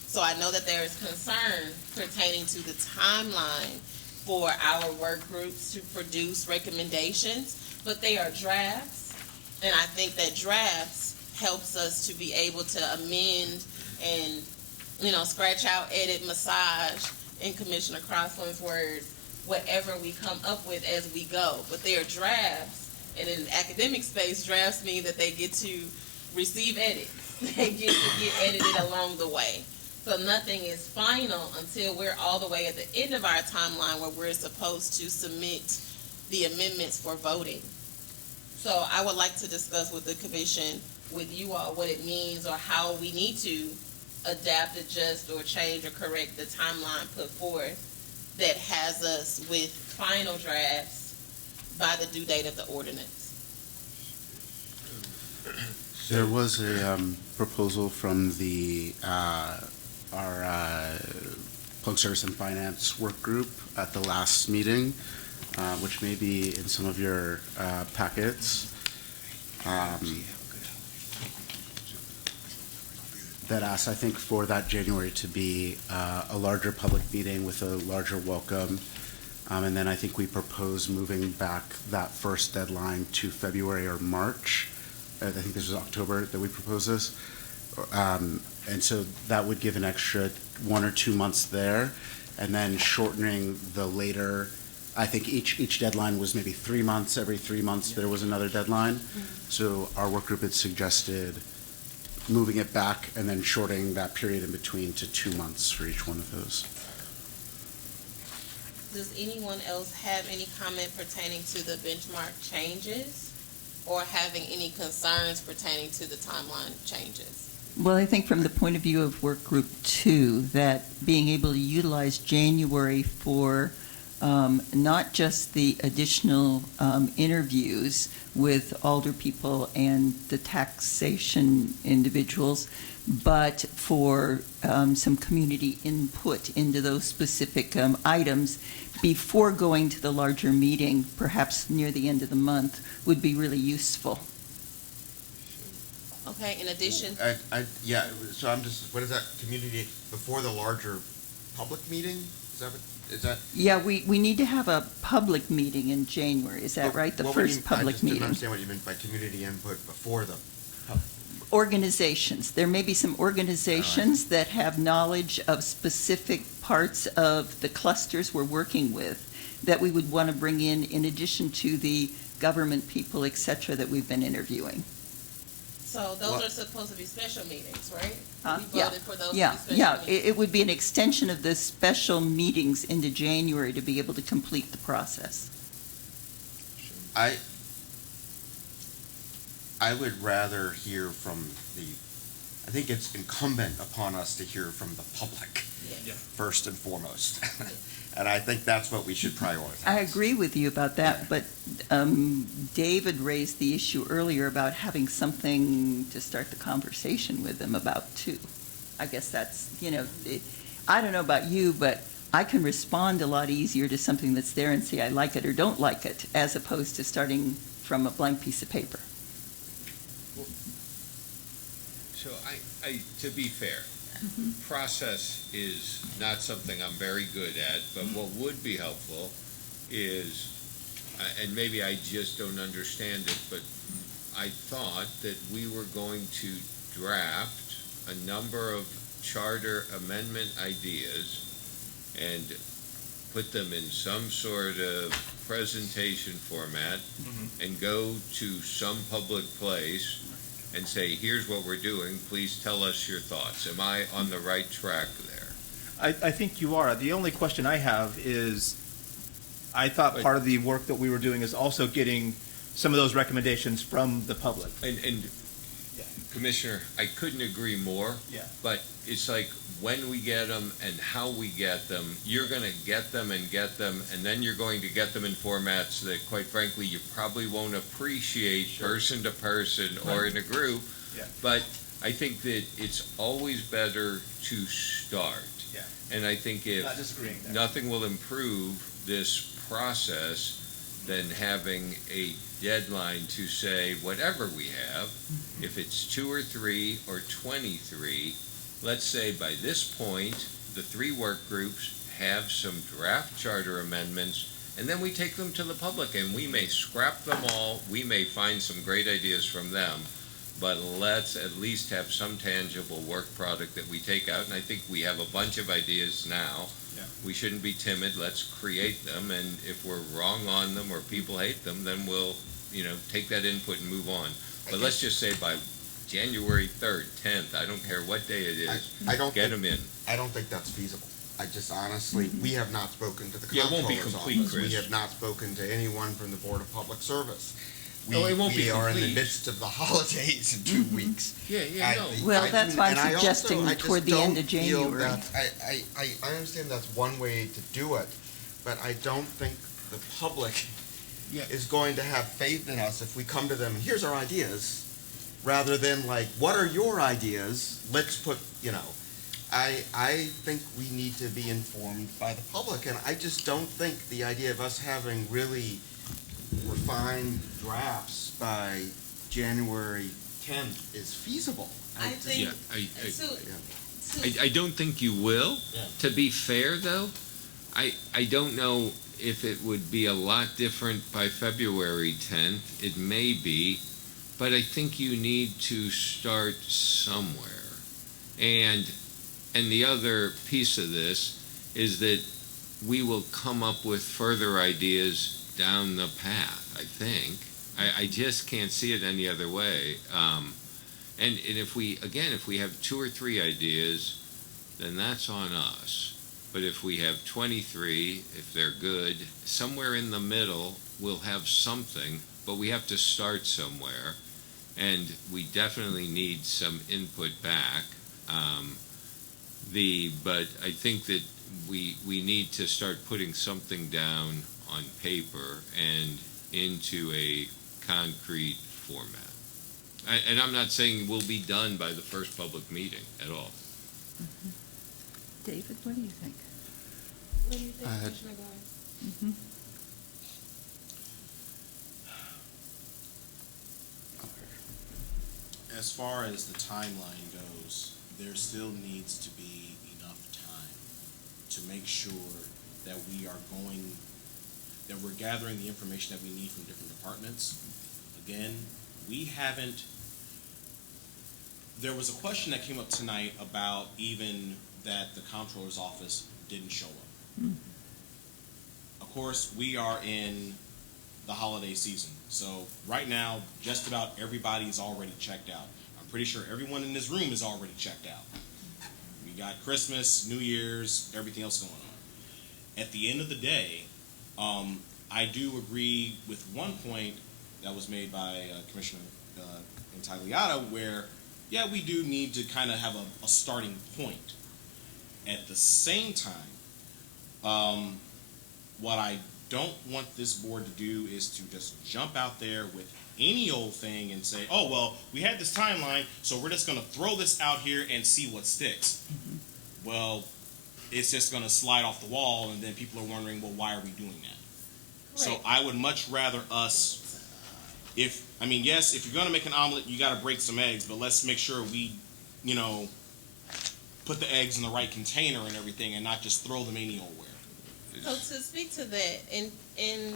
So I know that there is concern pertaining to the timeline for our work groups to produce recommendations, but they are drafts, and I think that drafts helps us to be able to amend and, scratch out, edit, massage, in Commissioner Crossland's words, whatever we come up with as we go. But they are drafts, and in the academic space, drafts mean that they get to receive edits. They get to get edited along the way. So nothing is final until we're all the way at the end of our timeline where we're supposed to submit the amendments for voting. So I would like to discuss with the commission, with you all, what it means or how we need to adapt, adjust, or change or correct the timeline put forth that has us with final drafts by the due date of the ordinance. There was a proposal from the our Public Service and Finance work group at the last meeting, which may be in some of your packets. That asked, I think, for that January to be a larger public meeting with a larger welcome. And then I think we propose moving back that first deadline to February or March. I think this was October that we proposed this. And so that would give an extra 1 or 2 months there. And then shortening the later, I think each deadline was maybe 3 months. Every 3 months there was another deadline. Mm-hmm. So our work group had suggested moving it back and then shortening that period in between to 2 months for each one of those. Does anyone else have any comment pertaining to the benchmark changes or having any concerns pertaining to the timeline changes? Well, I think from the point of view of Work Group 2, that being able to utilize January for not just the additional interviews with alder people and the taxation individuals, but for some community input into those specific items before going to the larger meeting, perhaps near the end of the month, would be really useful. Okay, in addition, Yeah, so I'm just, what is that, community, before the larger public meeting? Is that? Yeah, we need to have a public meeting in January, is that right? The What would you- first public I just didn't meeting. understand what you meant by community input before the. Organizations. There may be some organizations that have knowledge of specific parts of the clusters we're working with that we would want to bring in addition to the government people, et cetera, that we've been interviewing. so those are supposed to be special meetings, right? We Yeah, voted for those to be yeah, special yeah. meetings. It would be an extension of the special meetings into January to be able to complete the process. I would rather hear from I think it's incumbent upon us to hear from the public, Yeah. first and foremost. And I think that's what we should prioritize. I agree with you about that, but David raised the issue earlier about having something to start the conversation with them about too. I guess that's, I don't know about you, but I can respond a lot easier to something that's there and say I like it or don't like it, as opposed to starting from a blank piece of paper. So to be fair, process is not something I'm very good at, but what would be helpful is, and maybe I just don't understand it, but I thought that we were going to draft a number of charter amendment ideas and put them in some sort of presentation format and go to some public place and say, here's what we're doing, please tell us your thoughts. Am I on the right track there? I think you are. The only question I have is, I thought part of the work that we were doing is also getting some of those recommendations from the public. And Commissioner, I couldn't agree more. Yeah. But it's like, when we get them and how we get them, you're gonna get them, and then you're going to get them in formats that, quite frankly, you probably won't appreciate person to person or in a group. Yeah. But I think that it's always better to start. Yeah. And I think Not disagreeing there. nothing will improve this process than having a deadline to say, whatever we have, if it's 2 or 3 or 23, let's say by this point, the 3 work groups have some draft charter amendments, and then we take them to the public, and we may scrap them all, we may find some great ideas from them, but let's at least have some tangible work product that we take out, and I think we have a bunch of ideas now. Yeah. We shouldn't be timid, let's create them, and if we're wrong on them or people hate them, then we'll, take that input and move on. But let's just say by January 3rd, 10th, I don't care what day it is, I don't get think- them in. I don't think that's feasible. I just honestly, we have not spoken to the Yeah, it won't be comptroller's complete, office. We Chris. have not spoken to anyone from the Board of Public Service. No, it won't be We are in the complete. midst of the holidays in 2 weeks. Yeah, no. Well, that's why I'm and I also- suggesting I just toward the end don't of feel January. that- I understand that's one way to do it, but I don't think the public Yeah. is going to have faith in us if we come to them, here's our ideas, rather than like, what are your ideas? Let's put, I think we need to be informed by the public, and I just don't think the idea of us having really refined drafts by January 10th is feasible. I think, Yeah, so, I don't think you will. Yeah. To be fair, though, I don't know if it would be a lot different by February 10th. It may be, but I think you need to start somewhere. And the other piece of this is that we will come up with further ideas down the path, I think. I just can't see it any other way. And if we have 2 or 3 ideas, then that's on us. But if we have 23, if they're good, somewhere in the middle, we'll have something, but we have to start somewhere. And we definitely need some input back. But I think that we need to start putting something down on paper and into a concrete format. And I'm not saying we'll be done by the first public meeting at all. David, what do you think? What do you think, Commissioner Goins? As far as the timeline goes, there still needs to be enough time to make sure that we're gathering the information that we need from different departments. Again, there was a question that came up tonight about even that the comptroller's office didn't show up. Of course, we are in the holiday season. So right now, just about everybody is already checked out. I'm pretty sure everyone in this room is already checked out. We got Christmas, New Year's, everything else going on. At the end of the day, I do agree with one point that was made by Commissioner Intagliata, where, yeah, we do need to kind of have a starting point. At the same time, what I don't want this board to do is to just jump out there with any old thing and say, oh, well, we had this timeline, so we're just going to throw this out here and see what sticks. Well, it's just going to slide off the wall, and then people are wondering, well, why are we doing that? So I would much rather us, yes, if you're going to make an omelet, you got to break some eggs, but let's make sure we, put the eggs in the right container and everything and not just throw them any old where. So to speak to that, in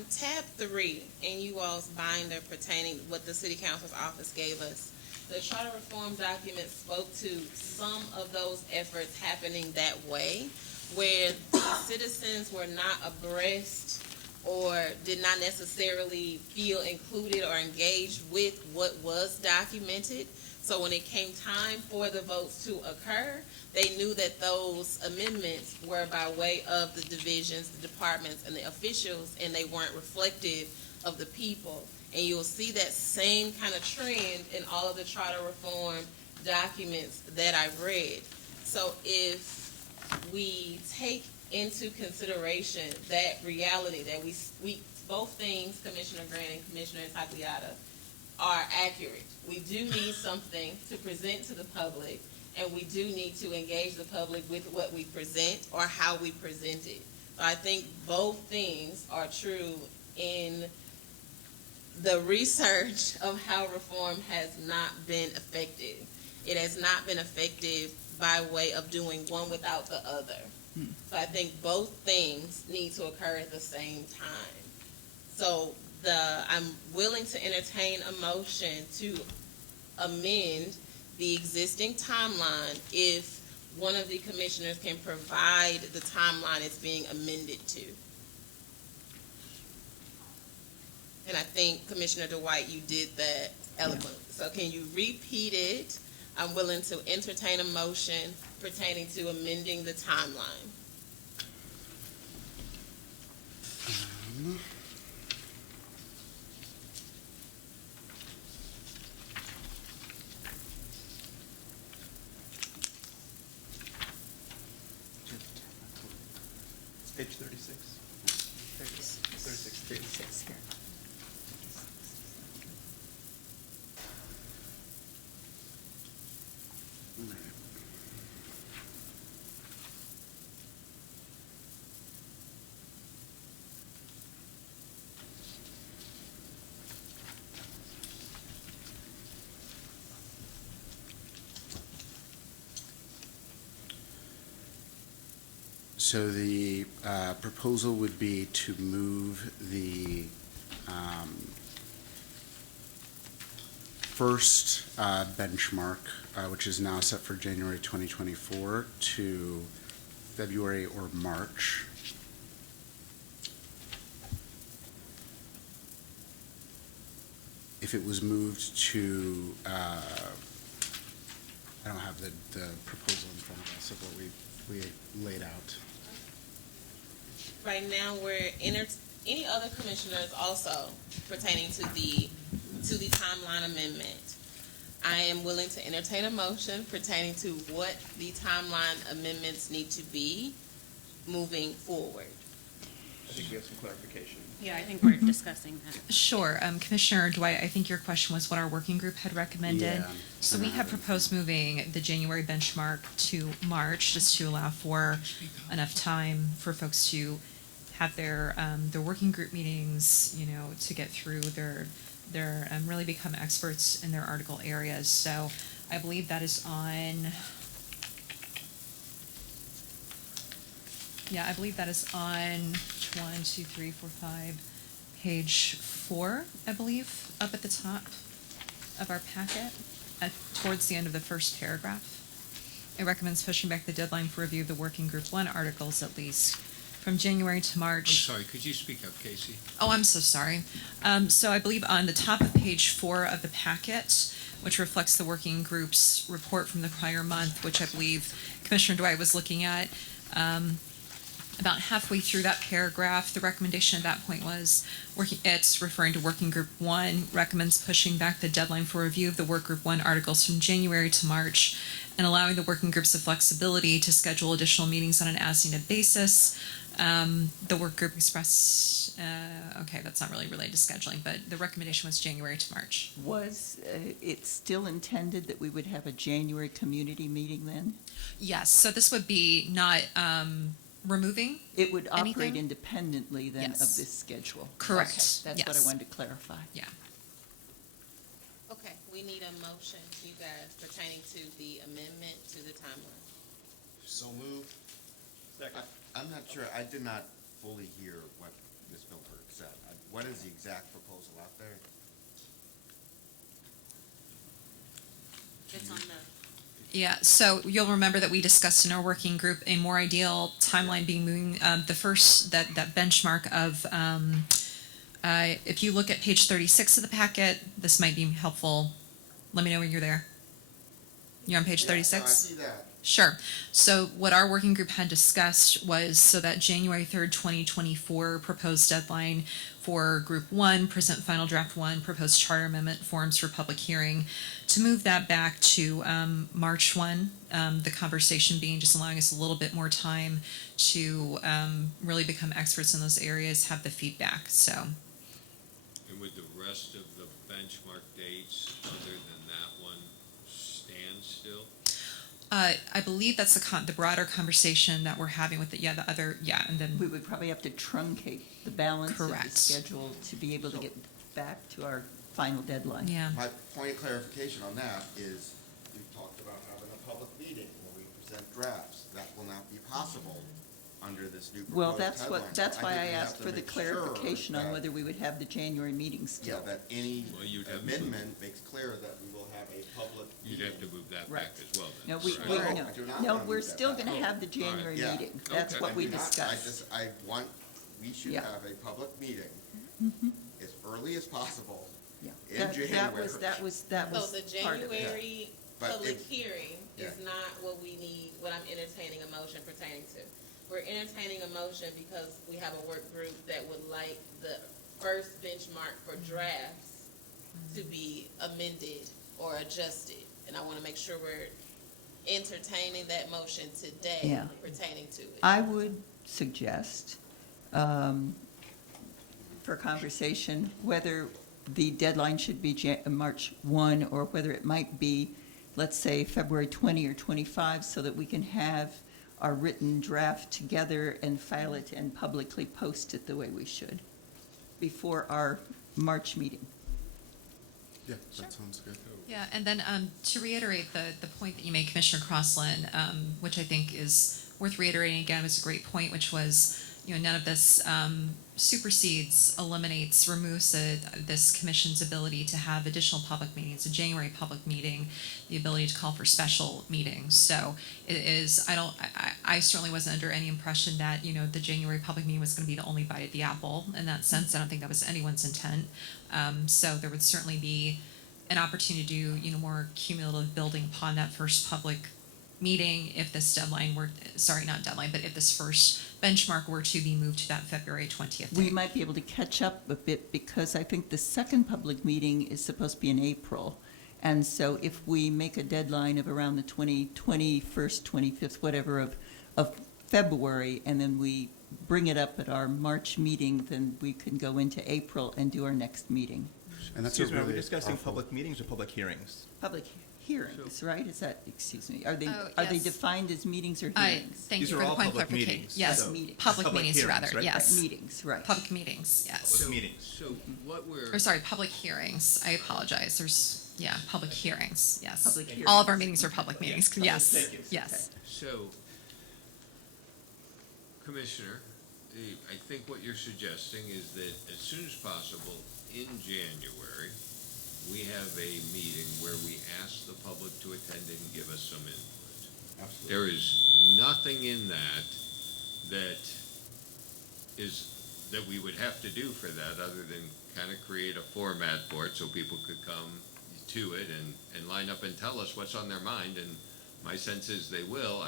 tab 3, in you all's binder pertaining what the city council's office gave us, the charter reform document spoke to some of those efforts happening that way, where the citizens were not abreast or did not necessarily feel included or engaged with what was documented. So when it came time for the votes to occur, they knew that those amendments were by way of the divisions, the departments, and the officials, and they weren't reflective of the people. And you'll see that same kind of trend in all of the charter reform documents that I've read. So if we take into consideration that reality that we both things, Commissioner Grant and Commissioner Intagliata, are accurate. We do need something to present to the public, and we do need to engage the public with what we present or how we present it. So I think both things are true in the research of how reform has not been effective. It has not been effective by way of doing one without the other. So I think both things need to occur at the same time. So I'm willing to entertain a motion to amend the existing timeline if one of the commissioners can provide the timeline it's being amended to. And I think, Commissioner Dwight, you did that eloquently. So can you repeat it? I'm willing to entertain a motion pertaining to amending the timeline. Page 36. 36 here. So the proposal would be to move the first benchmark, which is now set for January 2024, to February or March. If it was moved to, I don't have the proposal in front of us of what we laid out. Right now, any other commissioners also pertaining to the timeline amendment. I am willing to entertain a motion pertaining to what the timeline amendments need to be moving forward? I think we have some clarification. Yeah, I think we're discussing that. Sure. Commissioner Dwight, I think your question was what our working group had recommended. Yeah. So we have proposed moving the January benchmark to March, just to allow for enough time for folks to have their working group meetings, to get through really become experts in their article areas. So I believe that is on, I believe that is on page 4, I believe, up at the top of our packet, towards the end of the first paragraph. It recommends pushing back the deadline for review of the Working Group 1 articles at least from January to March. I'm sorry, could you speak up, Casey? Oh, I'm so sorry. So I believe on the top of page 4 of the packet, which reflects the working group's report from the prior month, which I believe Commissioner Dwight was looking at, about halfway through that paragraph, the recommendation at that point was, it's referring to Working Group 1, recommends pushing back the deadline for review of the Work Group 1 articles from January to March, and allowing the working groups the flexibility to schedule additional meetings on an as-needed basis. The work group expressed, okay, that's not really related to scheduling, but the recommendation was January to March. Was it still intended that we would have a January community meeting then? Yes, so this would be not removing. It would operate Anything? independently then of Yes. this schedule? Correct. Okay, that's what I Yes. wanted to clarify. Yeah. Okay, we need a motion, you guys, pertaining to the amendment to the timeline. So moved. Second. I'm not sure, I did not fully hear what Ms. Milford said. What is the exact proposal out there? It's on the, Yeah, so you'll remember that we discussed in our working group a more ideal timeline being moving, the first, that benchmark of, if you look at page 36 of the packet, this might be helpful. Let me know when you're there. You're on page 36? I see that. Sure. So what our working group had discussed was so that January 3rd, 2024 proposed deadline for Group 1, present final draft 1, proposed charter amendment forms for public hearing, to move that back to March 1, the conversation being just allowing us a little bit more time to really become experts in those areas, have the feedback, so. And would the rest of the benchmark dates, other than that one, stand still? I believe that's the broader conversation that we're having with the other, and then. We would probably have to truncate the balance of the Correct. schedule to be able to get back to our final deadline. Yeah. My point of clarification on that is, we've talked about having a public meeting where we present drafts. That will not be possible under this new Well, proposed deadline. that's why think I we have asked to for the make sure clarification on that- whether we would have the January meeting Yeah, still. that any Well, you'd have to amendment makes clear that we will have a public You'd meeting. have to move that Right. back as well then. No, we, correct? No, no, I do not no, wanna we're move that still back. gonna have the January Yeah. meeting. That's Okay. what we I do not- discussed. I want, we should Yeah. have a public meeting as early as possible Yeah. in That January. was So the part of it. January But public if- hearing is Yeah. not what we need, what I'm entertaining a motion pertaining to. We're entertaining a motion because we have a work group that would like the first benchmark for drafts to be amended or adjusted. And I want to make sure we're entertaining that motion today Yeah. pertaining to it. I would suggest, for conversation, whether the deadline should be March 1 or whether it might be, let's say, February 20 or 25, so that we can have our written draft together and file it and publicly post it the way we should before our March meeting. Yeah, that sounds good. Yeah, and then to reiterate the point that you made, Commissioner Crossland, which I think is worth reiterating again, was a great point, which was, none of this supersedes, eliminates, removes this commission's ability to have additional public meetings, a January public meeting, the ability to call for special meetings. So it is, I certainly wasn't under any impression that, the January public meeting was going to be the only bite at the apple in that sense. I don't think that was anyone's intent. So there would certainly be an opportunity to do, more cumulative building upon that first public meeting if this deadline were, not deadline, but if this first benchmark were to be moved to that February 20th We date. might be able to catch up a bit because I think the second public meeting is supposed to be in April. And so if we make a deadline of around the 21st, 25th, whatever, of February, and then we bring it up at our March meeting, then we can go into April and do our next meeting. And that's Excuse me, are we really discussing powerful- public meetings or public hearings? Public hearings, right? Is that, excuse me, are they Oh, are they yes. defined as meetings or I hearings? thank These you are for the all point of public clarification. meetings, Yes, so- Meetings. public Public meetings hearings, rather, right? yes. Meetings, right. Public meetings, yes. Public meetings. So what we're. Or sorry, public hearings. I apologize. Public hearings, yes. Public hearings. All of our meetings are public meetings, Yes. yes, Thank you. yes. So, Commissioner, I think what you're suggesting is that as soon as possible in January, we have a meeting where we ask the public to attend and give us some input. Absolutely. There is nothing in that that we would have to do for that other than kind of create a format for it so people could come to it and line up and tell us what's on their mind. And my sense is they will.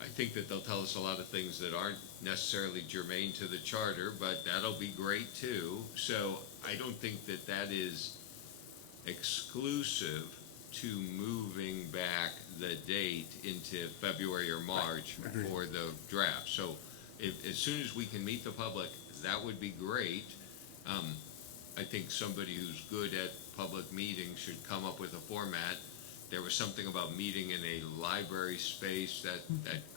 I think that they'll tell us a lot of things that aren't necessarily germane to the charter, but that'll be great too. So I don't think that that is exclusive to moving back the date into February or March Agreed. for the draft. So as soon as we can meet the public, that would be great. I think somebody who's good at public meetings should come up with a format. There was something about meeting in a library space that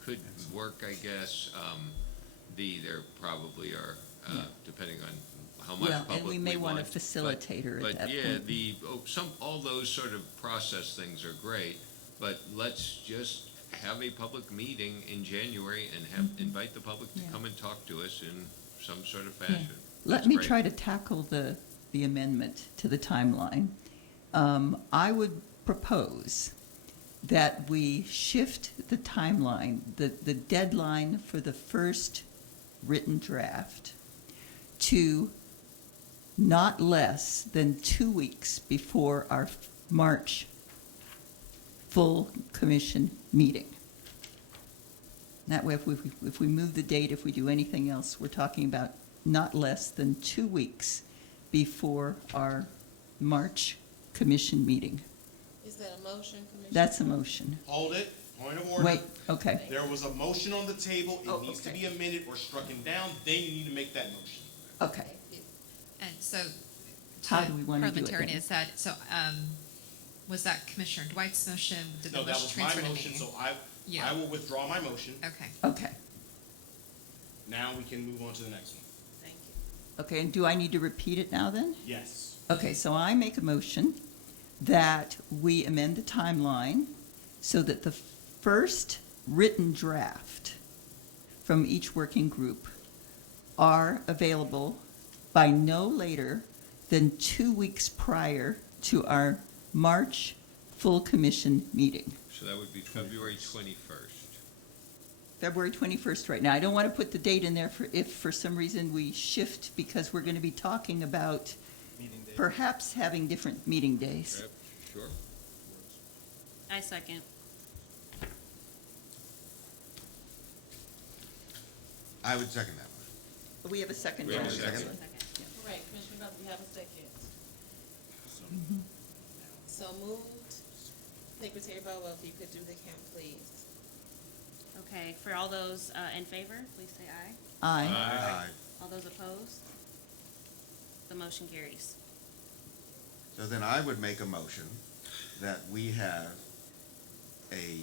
could work, I guess. There probably are, depending on how much Well, public and we may want a want. facilitator at that But yeah, point. all those sort of process things are great, but let's just have a public meeting in January and invite the public to Yeah. come and talk to us in some sort of Yeah. fashion. Let That's me great. try to tackle the amendment to the timeline. I would propose that we shift the timeline, the deadline for the first written draft to not less than 2 weeks before our March full commission meeting. That way, if we move the date, if we do anything else, we're talking about not less than 2 weeks before our March commission meeting. Is that a motion, Commissioner? That's a motion. Hold it, point of order. Wait, okay. There was a motion on the table, Oh, it needs to okay. be amended or strucken down, then you need to make that motion. Okay. And so. How do we wanna do it Parliamentarian, then? is that, so, was that Commissioner Dwight's motion? Did the No, that motion was my transfer to motion, me? so Yeah. I will withdraw my motion. Okay. Okay. Now we can move on to the next one. Thank you. Okay, and do I need to repeat it now then? Yes. Okay, so I make a motion that we amend the timeline so that the first written draft from each working group are available by no later than 2 weeks prior to our March full commission meeting. So that would be February 21st. February 21st right now. I don't want to put the date in there for if for some reason we shift because we're going to be talking about Meeting day. perhaps having different meeting days. Yep, sure. I second. I would second that one. We have a second. We have a John. second. Second. Right, Commissioner Butler, you have a second. So moved. Secretary Bobo, if you could do the count, please. Okay, for all those in favor, please say aye. Aye. Aye. All those opposed? The motion carries. So then I would make a motion that we have a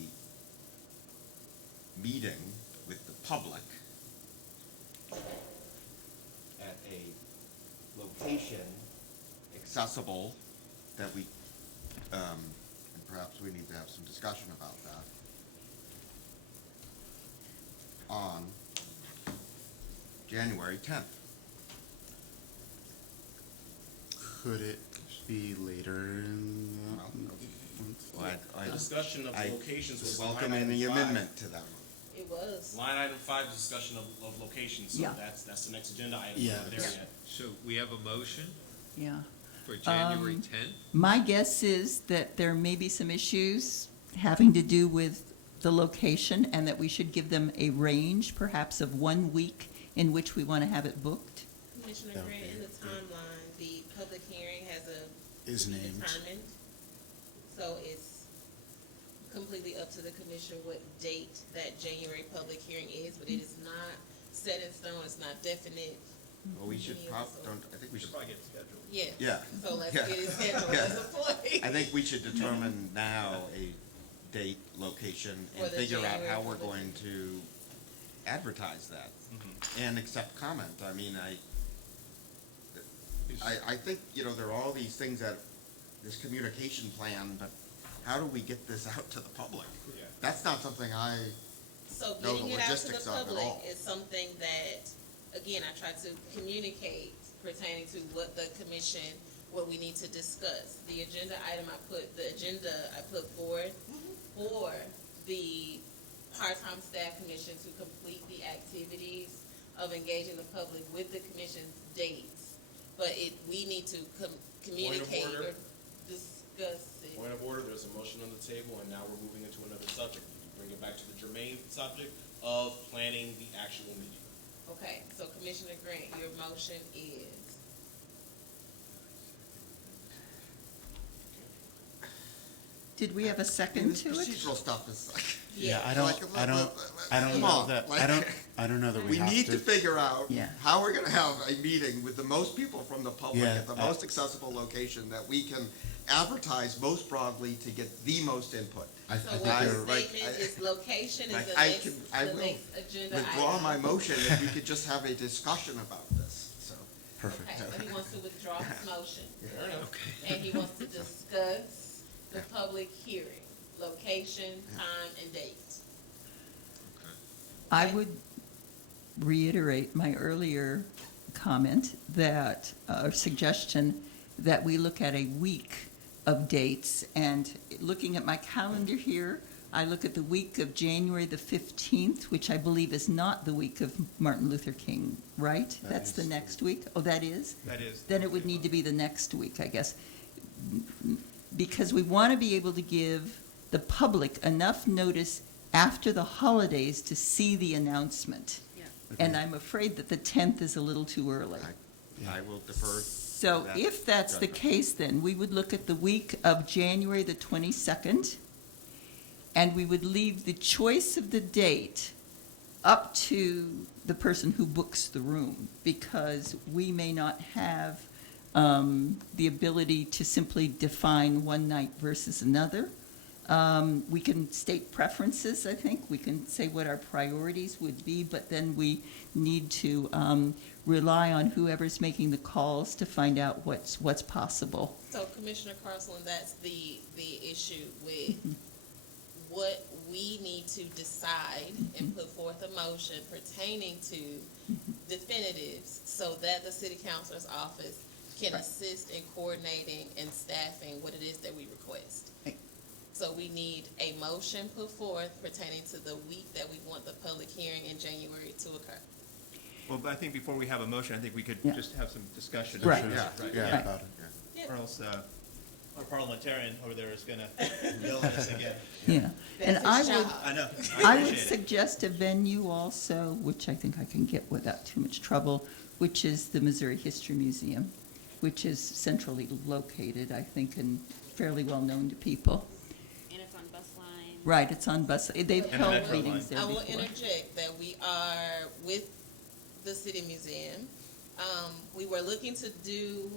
meeting with the public at a location accessible that we, and perhaps we need to have some discussion about that, on January 10th. Could it be later in the Well, The discussion of I locations was welcome line item any 5. amendment to that one. It was. Line item 5, discussion of locations, so Yeah. that's the next agenda item, Yeah. we're not there yet. So we have a motion Yeah. for January 10th? My guess is that there may be some issues having to do with the location and that we should give them a range, perhaps of 1 week in which we want to have it booked. Commissioner That would Grant, be in the good. timeline, the public hearing has Is to be named. determined. So it's completely up to the commission what date that January public hearing is, but it is not set in stone, it's not definite. Well, we should I think we should. Probably get it scheduled. Yes. Yeah. So let's Yeah. get it scheduled Yeah. as a point. I think we should determine now a date, location, For and the figure out January how we're public going to advertise that and accept comment. I mean, I think, there are all these things that, this communication plan, but how do we get this out to the public? Yeah. That's not something I So know getting the it out to logistics the of at public all. is something that, again, I try to communicate pertaining to what the commission, what we need to discuss. The agenda item I put forward for the part-time staff commission to complete the activities of engaging the public with the commission's dates. But we need to communicate order. or discuss it. Point of order, there's a motion on the table, and now we're moving into another subject. You bring it back to the germane subject of planning the actual meeting. Okay, so Commissioner Grant, your motion is? Did we have a second This to it? procedural stuff is like. Yeah, I don't Come know on, that, like- I don't know that We have need to figure out Yeah. how we're gonna have a meeting with the most people from the public Yeah, at the most accessible location that we can advertise most broadly to get the most input. I So think what I- the you're, like, statement I- is location is like, the I next, can- I the will next agenda item. Withdraw my motion if we could just have a discussion about this, so. perfect. Okay, so he wants to withdraw his motion. Fair enough. And he wants to discuss the public hearing, location, time, and date. I would reiterate my earlier comment that, or suggestion, that we look at a week of dates. And looking at my calendar here, I look at the week of January the 15th, which I believe is not the week of Martin Luther King, right? That That's the is. next week? Oh, that is? That is. Then it would need to be the next week, I guess. Because we want to be able to give the public enough notice after the holidays to see the announcement. Yeah. And I'm afraid that the 10th is a little too early. I will defer. So that if that's the judgment. case, then we would look at the week of January the 22nd, and we would leave the choice of the date up to the person who books the room, because we may not have the ability to simply define one night versus another. We can state preferences, I think. We can say what our priorities would be, but then we need to rely on whoever's making the calls to find out what's possible. So Commissioner Carlson, that's the issue with what we need to decide and put forth a motion pertaining to definitives so that the city councilor's office can Right. assist in coordinating and staffing what it is that we request. Right. So we need a motion put forth pertaining to the week that we want the public hearing in January to occur. Well, but I think before we have a motion, I think we could Yeah. just have some discussion. Right. Yeah, Yeah, Right. about it, yeah. Or else, our parliamentarian over there is gonna yell at us again. Yeah. And That's I his would, job. I know, I I would appreciate it. suggest a venue also, which I think I can get without too much trouble, which is the Missouri History Museum, which is centrally located, I think, and fairly well known to people. And it's on bus line. Right, it's on bus, they've And the held Metro meetings there I will before. interject that we are with the city museum. We were looking to do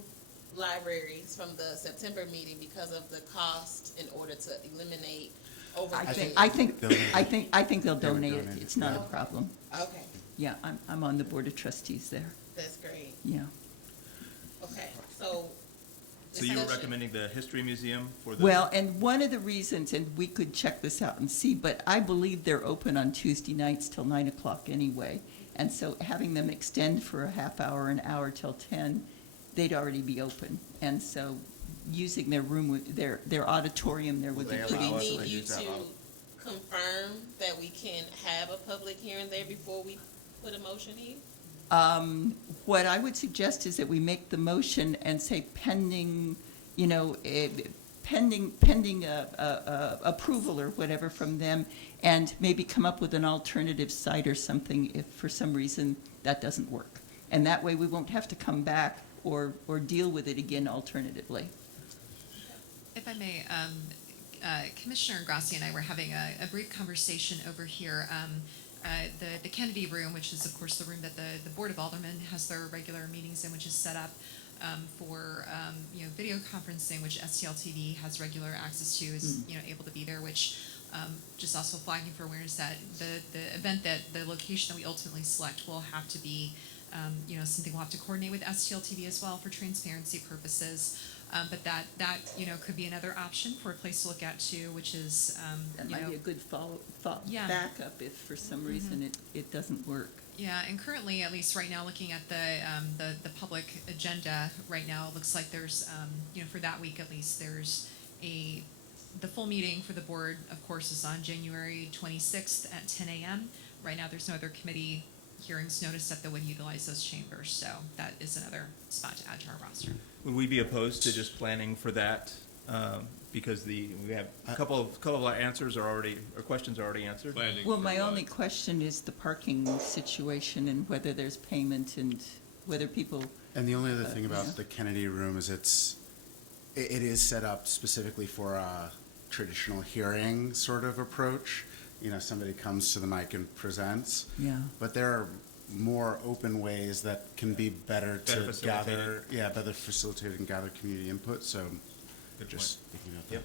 libraries from the September meeting because of the cost in order to eliminate I overpayment. think they'll They would donate it, donate it, it's not a yeah. problem. Okay, Yeah, I'm on the Board of Trustees there, that's great. yeah. Okay, so. So you were discussion. recommending the History Museum for the? Well, and one of the reasons, and we could check this out and see, but I believe they're open on Tuesday nights till 9 o'clock anyway. And so having them extend for a half hour, an hour till 10, they'd already be open. And so using their room, their auditorium there would Will be they Do pretty allow us we to need easy. you use that to model? confirm that we can have a public hearing there before we put a motion in? What I would suggest is that we make the motion and say pending, pending approval or whatever from them, and maybe come up with an alternative site or something if for some reason that doesn't work. And that way we won't have to come back or deal with it again alternatively. If I may, Commissioner Grassi and I were having a brief conversation over here. The Kennedy Room, which is of course the room that the Board of Aldermen has their regular meetings in, which is set up for video conferencing, which STLTV has regular access to, is able to be there, which just also flagging for awareness that the event, that the location that we ultimately select will have to be something we'll have to coordinate with STLTV as well for transparency purposes. But that could be another option for a place to look at too, which is That might be a good Yeah. backup if for some reason it doesn't work. Yeah, and currently, at least right now, looking at the public agenda right now, it looks like there's for that week at least, there's the full meeting for the board, of course, is on January 26th at 10 a.m. Right now, there's no other committee hearings noticed that would utilize those chambers, so that is another spot to add to our roster. Would we be opposed to just planning for that? Because we have a couple of our answers are already, or questions are already answered. Well, my only question is the parking situation and whether there's payment and whether people. And the only other thing about the Kennedy Room is it is set up specifically for a traditional hearing sort of approach. Somebody comes to the mic and presents. Yeah. But there are more open ways that can be better to gather, better facilitate and gather community input. So, just thinking about that.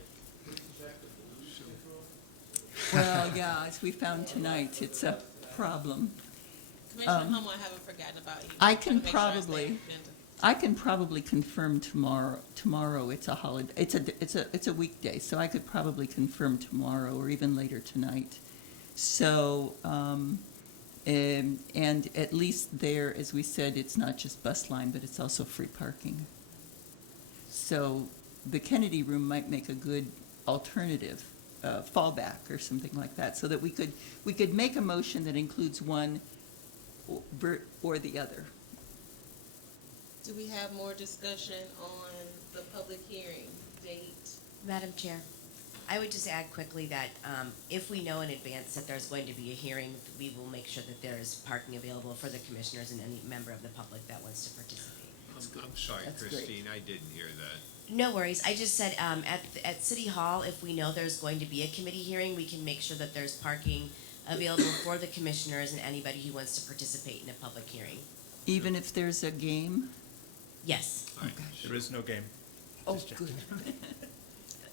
Well, yeah, as we found tonight, it's a problem. Commissioner Hummel, I haven't forgotten about you. I can probably confirm tomorrow. Tomorrow it's a holiday. It's a weekday, so I could probably confirm tomorrow or even later tonight. So, and at least there, as we said, it's not just bus line, but it's also free parking. So, the Kennedy Room might make a good alternative, fallback or something like that, so that we could make a motion that includes one or the other. Do we have more discussion on the public hearing date? Madam Chair, I would just add quickly that if we know in advance that there's going to be a hearing, we will make sure that there is parking available for the commissioners and any member of the public that wants to participate. I'm sorry, That's Christine, I didn't hear that. No worries. I just said at City Hall, if we know there's going to be a committee hearing, we can make sure that there's parking available for the commissioners and anybody who wants to participate in a public hearing. Even if there's a game? Yes. There is no game. Oh, good.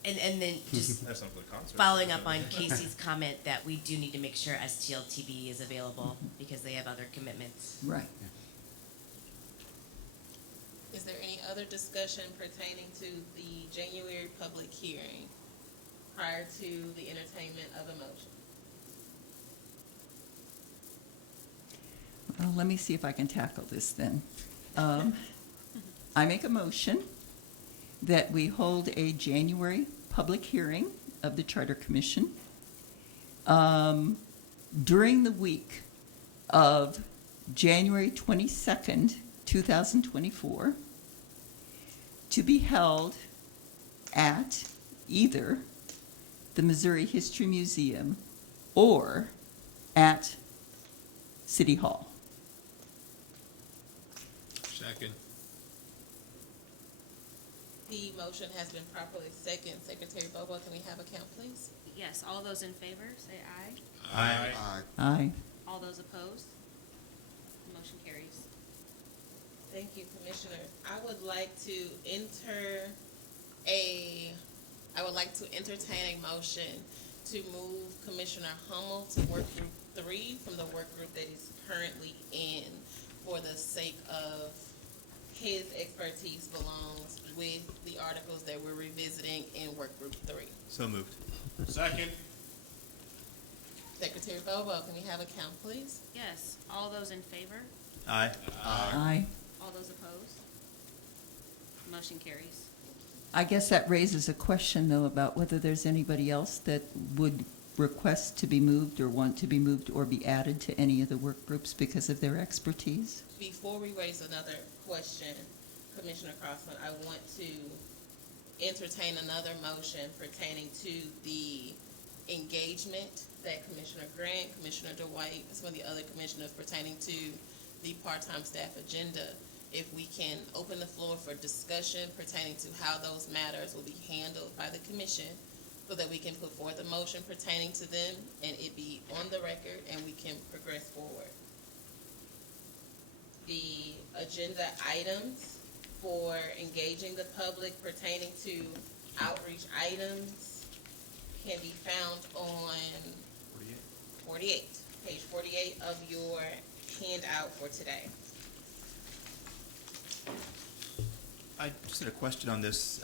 And then just That's not for the concert. following up on Casey's comment that we do need to make sure STLTV is available because they have other commitments. Right. Is there any other discussion pertaining to the January public hearing prior to the entertainment of a motion? Well, let me see if I can tackle this then. I make a motion that we hold a January public hearing of the Charter Commission during the week of January 22nd, 2024, to be held at either the Missouri History Museum or at City Hall. Second. The motion has been properly seconded. Secretary Bobo, can we have a count, please? Yes, all those in favor, say aye. Aye. Aye. All those opposed? The motion carries. Thank you, Commissioner. I would like to entertain a motion to move Commissioner Hummel to work group 3 from the work group that he's currently in for the sake of his expertise belongs with the articles that we're revisiting in work group 3. So moved. Second. Secretary Bobo, can we have a count, please? Yes, all those in favor? Aye. Aye. All those opposed? The motion carries. I guess that raises a question, though, about whether there's anybody else that would request to be moved or want to be moved or be added to any of the work groups because of their expertise. Before we raise another question, Commissioner Crossland, I want to entertain another motion pertaining to the engagement that Commissioner Grant, Commissioner Dwight, and some of the other commissioners pertaining to the part-time staff agenda. If we can open the floor for discussion pertaining to how those matters will be handled by the commission so that we can put forth a motion pertaining to them and it be on the record and we can progress forward. The agenda items for engaging the public pertaining to outreach items can be found on 48, page 48 of your handout for today. I just had a question on this.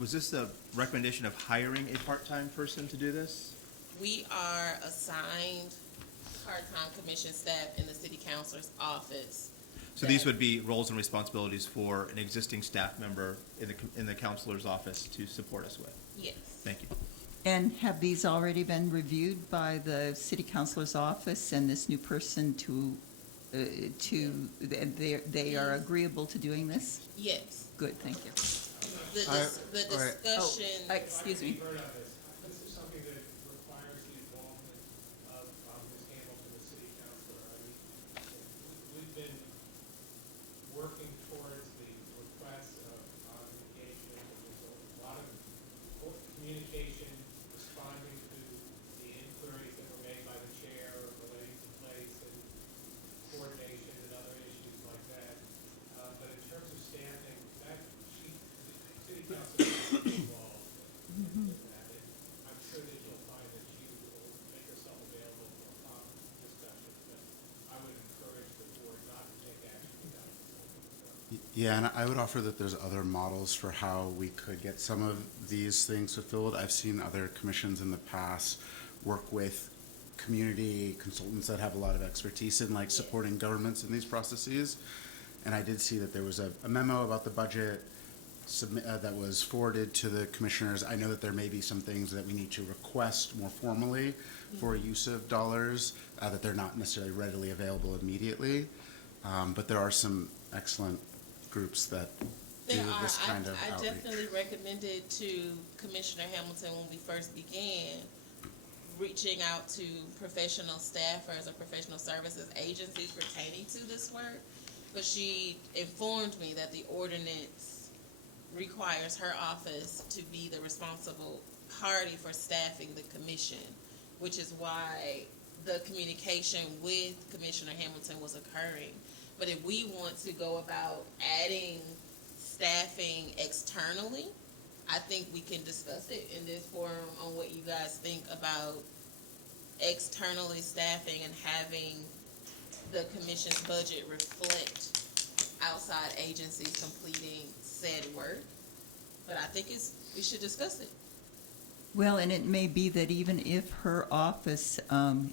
Was this a recommendation of hiring a part-time person to do this? We are assigned part-time commission staff in the city councilor's office. So these would be roles and responsibilities for an existing staff member in the counselor's office to support us with? Yes. Thank you. And have these already been reviewed by the city councilor's office and this new person they are agreeable to doing this? Yes. Good, thank you. The discussion. Oh, excuse me. This is something that requires the involvement of Ms. Hamilton, the city councilor. I mean, we've been working towards the request of engagement, and there's a lot of communication, responding to the inquiries that were made by the chair relating to place and coordination and other issues like that. But in terms of staffing, the city council is involved in that. And I'm sure that you'll find that you will make yourself available for a prompt discussion, but I would encourage the board not to take action without consulting. Yeah, and I would offer that there's other models for how we could get some of these things fulfilled. I've seen other commissions in the past work with community consultants that have a lot of expertise in like supporting governments in these processes. And I did see that there was a memo about the budget that was forwarded to the commissioners. I know that there may be some things that we need to request more formally for use of dollars, that they're not necessarily readily available immediately. But there are some excellent groups that do this kind of outreach. I definitely recommended to Commissioner Hamilton when we first began reaching out to professional staffers or professional services agencies pertaining to this work, but she informed me that the ordinance requires her office to be the responsible party for staffing the commission, which is why the communication with Commissioner Hamilton was occurring. But if we want to go about adding staffing externally, I think we can discuss it in this forum on what you guys think about externally staffing and having the commission's budget reflect outside agencies completing said work. But I think we should discuss it. Well, and it may be that even if her office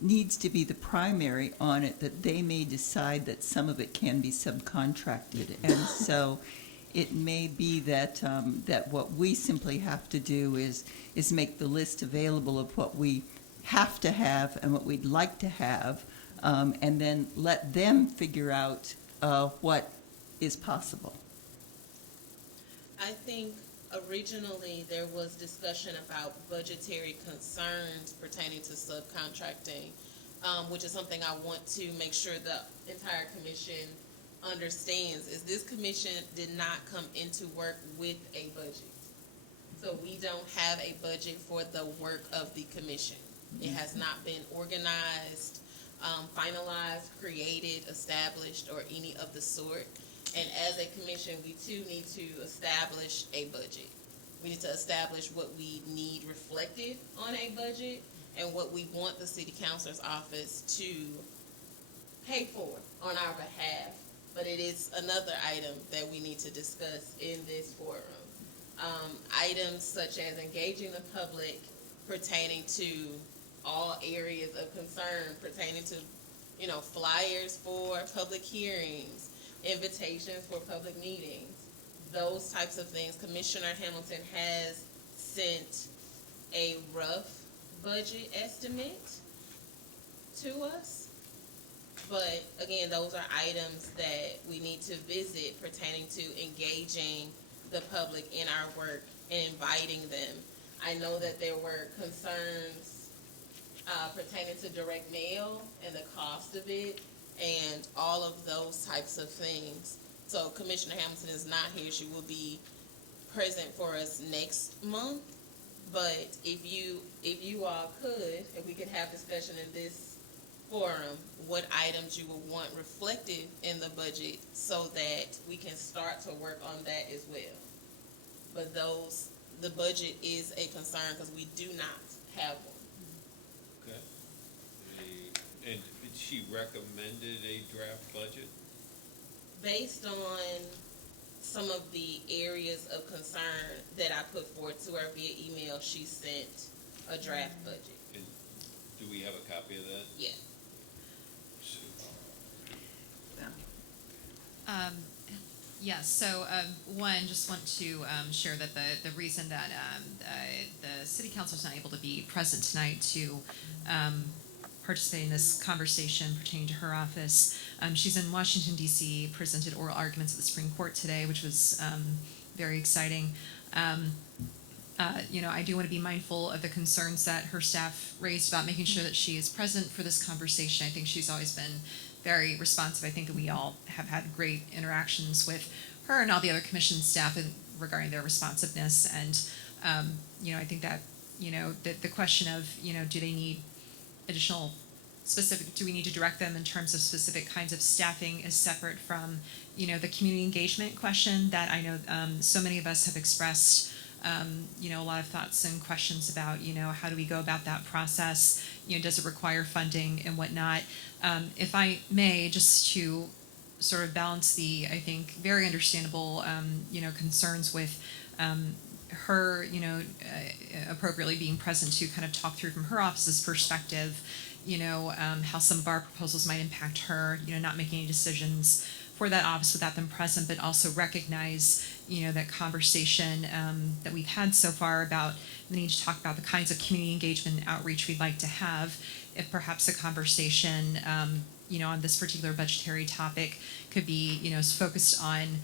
needs to be the primary on it, that they may decide that some of it can be subcontracted. And so it may be that that what we simply have to do is make the list available of what we have to have and what we'd like to have, and then let them figure out what is possible. I think originally there was discussion about budgetary concerns pertaining to subcontracting, which is something I want to make sure the entire commission understands, is this commission did not come into work with a budget. So we don't have a budget for the work of the commission. It has not been organized, finalized, created, established, or any of the sort. And as a commission, we too need to establish a budget. We need to establish what we need reflected on a budget and what we want the city councilor's office to pay for on our behalf. But it is another item that we need to discuss in this forum. Items such as engaging the public pertaining to all areas of concern pertaining to, flyers for public hearings, invitations for public meetings, those types of things. Commissioner Hamilton has sent a rough budget estimate to us. But again, those are items that we need to visit pertaining to engaging the public in our work and inviting them. I know that there were concerns pertaining to direct mail and the cost of it and all of those types of things. So Commissioner Hamilton is not here. She will be present for us next month. But if you all could, if we could have discussion in this forum, what items you would want reflected in the budget so that we can start to work on that as well. But the budget is a concern because we do not have one. Okay. And she recommended a draft budget? Based on some of the areas of concern that I put forward to her via email, she sent a draft budget. And do we have a copy of that? Yes. Yes, so one, just want to share that the reason that the city council is not able to be present tonight to participate in this conversation pertaining to her office, she's in Washington, D.C., presented oral arguments at the Supreme Court today, which was very exciting. I do want to be mindful of the concerns that her staff raised about making sure that she is present for this conversation. I think she's always been very responsive. I think that we all have had great interactions with her and all the other commission staff regarding their responsiveness. And, I think that, the question of, do they need additional do we need to direct them in terms of specific kinds of staffing is separate from, the community engagement question that I know so many of us have expressed, a lot of thoughts and questions about, how do we go about that process? Does it require funding and whatnot? If I may, just to sort of balance the, I think, very understandable, concerns with her, appropriately being present to kind of talk through from her office's perspective, how some of our proposals might impact her, not making any decisions for that office without them present, but also recognize, that conversation that we've had so far about the need to talk about the kinds of community engagement and outreach we'd like to have. If perhaps a conversation, on this particular budgetary topic could be, focused on,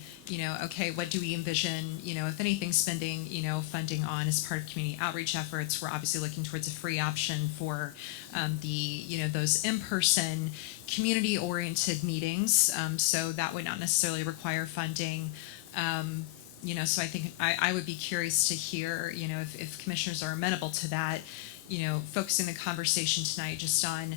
okay, what do we envision, if anything, spending, funding on as part of community outreach efforts. We're obviously looking towards a free option for those in-person community-oriented meetings. So that would not necessarily require funding. So I think I would be curious to hear, if commissioners are amenable to that, focusing the conversation tonight just on,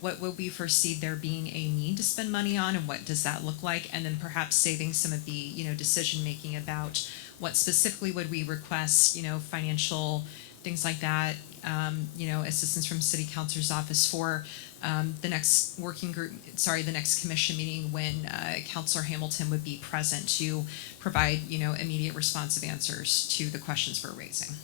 what will we foresee there being a need to spend money on and what does that look like? And then perhaps saving some of the, decision-making about what specifically would we request, financial things like that, assistance from city councilor's office for the next the next commission meeting when Councilor Hamilton would be present to provide, immediate responsive answers to the questions we're raising.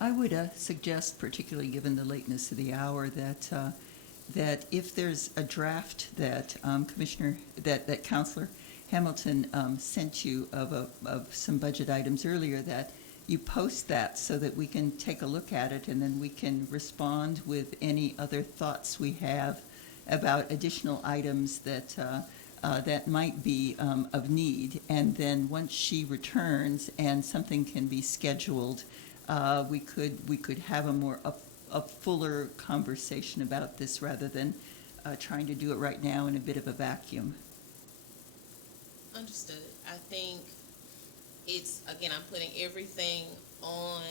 I would suggest, particularly given the lateness of the hour, that if there's a draft that that Councilor Hamilton sent you of some budget items earlier, that you post that so that we can take a look at it and then we can respond with any other thoughts we have about additional items that that might be of need. And then once she returns and something can be scheduled, we could have a fuller conversation about this rather than trying to do it right now in a bit of a vacuum. Understood. I think I'm putting everything on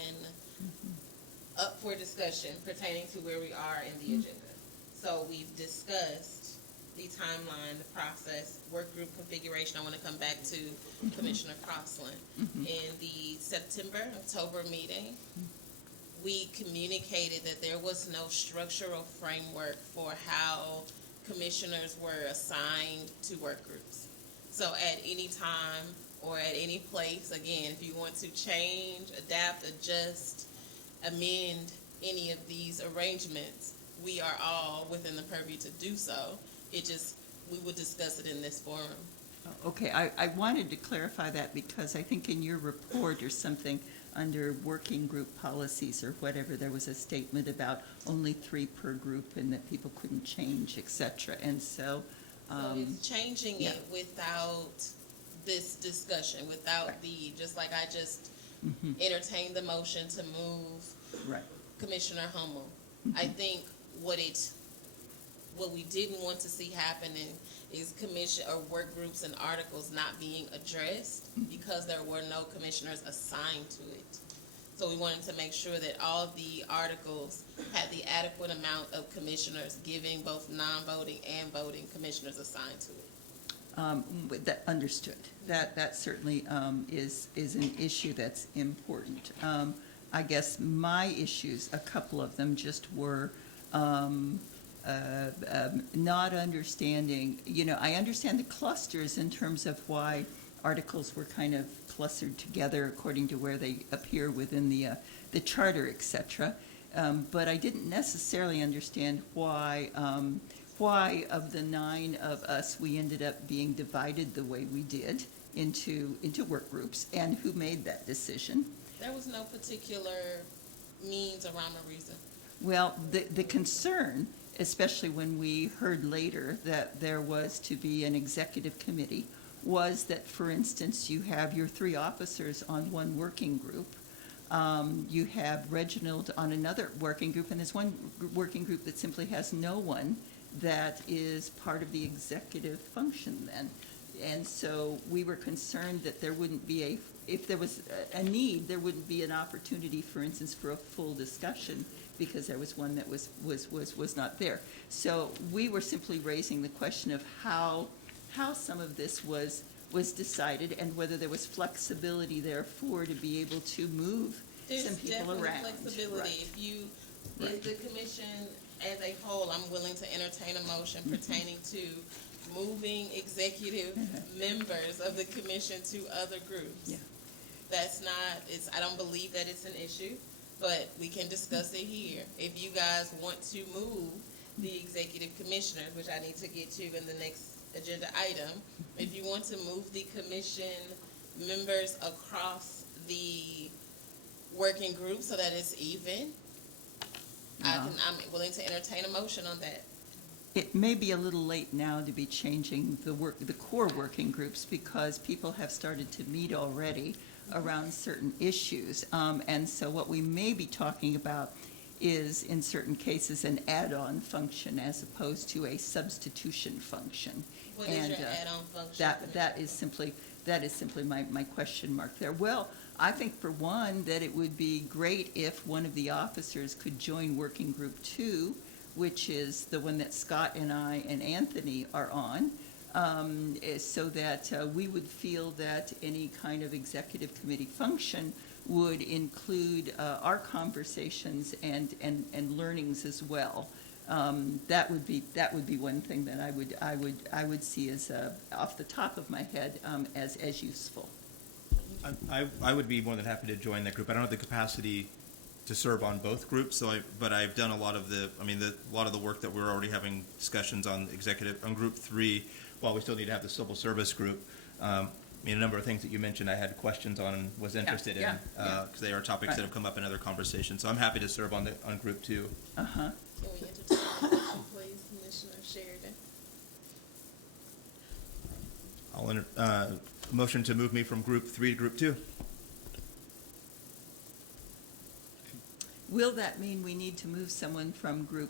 up for discussion pertaining to where we are in the agenda. So we've discussed the timeline, the process, work group configuration. I want to come back to Commissioner Crossland. In the October meeting, we communicated that there was no structural framework for how commissioners were assigned to work groups. So at any time or at any place, again, if you want to change, adapt, adjust, amend any of these arrangements, we are all within the purview to do so. We would discuss it in this forum. Okay, I wanted to clarify that because I think in your report or something under working group policies or whatever, there was a statement about only 3 per group and that people couldn't change, et cetera. And so it's changing it without this discussion, without just like I just entertained the motion to move Commissioner Hummel. I think what it what we didn't want to see happening is commission or work groups and articles not being addressed because there were no commissioners assigned to it. So we wanted to make sure that all the articles had the adequate amount of commissioners, giving both non-voting and voting commissioners assigned to it. That understood. That certainly is an issue that's important. I guess my issues, a couple of them, just were not understanding. I understand the clusters in terms of why articles were kind of clustered together according to where they appear within the charter, etc. But I didn't necessarily understand why of the 9 of us we ended up being divided the way we did into work groups, and who made that decision. There was no particular means or rhyme or reason. Well, the concern, especially when we heard later that there was to be an executive committee, was that, for instance, you have your 3 officers on one working group. You have Reginald on another working group, and there's one working group that simply has no one that is part of the executive function then. And so we were concerned that there wouldn't be if there was a need, there wouldn't be an opportunity, for instance, for a full discussion, because there was one that was not there. So we were simply raising the question of how some of this was decided, and whether there was flexibility therefore to be able to move some people around. There's definitely flexibility. Right. If you, Right. if the commission as a whole, I'm willing to entertain a motion pertaining to moving executive members of the commission to other groups. Yeah. That's not, I don't believe that it's an issue, but we can discuss it here. If you guys want to move the executive commissioners, which I need to get to in the next agenda item, if you want to move the commission members across the working group so that it's even, I'm willing to entertain a motion on that. It may be a little late now to be changing the core working groups, because people have started to meet already around certain issues. And so what we may be talking about is, in certain cases, an add-on function as opposed to a substitution function. What is your add-on function? That is simply my question mark there. Well, I think for one that it would be great if one of the officers could join working group 2, which is the one that Scott and I and Anthony are on, so that we would feel that any kind of executive committee function would include our conversations and learnings as well. That would be one thing that I would see as off the top of my head as useful. I would be more than happy to join that group. I don't have the capacity to serve on both groups, but I've done a lot of the work that we're already having discussions on group 3, while we still need to have the civil service group. A number of things that you mentioned I had questions on and was interested in, because they are topics that have come up in other conversations. So I'm happy to serve on group 2. Uh-huh. Can we entertain a motion, please, Commissioner Sheridan? I'll motion to move me from group 3 to group 2. Will that mean we need to move someone from group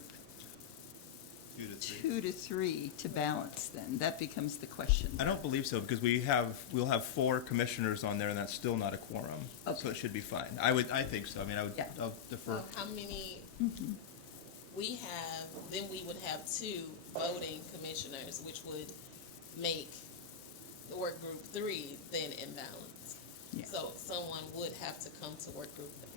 2 to 3 to balance then? That becomes the question. I don't believe so, because we'll have 4 commissioners on there, and that's still not a quorum. Okay. So it should be fine. I think so. I'll defer. So how many we have, then we would have 2 voting commissioners, which would make the work group 3 then imbalanced. Yeah. So someone would have to come to work group 3.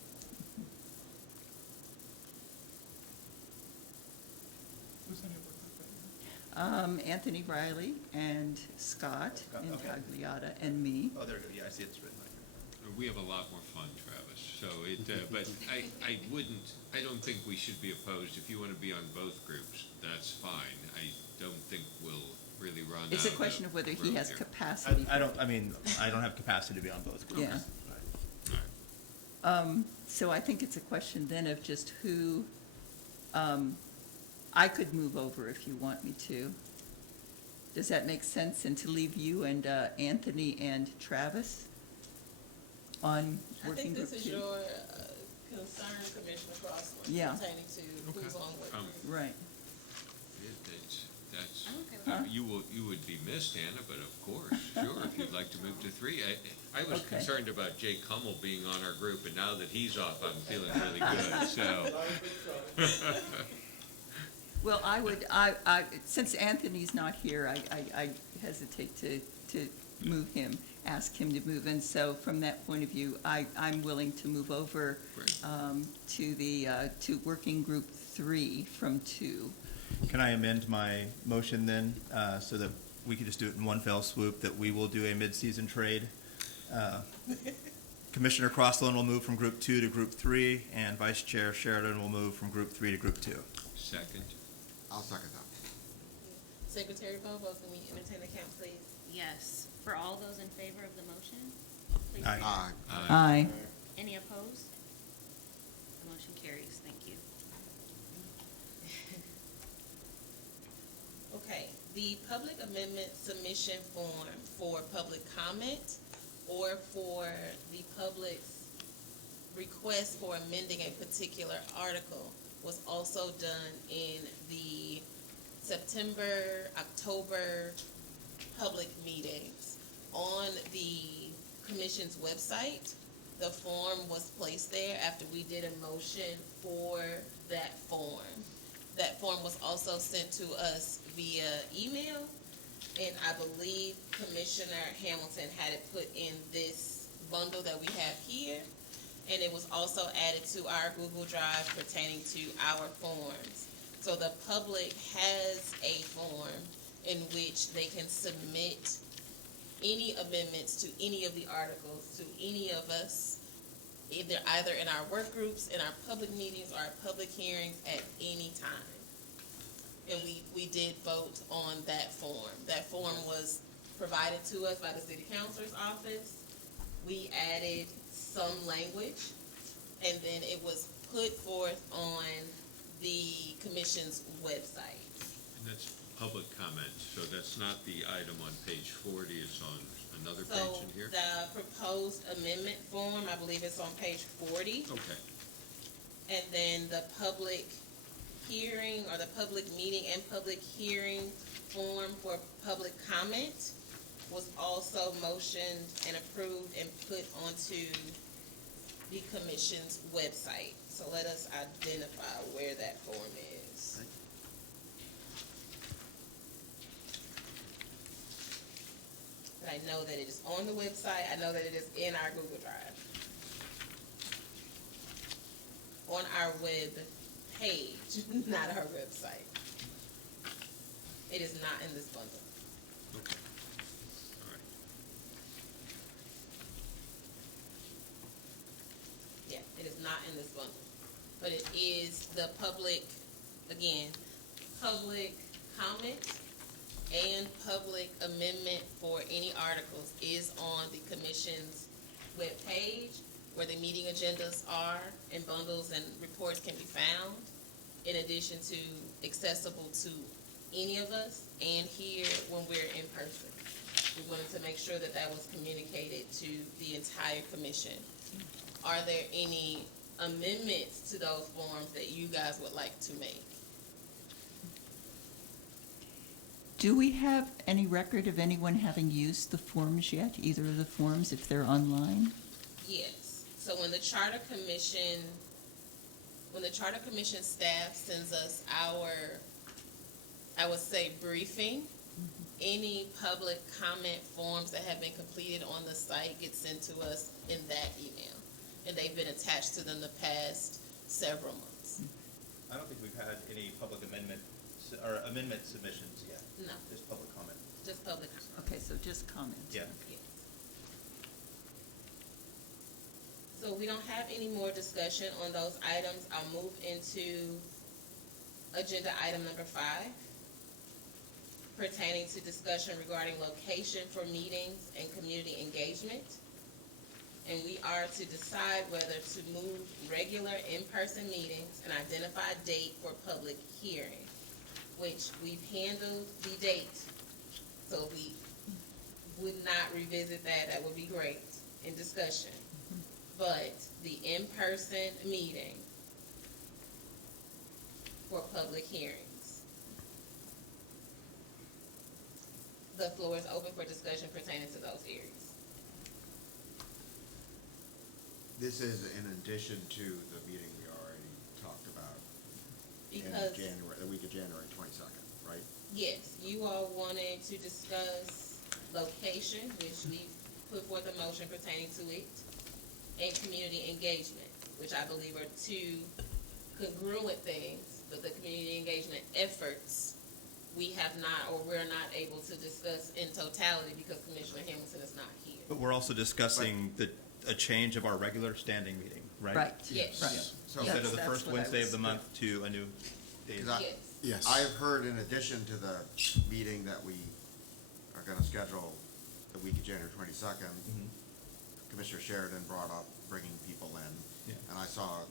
Anthony Riley and Scott Intagliata and me. Oh, there we go. Yeah, I see it's written right We have a lot more fun, Travis. So but I don't think we should be opposed. If you want to be on both groups, that's fine. I don't think we'll really run out. It's a question of whether he has here. capacity. I don't have capacity to be on both groups. Yeah. So I think it's a question then of just who, I could move over if you want me to. Does that make sense? And to leave you and Anthony and Travis on working group 2? I think this is your concern, Commissioner Crossland, Yeah. pertaining to who's on what group. Right. That's, I'm okay with that. you would be missed, Anna, but of course, sure, if you'd like to move to 3. I was Okay. concerned about Jake Hummel being on our group, and now that he's off, I'm feeling really good, so. Well, since Anthony's not here, I hesitate to move him, ask him to move. And so from that point of view, I'm willing to move over Great. to Working Group 3 from 2. Can I amend my motion then, so that we could just do it in one fell swoop, that we will do a mid-season trade? Commissioner Crossland will move from Group 2 to Group 3, and Vice Chair Sheridan will move from Group 3 to Group 2. Second. I'll second that. Secretary Bobo, can we entertain the count, please? Yes. For all those in favor of the motion, please. Aye. Aye. Aye. Any opposed? The motion carries. Thank you. Okay, the public amendment submission form for public comment or for the public's request for amending a particular article was also done in the September, October public meetings. On the commission's website, the form was placed there after we did a motion for that form. That form was also sent to us via email, and I believe Commissioner Hamilton had it put in this bundle that we have here, and it was also added to our Google Drive pertaining to our forms. So the public has a form in which they can submit any amendments to any of the articles to any of us, either in our work groups, in our public meetings, or our public hearings at any time. And we did vote on that form. That form was provided to us by the city councilor's office. We added some language, and then it was put forth on the commission's website. And that's public comments, so that's not the item on page 40, it's on another So page in here? the proposed amendment form, I believe it's on page 40. Okay. And then the public hearing, or the public meeting and public hearing form for public comment was also motioned and approved and put onto the commission's website. So let us identify where that form is. But I know that it is on the website. I know that it is in our Google Drive. On our web page, not our website. It is not in this bundle. Okay. All right. Yeah, it is not in this bundle. But it is the public, again, public comment and public amendment for any articles is on the commission's webpage, where the meeting agendas are and bundles and reports can be found, in addition to accessible to any of us and here when we're in person. We wanted to make sure that that was communicated to the entire commission. Are there any amendments to those forms that you guys would like to make? Do we have any record of anyone having used the forms yet, either of the forms, if they're online? Yes. So when the Charter Commission staff sends us our, I would say, briefing, any public comment forms that have been completed on the site get sent to us in that email. And they've been attached to them the past several months. I don't think we've had any public amendment submissions yet. No, Just public comment. just public comment. Okay, so just comments. Yeah. Yes. So we don't have any more discussion on those items. I'll move into agenda item number 5, pertaining to discussion regarding location for meetings and community engagement. And we are to decide whether to move regular in-person meetings and identify a date for public hearing, which we've handled the date. So we would not revisit that. That would be great in discussion. But the in-person meeting for public hearings. the floor is open for discussion pertaining to those areas. This is in addition to the meeting we already talked about in Because, January, the week of January 22nd, right? yes, you all wanted to discuss location, which we put forth a motion pertaining to it, and community engagement, which I believe are two congruent things, but the community engagement efforts, we have not, or we're not able to discuss in totality because Commissioner Hamilton is not here. But we're also discussing a change of our regular standing meeting, right? Right. Yes. Right. So Instead of the That's first what I Wednesday was- of the month to a new day. 'Cause Yes. Yes. I've heard in addition to the meeting that we are gonna schedule the week of January 22nd, Mhm. Commissioner Sheridan brought up bringing people in. Yeah. And I saw,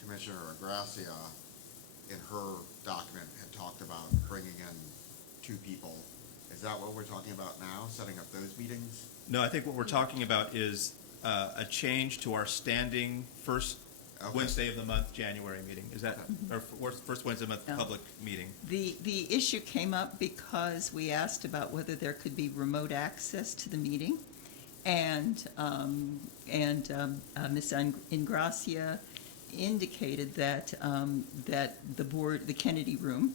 Commissioner Gracia in her document had talked about bringing in 2 people. Is that what we're talking about now, setting up those meetings? No, I think what we're talking about is a change to our standing first Okay. Wednesday of the month, January meeting. Is that, our first Wednesday of the month, No. public meeting? The issue came up because we asked about whether there could be remote access to the meeting. And Ms. Ingracia indicated that, that the board, the Kennedy Room,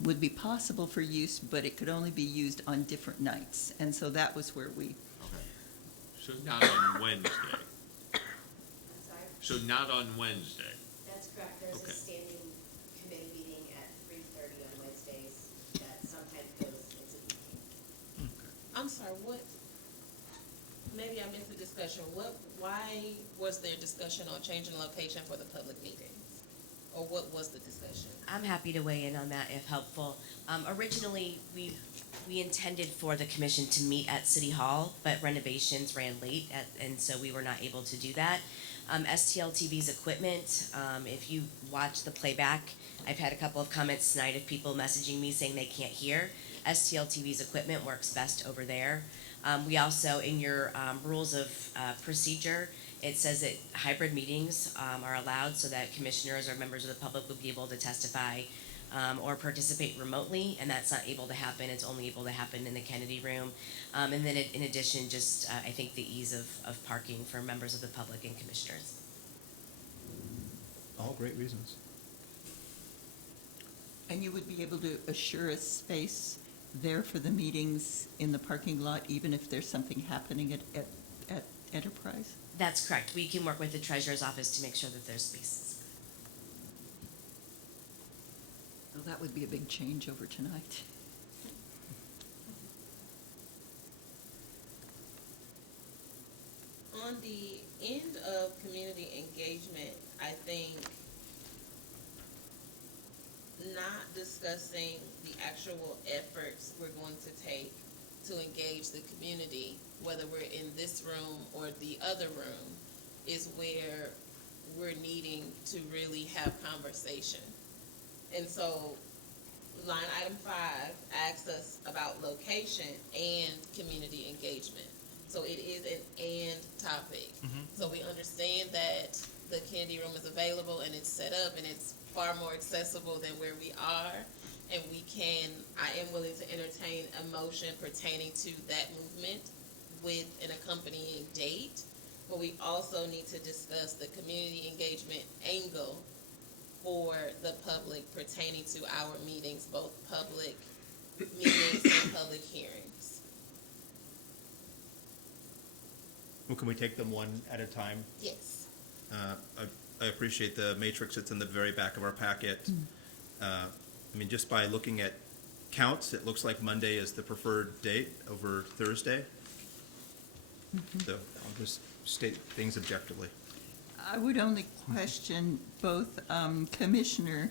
would be possible for use, but it could only be used on different nights. And so that was where we, Okay. So not on Wednesday. Sorry, So not on Wednesday. that's correct. There's Okay. a standing committee meeting at 3:30 on Wednesdays that sometimes goes into the evening. I'm sorry, what, maybe I missed the discussion, why was there discussion on changing location for the public meetings? Or what was the discussion? I'm happy to weigh in on that if helpful. Originally, we intended for the commission to meet at City Hall, but renovations ran late, and so we were not able to do that. STL TV's equipment, if you watch the playback, I've had a couple of comments tonight of people messaging me saying they can't hear. STL TV's equipment works best over there. We also, in your rules of procedure, it says that hybrid meetings are allowed so that commissioners or members of the public will be able to testify or participate remotely, and that's not able to happen. It's only able to happen in the Kennedy Room. And then in addition, just I think the ease of parking for members of the public and commissioners. All great reasons. and you would be able to assure a space there for the meetings in the parking lot, even if there's something happening at Enterprise? That's correct. We can work with the treasurer's office to make sure that there's spaces. Well, that would be a big change over tonight. On the end of community engagement, I think not discussing the actual efforts we're going to take to engage the community, whether we're in this room or the other room, is where we're needing to really have conversation. And so line item 5 asks us about location and community engagement. So it is an and topic. So we understand that the Kennedy Room is available and it's set up and it's far more accessible than where we are. And I am willing to entertain a motion pertaining to that movement with an accompanying date. But we also need to discuss the community engagement angle for the public pertaining to our meetings, both public meetings and public hearings. Well, can we take them one at a time? Yes. I appreciate the matrix that's in the very back of our packet. I mean, just by looking at counts, it looks like Monday is the preferred date over Thursday. So I'll just state things objectively. I would only question both Commissioner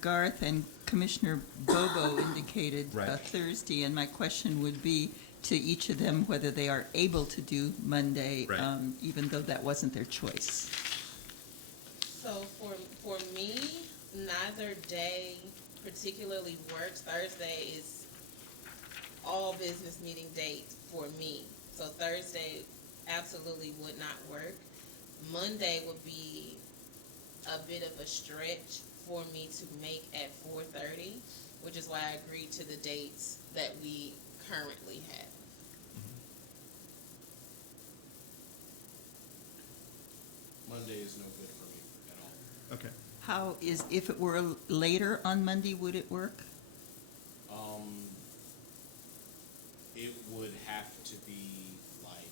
Garth and Commissioner Bobo indicated Right. Thursday, and my question would be to each of them whether they are able to do Monday, Right. even though that wasn't their choice. So for me, neither day particularly works. Thursday is all business meeting date for me. So Thursday absolutely would not work. Monday would be a bit of a stretch for me to make at 4:30, which is why I agreed to the dates that we currently have. Monday is no good for me at all. Okay. How is, if it were later on Monday, would it work? It would have to be like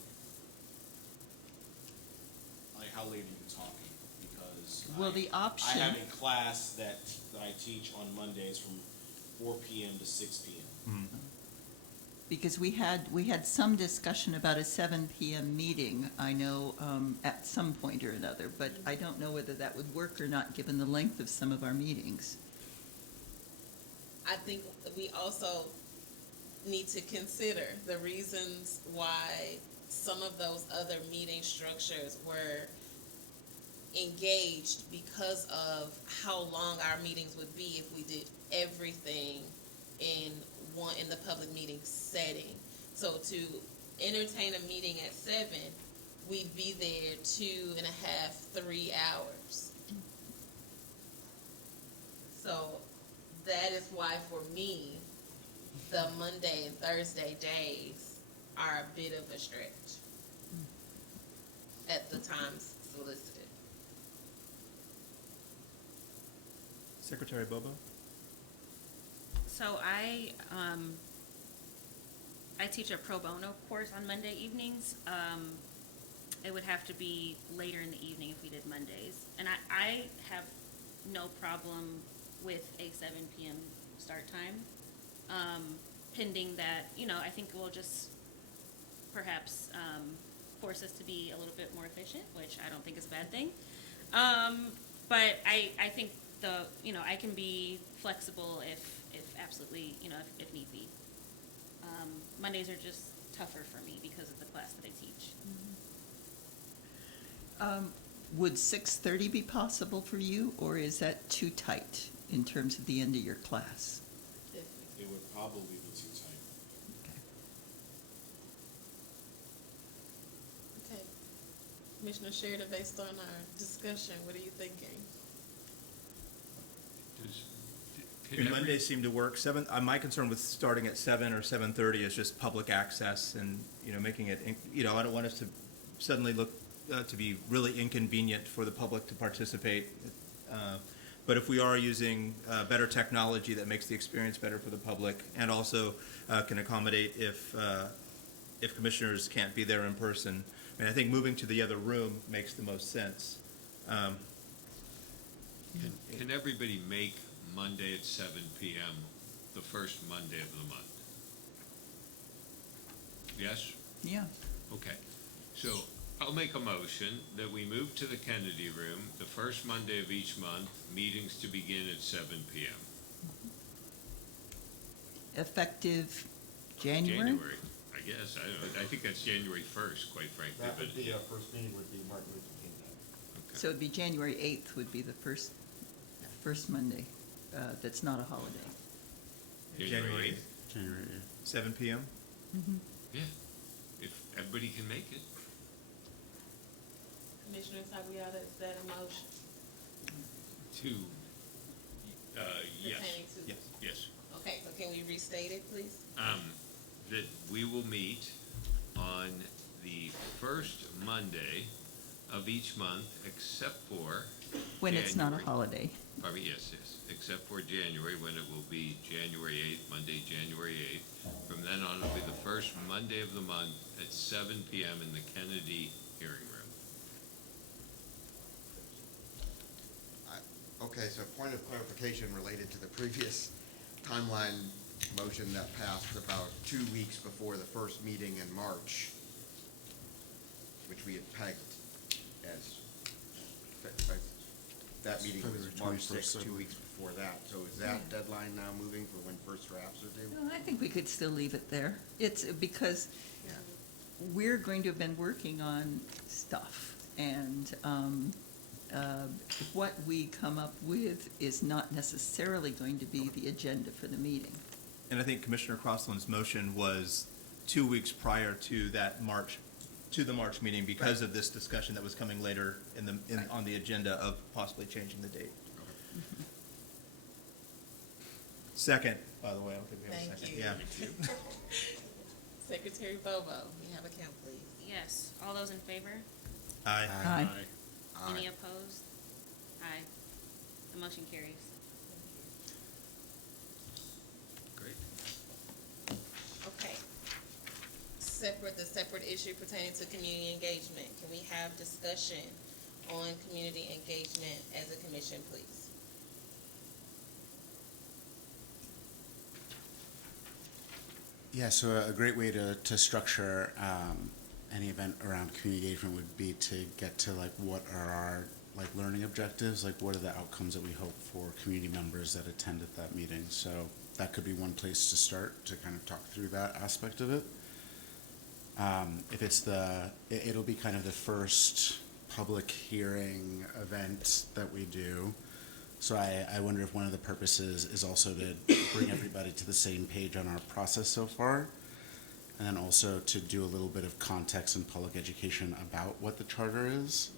how late are you talking? Because Well, the option- I have a class that I teach on Mondays from 4 p.m. to 6 p.m. Because we had some discussion about a 7 p.m. meeting, I know, at some point or another, but I don't know whether that would work or not, given the length of some of our meetings. I think we also need to consider the reasons why some of those other meeting structures were engaged because of how long our meetings would be if we did everything in the public meeting setting. So to entertain a meeting at 7, we'd be there 2.5, 3 hours. So that is why for me, the Monday and Thursday days are a bit of a stretch at the times solicited. Secretary Bobo? So I teach a pro bono course on Monday evenings. It would have to be later in the evening if we did Mondays. And I have no problem with a 7 p.m. start time, pending that, I think we'll just perhaps force us to be a little bit more efficient, which I don't think is a bad thing. But I think I can be flexible if absolutely, if need be. Mondays are just tougher for me because of the class that I teach. Would 6:30 be possible for you, or is that too tight in terms of the end of your class? It would probably be too tight. Okay. Commissioner Sheridan, based on our discussion, what are you thinking? Mondays seem to work. My concern with starting at 7 or 7:30 is just public access and, making it, I don't want us to suddenly look to be really inconvenient for the public to participate. But if we are using better technology that makes the experience better for the public and also can accommodate if commissioners can't be there in person, I think moving to the other room makes the most sense. Can everybody make Monday at 7 p.m., the first Monday of the month? Yes? Yeah. Okay. So I'll make a motion that we move to the Kennedy Room the first Monday of each month, meetings to begin at 7 p.m. Effective January? January, I guess. I don't know. I think that's January 1st, quite frankly. That but would be, first meeting would be Martin Luther King Day. So it'd be January 8th would be the first Monday that's not a holiday. January 8th. January 8th. 7 p.m.? Yeah, if everybody can make it. Commissioner Tabiata, is that a motion? Yes. Pertaining to- Yes. Yes. Okay, so can we restate it, please? That we will meet on the first Monday of each month, except for When it's not a January. holiday. Pardon me, yes, except for January, when it will be January 8th, Monday, January 8th. From then on, it'll be the first Monday of the month at 7 p.m. in the Kennedy hearing room. Okay, so point of clarification related to the previous timeline motion that passed about 2 weeks before the first meeting in March, which we had pegged as, that meeting was March 6th, 2 weeks before that. So is that deadline now moving for when first drafts are due? No, I think we could still leave it there. It's because we're going to have been working on stuff, and what we come up with is not necessarily going to be the agenda for the meeting. And I think Commissioner Crossland's motion was 2 weeks prior to that March, to the March meeting because of this discussion that was coming later on the agenda of possibly changing the date. Second, by the way, I don't think we have a Thank second. you. Yeah. Secretary Bobo, may I have a count, please? Yes, all those in favor? Aye. Aye. Any opposed? Aye. The motion carries. Great. Okay. The separate issue pertaining to community engagement. Can we have discussion on community engagement as a commission, please? Yeah, so a great way to structure any event around community engagement would be to get to like what are our like learning objectives, like what are the outcomes that we hope for community members that attend at that meeting. So that could be one place to start to kind of talk through that aspect of it. If it's it'll be kind of the first public hearing event that we do. So I wonder if one of the purposes is also to bring everybody to the same page on our process so far, and then also to do a little bit of context and public education about what the charter is.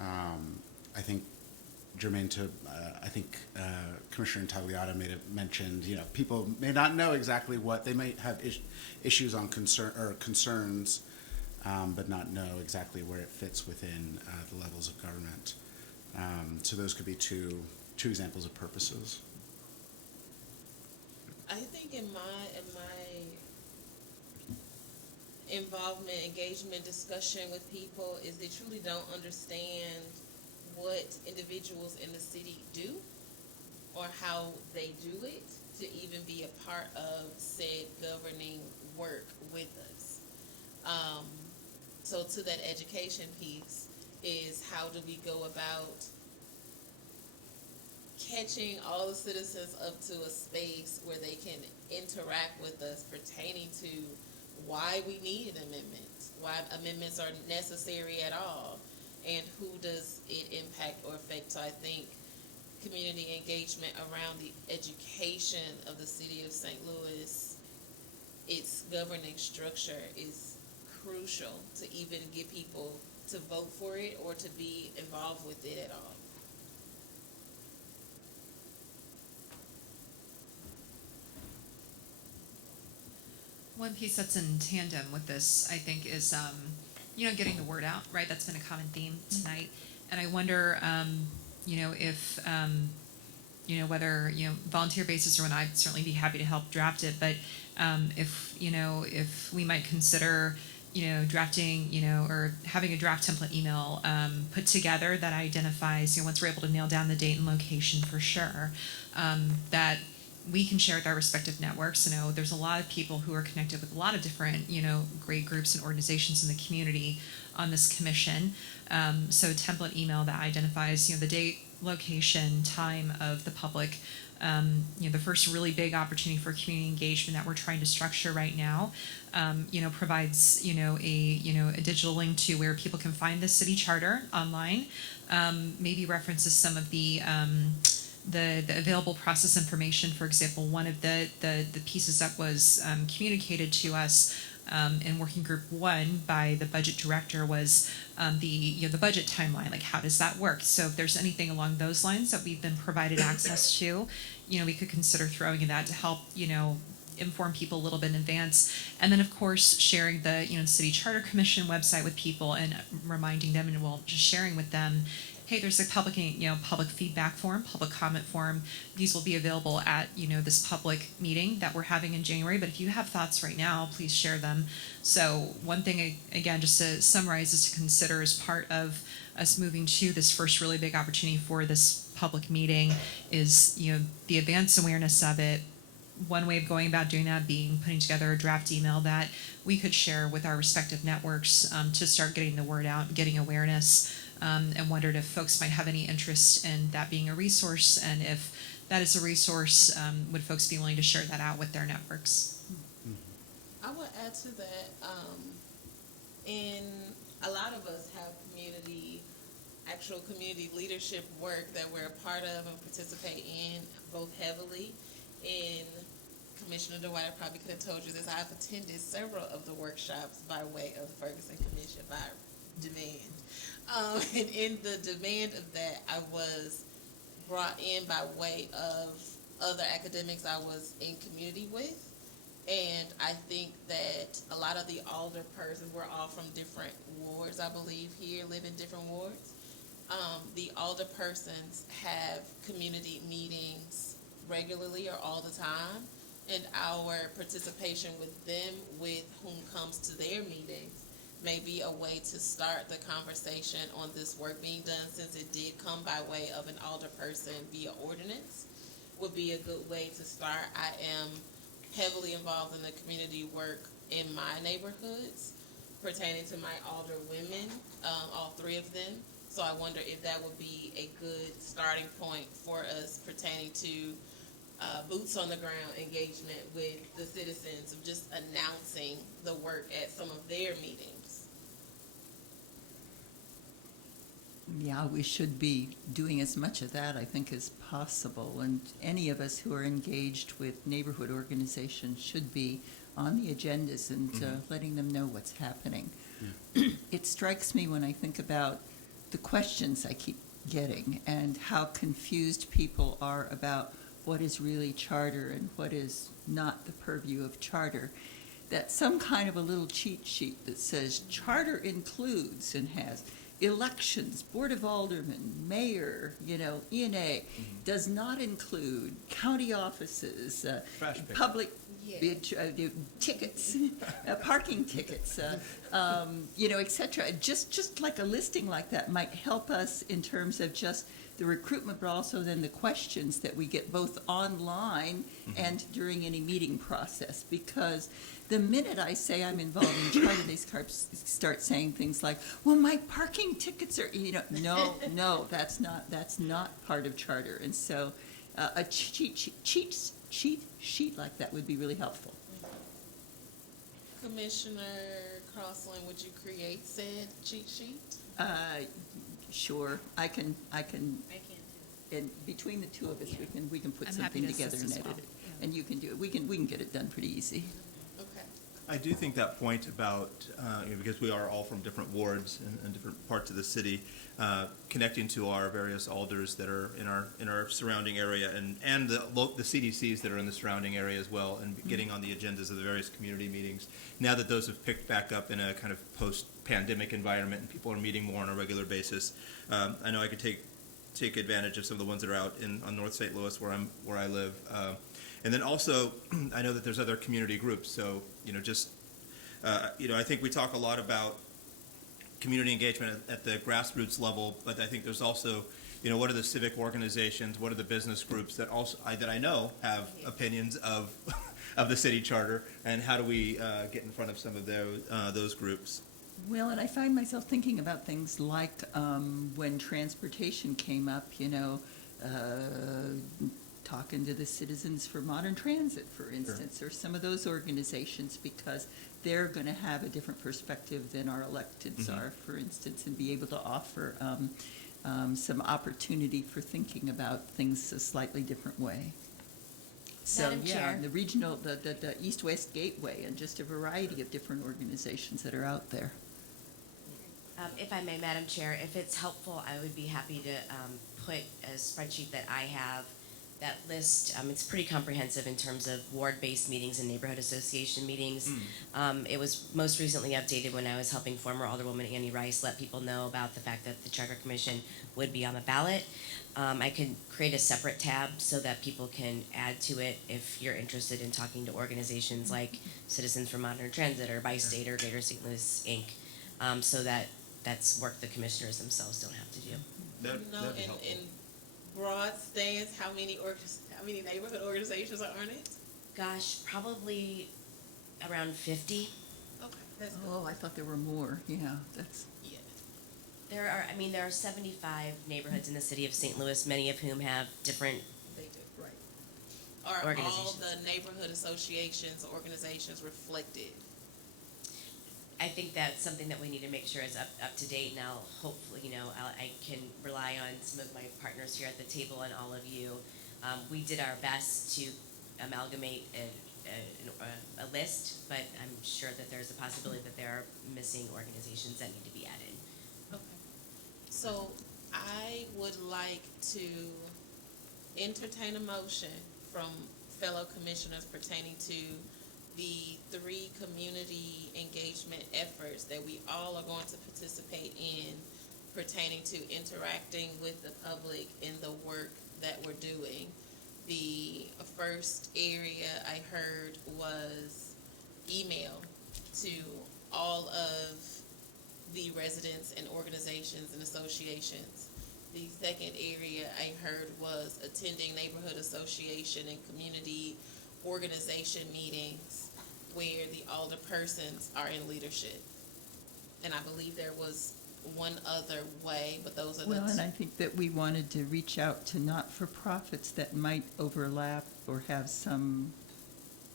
I think germane to, Commissioner Intagliata mentioned, people may not know exactly what, they might have issues on concerns, but not know exactly where it fits within the levels of government. So those could be two examples of purposes. I think in my involvement, engagement, discussion with people is they truly don't understand what individuals in the city do or how they do it to even be a part of said governing work with us. So to that education piece is how do we go about catching all the citizens up to a space where they can interact with us pertaining to why we need an amendment, why amendments are necessary at all, and who does it impact or affect. So I think community engagement around the education of the city of St. Louis, its governing structure is crucial to even get people to vote for it or to be involved with it at all. One piece that's in tandem with this, I think, is, getting the word out, right? That's been a common theme tonight. And I wonder, if, whether, volunteer basis or when, I'd certainly be happy to help draft it, but if we might consider, drafting, or having a draft template email put together that identifies, once we're able to nail down the date and location for sure, that we can share with our respective networks. There's a lot of people who are connected with a lot of different, great groups and organizations in the community on this commission. So template email that identifies, the date, location, time of the public, the first really big opportunity for community engagement that we're trying to structure right now, provides, a digital link to where people can find the city charter online, maybe references some of the available process information. For example, one of the pieces that was communicated to us in Working Group 1 by the budget director was the budget timeline. Like, how does that work? So if there's anything along those lines that we've been provided access to, we could consider throwing in that to help, inform people a little bit in advance. And then, of course, sharing the, City Charter Commission website with people and reminding them and, just sharing with them, hey, there's a public feedback form, public comment form. These will be available at, this public meeting that we're having in January. But if you have thoughts right now, please share them. So one thing, again, just to summarize, is to consider as part of us moving to this first really big opportunity for this public meeting is, the advance awareness of it. One way of going about doing that being putting together a draft email that we could share with our respective networks to start getting the word out, getting awareness. And wondered if folks might have any interest in that being a resource, and if that is a resource, would folks be willing to share that out with their networks? I would add to that, a lot of us have actual community leadership work that we're a part of and participate in both heavily. And Commissioner Dwight, I probably could have told you this, I've attended several of the workshops by way of the Ferguson Commission by demand. And in the demand of that, I was brought in by way of other academics I was in community with. And I think that a lot of the older persons, we're all from different wards, I believe, here, live in different wards. The older persons have community meetings regularly or all the time, and our participation with them, with whom comes to their meetings, may be a way to start the conversation on this work being done, since it did come by way of an older person via ordinance, would be a good way to start. I am heavily involved in the community work in my neighborhoods pertaining to my older women, all three of them. So I wonder if that would be a good starting point for us pertaining to boots on the ground engagement with the citizens, of just announcing the work at some of their meetings. Yeah, we should be doing as much of that, I think, as possible. And any of us who are engaged with neighborhood organizations should be on the agendas and letting them know what's happening. It strikes me when I think about the questions I keep getting and how confused people are about what is really charter and what is not the purview of charter, that some kind of a little cheat sheet that says charter includes and has elections, Board of Aldermen, mayor, ENA, does not include county offices, public tickets, parking tickets, et cetera. Just like a listing like that might help us in terms of just the recruitment, but also then the questions that we get both online and during any meeting process. Because the minute I say I'm involved in charter, they start saying things like, "Well, my parking tickets are," no, that's not part of charter. And so, a cheat sheet like that would be really helpful. Commissioner Crossland, would you create said cheat sheet? Sure, I can. I can too. And between the two of us, we can put I'm something happy to together assist and as edit well. it. And you can do it. We can get it done pretty easy. Okay. I do think that point about, because we are all from different wards and different parts of the city, connecting to our various alders that are in our surrounding area and the CDCs that are in the surrounding area as well, and getting on the agendas of the various community meetings. Now that those have picked back up in a kind of post-pandemic environment and people are meeting more on a regular basis, I know I could take advantage of some of the ones that are out on North St. Louis where I live. And then also, I know that there's other community groups. So, I think we talk a lot about community engagement at the grassroots level, but I think there's also, what are the civic organizations, what are the business groups that I know have opinions of the city charter, and how do we get in front of some of those groups? Well, and I find myself thinking about things like when transportation came up, talking to the Citizens for Modern Transit, for instance, or some of those organizations, because they're going to have a different perspective than our electeds are, for instance, and be able to offer some opportunity for thinking about things a slightly different way. So, Madam Chair. the regional, the East-West Gateway, and just a variety of different organizations that are out there. If I may, Madam Chair, if it's helpful, I would be happy to put a spreadsheet that I have that list. It's pretty comprehensive in terms of ward-based meetings and neighborhood association meetings. It was most recently updated when I was helping former Alderwoman Annie Rice let people know about the fact that the Charter Commission would be on the ballot. I can create a separate tab so that people can add to it if you're interested in talking to organizations like Citizens for Modern Transit or Bi-State or Greater St. Louis, Inc., so that that's work the commissioners themselves don't have to do. That'd be helpful. In broad stance, how many neighborhood organizations are on it? Gosh, probably around 50. Okay, that's good. Oh, I thought there were more. Yeah, that's. Yeah. There are 75 neighborhoods in the city of St. Louis, many of whom have different They do, right. Are all organizations. the neighborhood associations or organizations reflected? I think that's something that we need to make sure is up to date. Now, hopefully, I can rely on some of my partners here at the table and all of you. We did our best to amalgamate a list, but I'm sure that there's a possibility that there are missing organizations that need to be added. Okay. So I would like to entertain a motion from fellow commissioners pertaining to the 3 community engagement efforts that we all are going to participate in pertaining to interacting with the public in the work that we're doing. The first area I heard was email to all of the residents and organizations and associations. The second area I heard was attending neighborhood association and community organization meetings where the alderpersons are in leadership. And I believe there was one other way, but those are the Well, and I two. think that we wanted to reach out to not-for-profits that might overlap or have some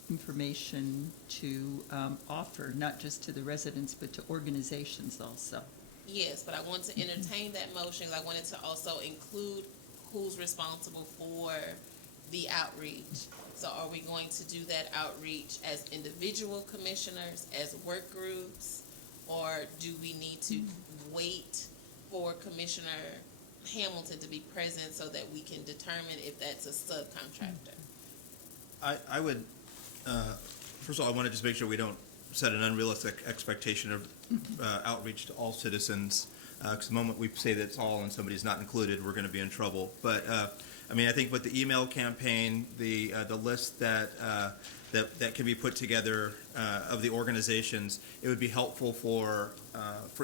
information to offer, not just to the residents, but to organizations also. Yes, but I want to entertain that motion. I wanted to also include who's responsible for the outreach. So are we going to do that outreach as individual commissioners, as work groups, or do we need to wait for Commissioner Hamilton to be present so that we can determine if that's a subcontractor? I would, first of all, I want to just make sure we don't set an unrealistic expectation of outreach to all citizens, because the moment we say that it's all and somebody's not included, we're going to be in trouble. But, I mean, I think with the email campaign, the list that can be put together of the organizations, it would be helpful for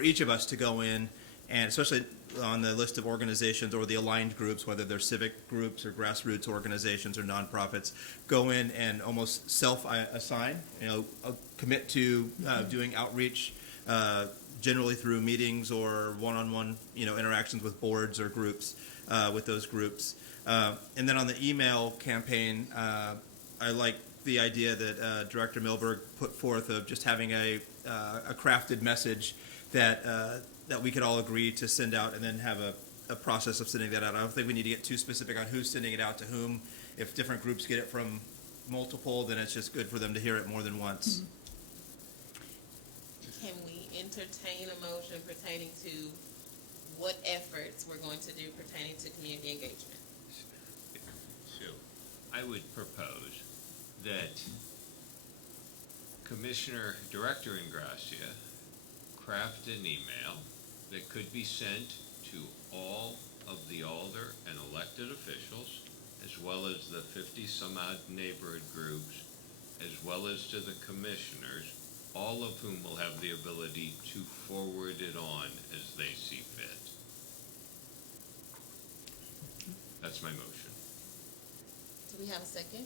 each of us to go in, and especially on the list of organizations or the aligned groups, whether they're civic groups or grassroots organizations or nonprofits, go in and almost self-assign, commit to doing outreach, generally through meetings or one-on-one, interactions with boards or groups, with those groups. And then on the email campaign, I like the idea that Director Milberg put forth of just having a crafted message that we could all agree to send out, and then have a process of sending that out. I don't think we need to get too specific on who's sending it out to whom. If different groups get it from multiple, then it's just good for them to hear it more than once. Can we entertain a motion pertaining to what efforts we're going to do pertaining to community engagement? So, I would propose that Director Ingracia craft an email that could be sent to all of the alder and elected officials, as well as the 50-some-odd neighborhood groups, as well as to the commissioners, all of whom will have the ability to forward it on as they see fit. That's my motion. Do we have a second?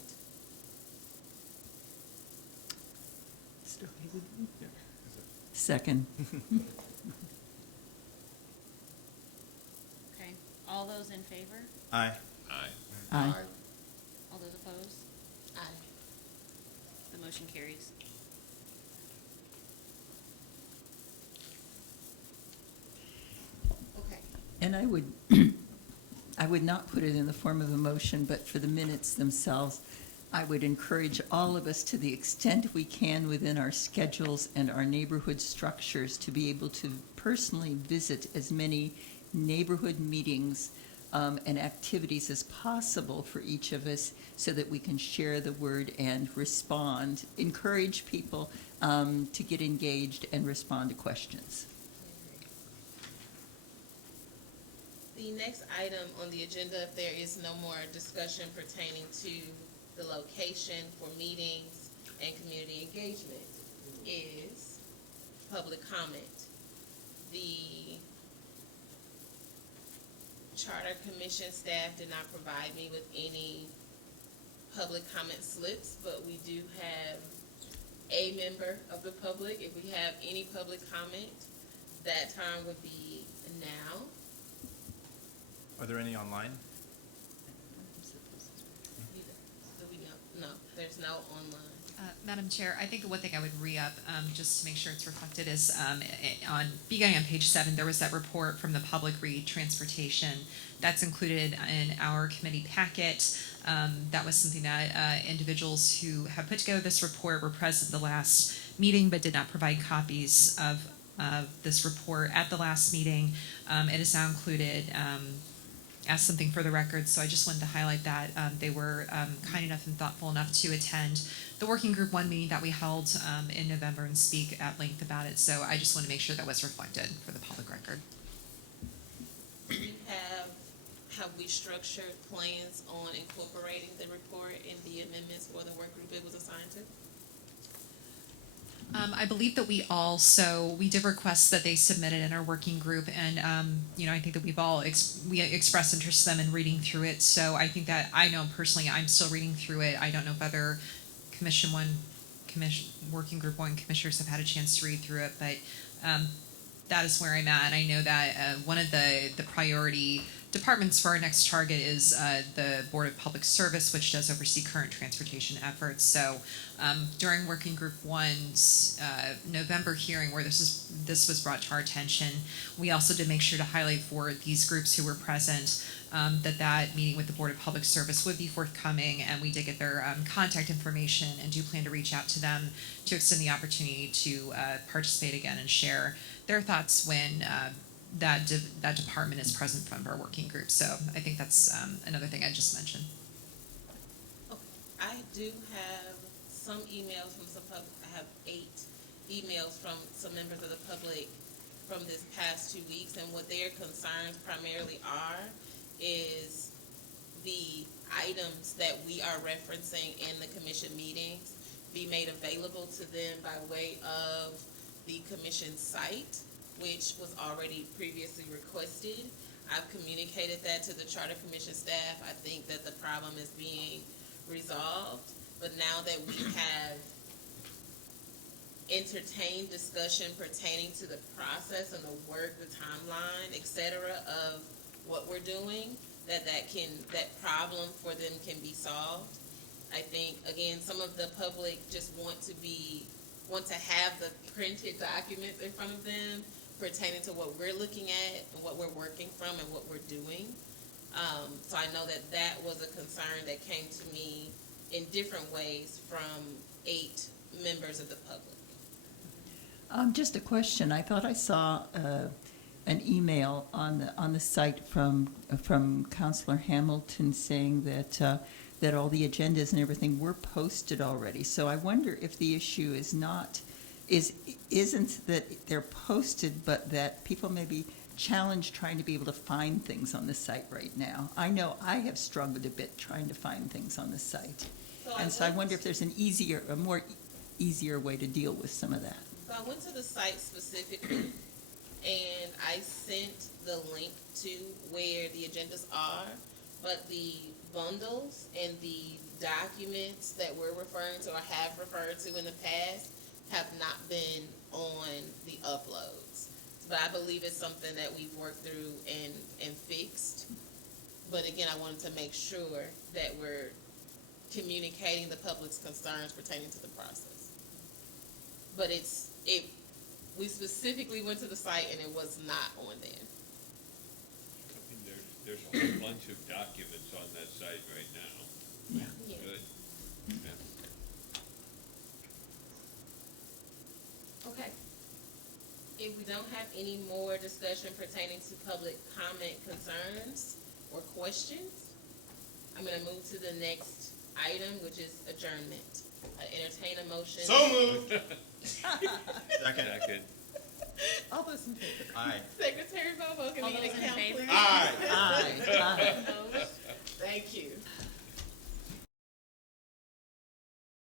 Second. Okay, all those in favor? Aye. Aye. Aye. All those opposed? Aye. The motion carries. Okay. And I would, I would not put it in the form of a motion, but for the minutes themselves, I would encourage all of us, to the extent we can within our schedules and our neighborhood structures, to be able to personally visit as many neighborhood meetings and activities as possible for each of us, so that we can share the word and respond, encourage people to get engaged and respond to questions. The next item on the agenda, if there is no more discussion pertaining to the location for meetings and community engagement, is public comment. The Charter Commission staff did not provide me with any public comment slips, but we do have a member of the public. If we have any public comment, that time would be now. Are there any online? Do we know? No, there's no online. Madam Chair, I think the one thing I would re-up, just to make sure it's reflected, is beginning on page 7, there was that report from the Public Transportation. That's included in our committee packet. That was something that individuals who have put together this report were present at the last meeting, but did not provide copies of this report at the last meeting. It is now included asked something for the record, so I just wanted to highlight that. They were kind enough and thoughtful enough to attend the Working Group 1 meeting that we held in November and speak at length about it, so I just want to make sure that was reflected for the public record. Have we structured plans on incorporating the report in the amendments for the work group it was assigned to? I believe that we did request that they submit it in our working group, and I think that we've all expressed interest in them in reading through it. So I think that I know personally I'm still reading through it. I don't know if other working group 1 commissioners have had a chance to read through it, but that is where I'm at. And I know that one of the priority departments for our next target is the Board of Public Service, which does oversee current transportation efforts. So during Working Group 1's November hearing, where this was brought to our attention, we also did make sure to highlight for these groups who were present that meeting with the Board of Public Service would be forthcoming, and we did get their contact information and do plan to reach out to them to extend the opportunity to participate again and share their thoughts when that department is present from our working group. So I think that's another thing I just mentioned. Okay. I do have some emails from some public. I have 8 emails from some members of the public from this past 2 weeks, and what their concerns primarily are is the items that we are referencing in the commission meetings be made available to them by way of the commission site, which was already previously requested. I've communicated that to the Charter Commission staff. I think that the problem is being resolved, but now that we have entertained discussion pertaining to the process and the work, the timeline, et cetera, of what we're doing, that problem for them can be solved. I think, again, some of the public just want to have the printed documents in front of them pertaining to what we're looking at and what we're working from and what we're doing. So I know that was a concern that came to me in different ways from 8 members of the public. Just a question. I thought I saw an email on the site from Councilor Hamilton saying that all the agendas and everything were posted already. So I wonder if the issue isn't that they're posted, but that people may be challenged trying to be able to find things on the site right now. I know I have struggled a bit trying to find things on the site. So I wonder if there's a more easier way to deal with some of that. So I went to the site specifically, and I sent the link to where the agendas are, but the bundles and the documents that we're referring to or have referred to in the past have not been on the uploads. But I believe it's something that we've worked through and fixed. But again, I wanted to make sure that we're communicating the public's concerns pertaining to the process. But we specifically went to the site and it was not on there. I mean, there's a whole bunch of documents on that site right now. Yeah. Good. Yeah. Okay. If we don't have any more discussion pertaining to public comment concerns or questions, I'm going to move to the next item, which is adjournment. I entertain a motion. So moved. Second. All those in favor? Aye. Secretary Bobo, can we get a count, please? Aye. Aye. Thank you.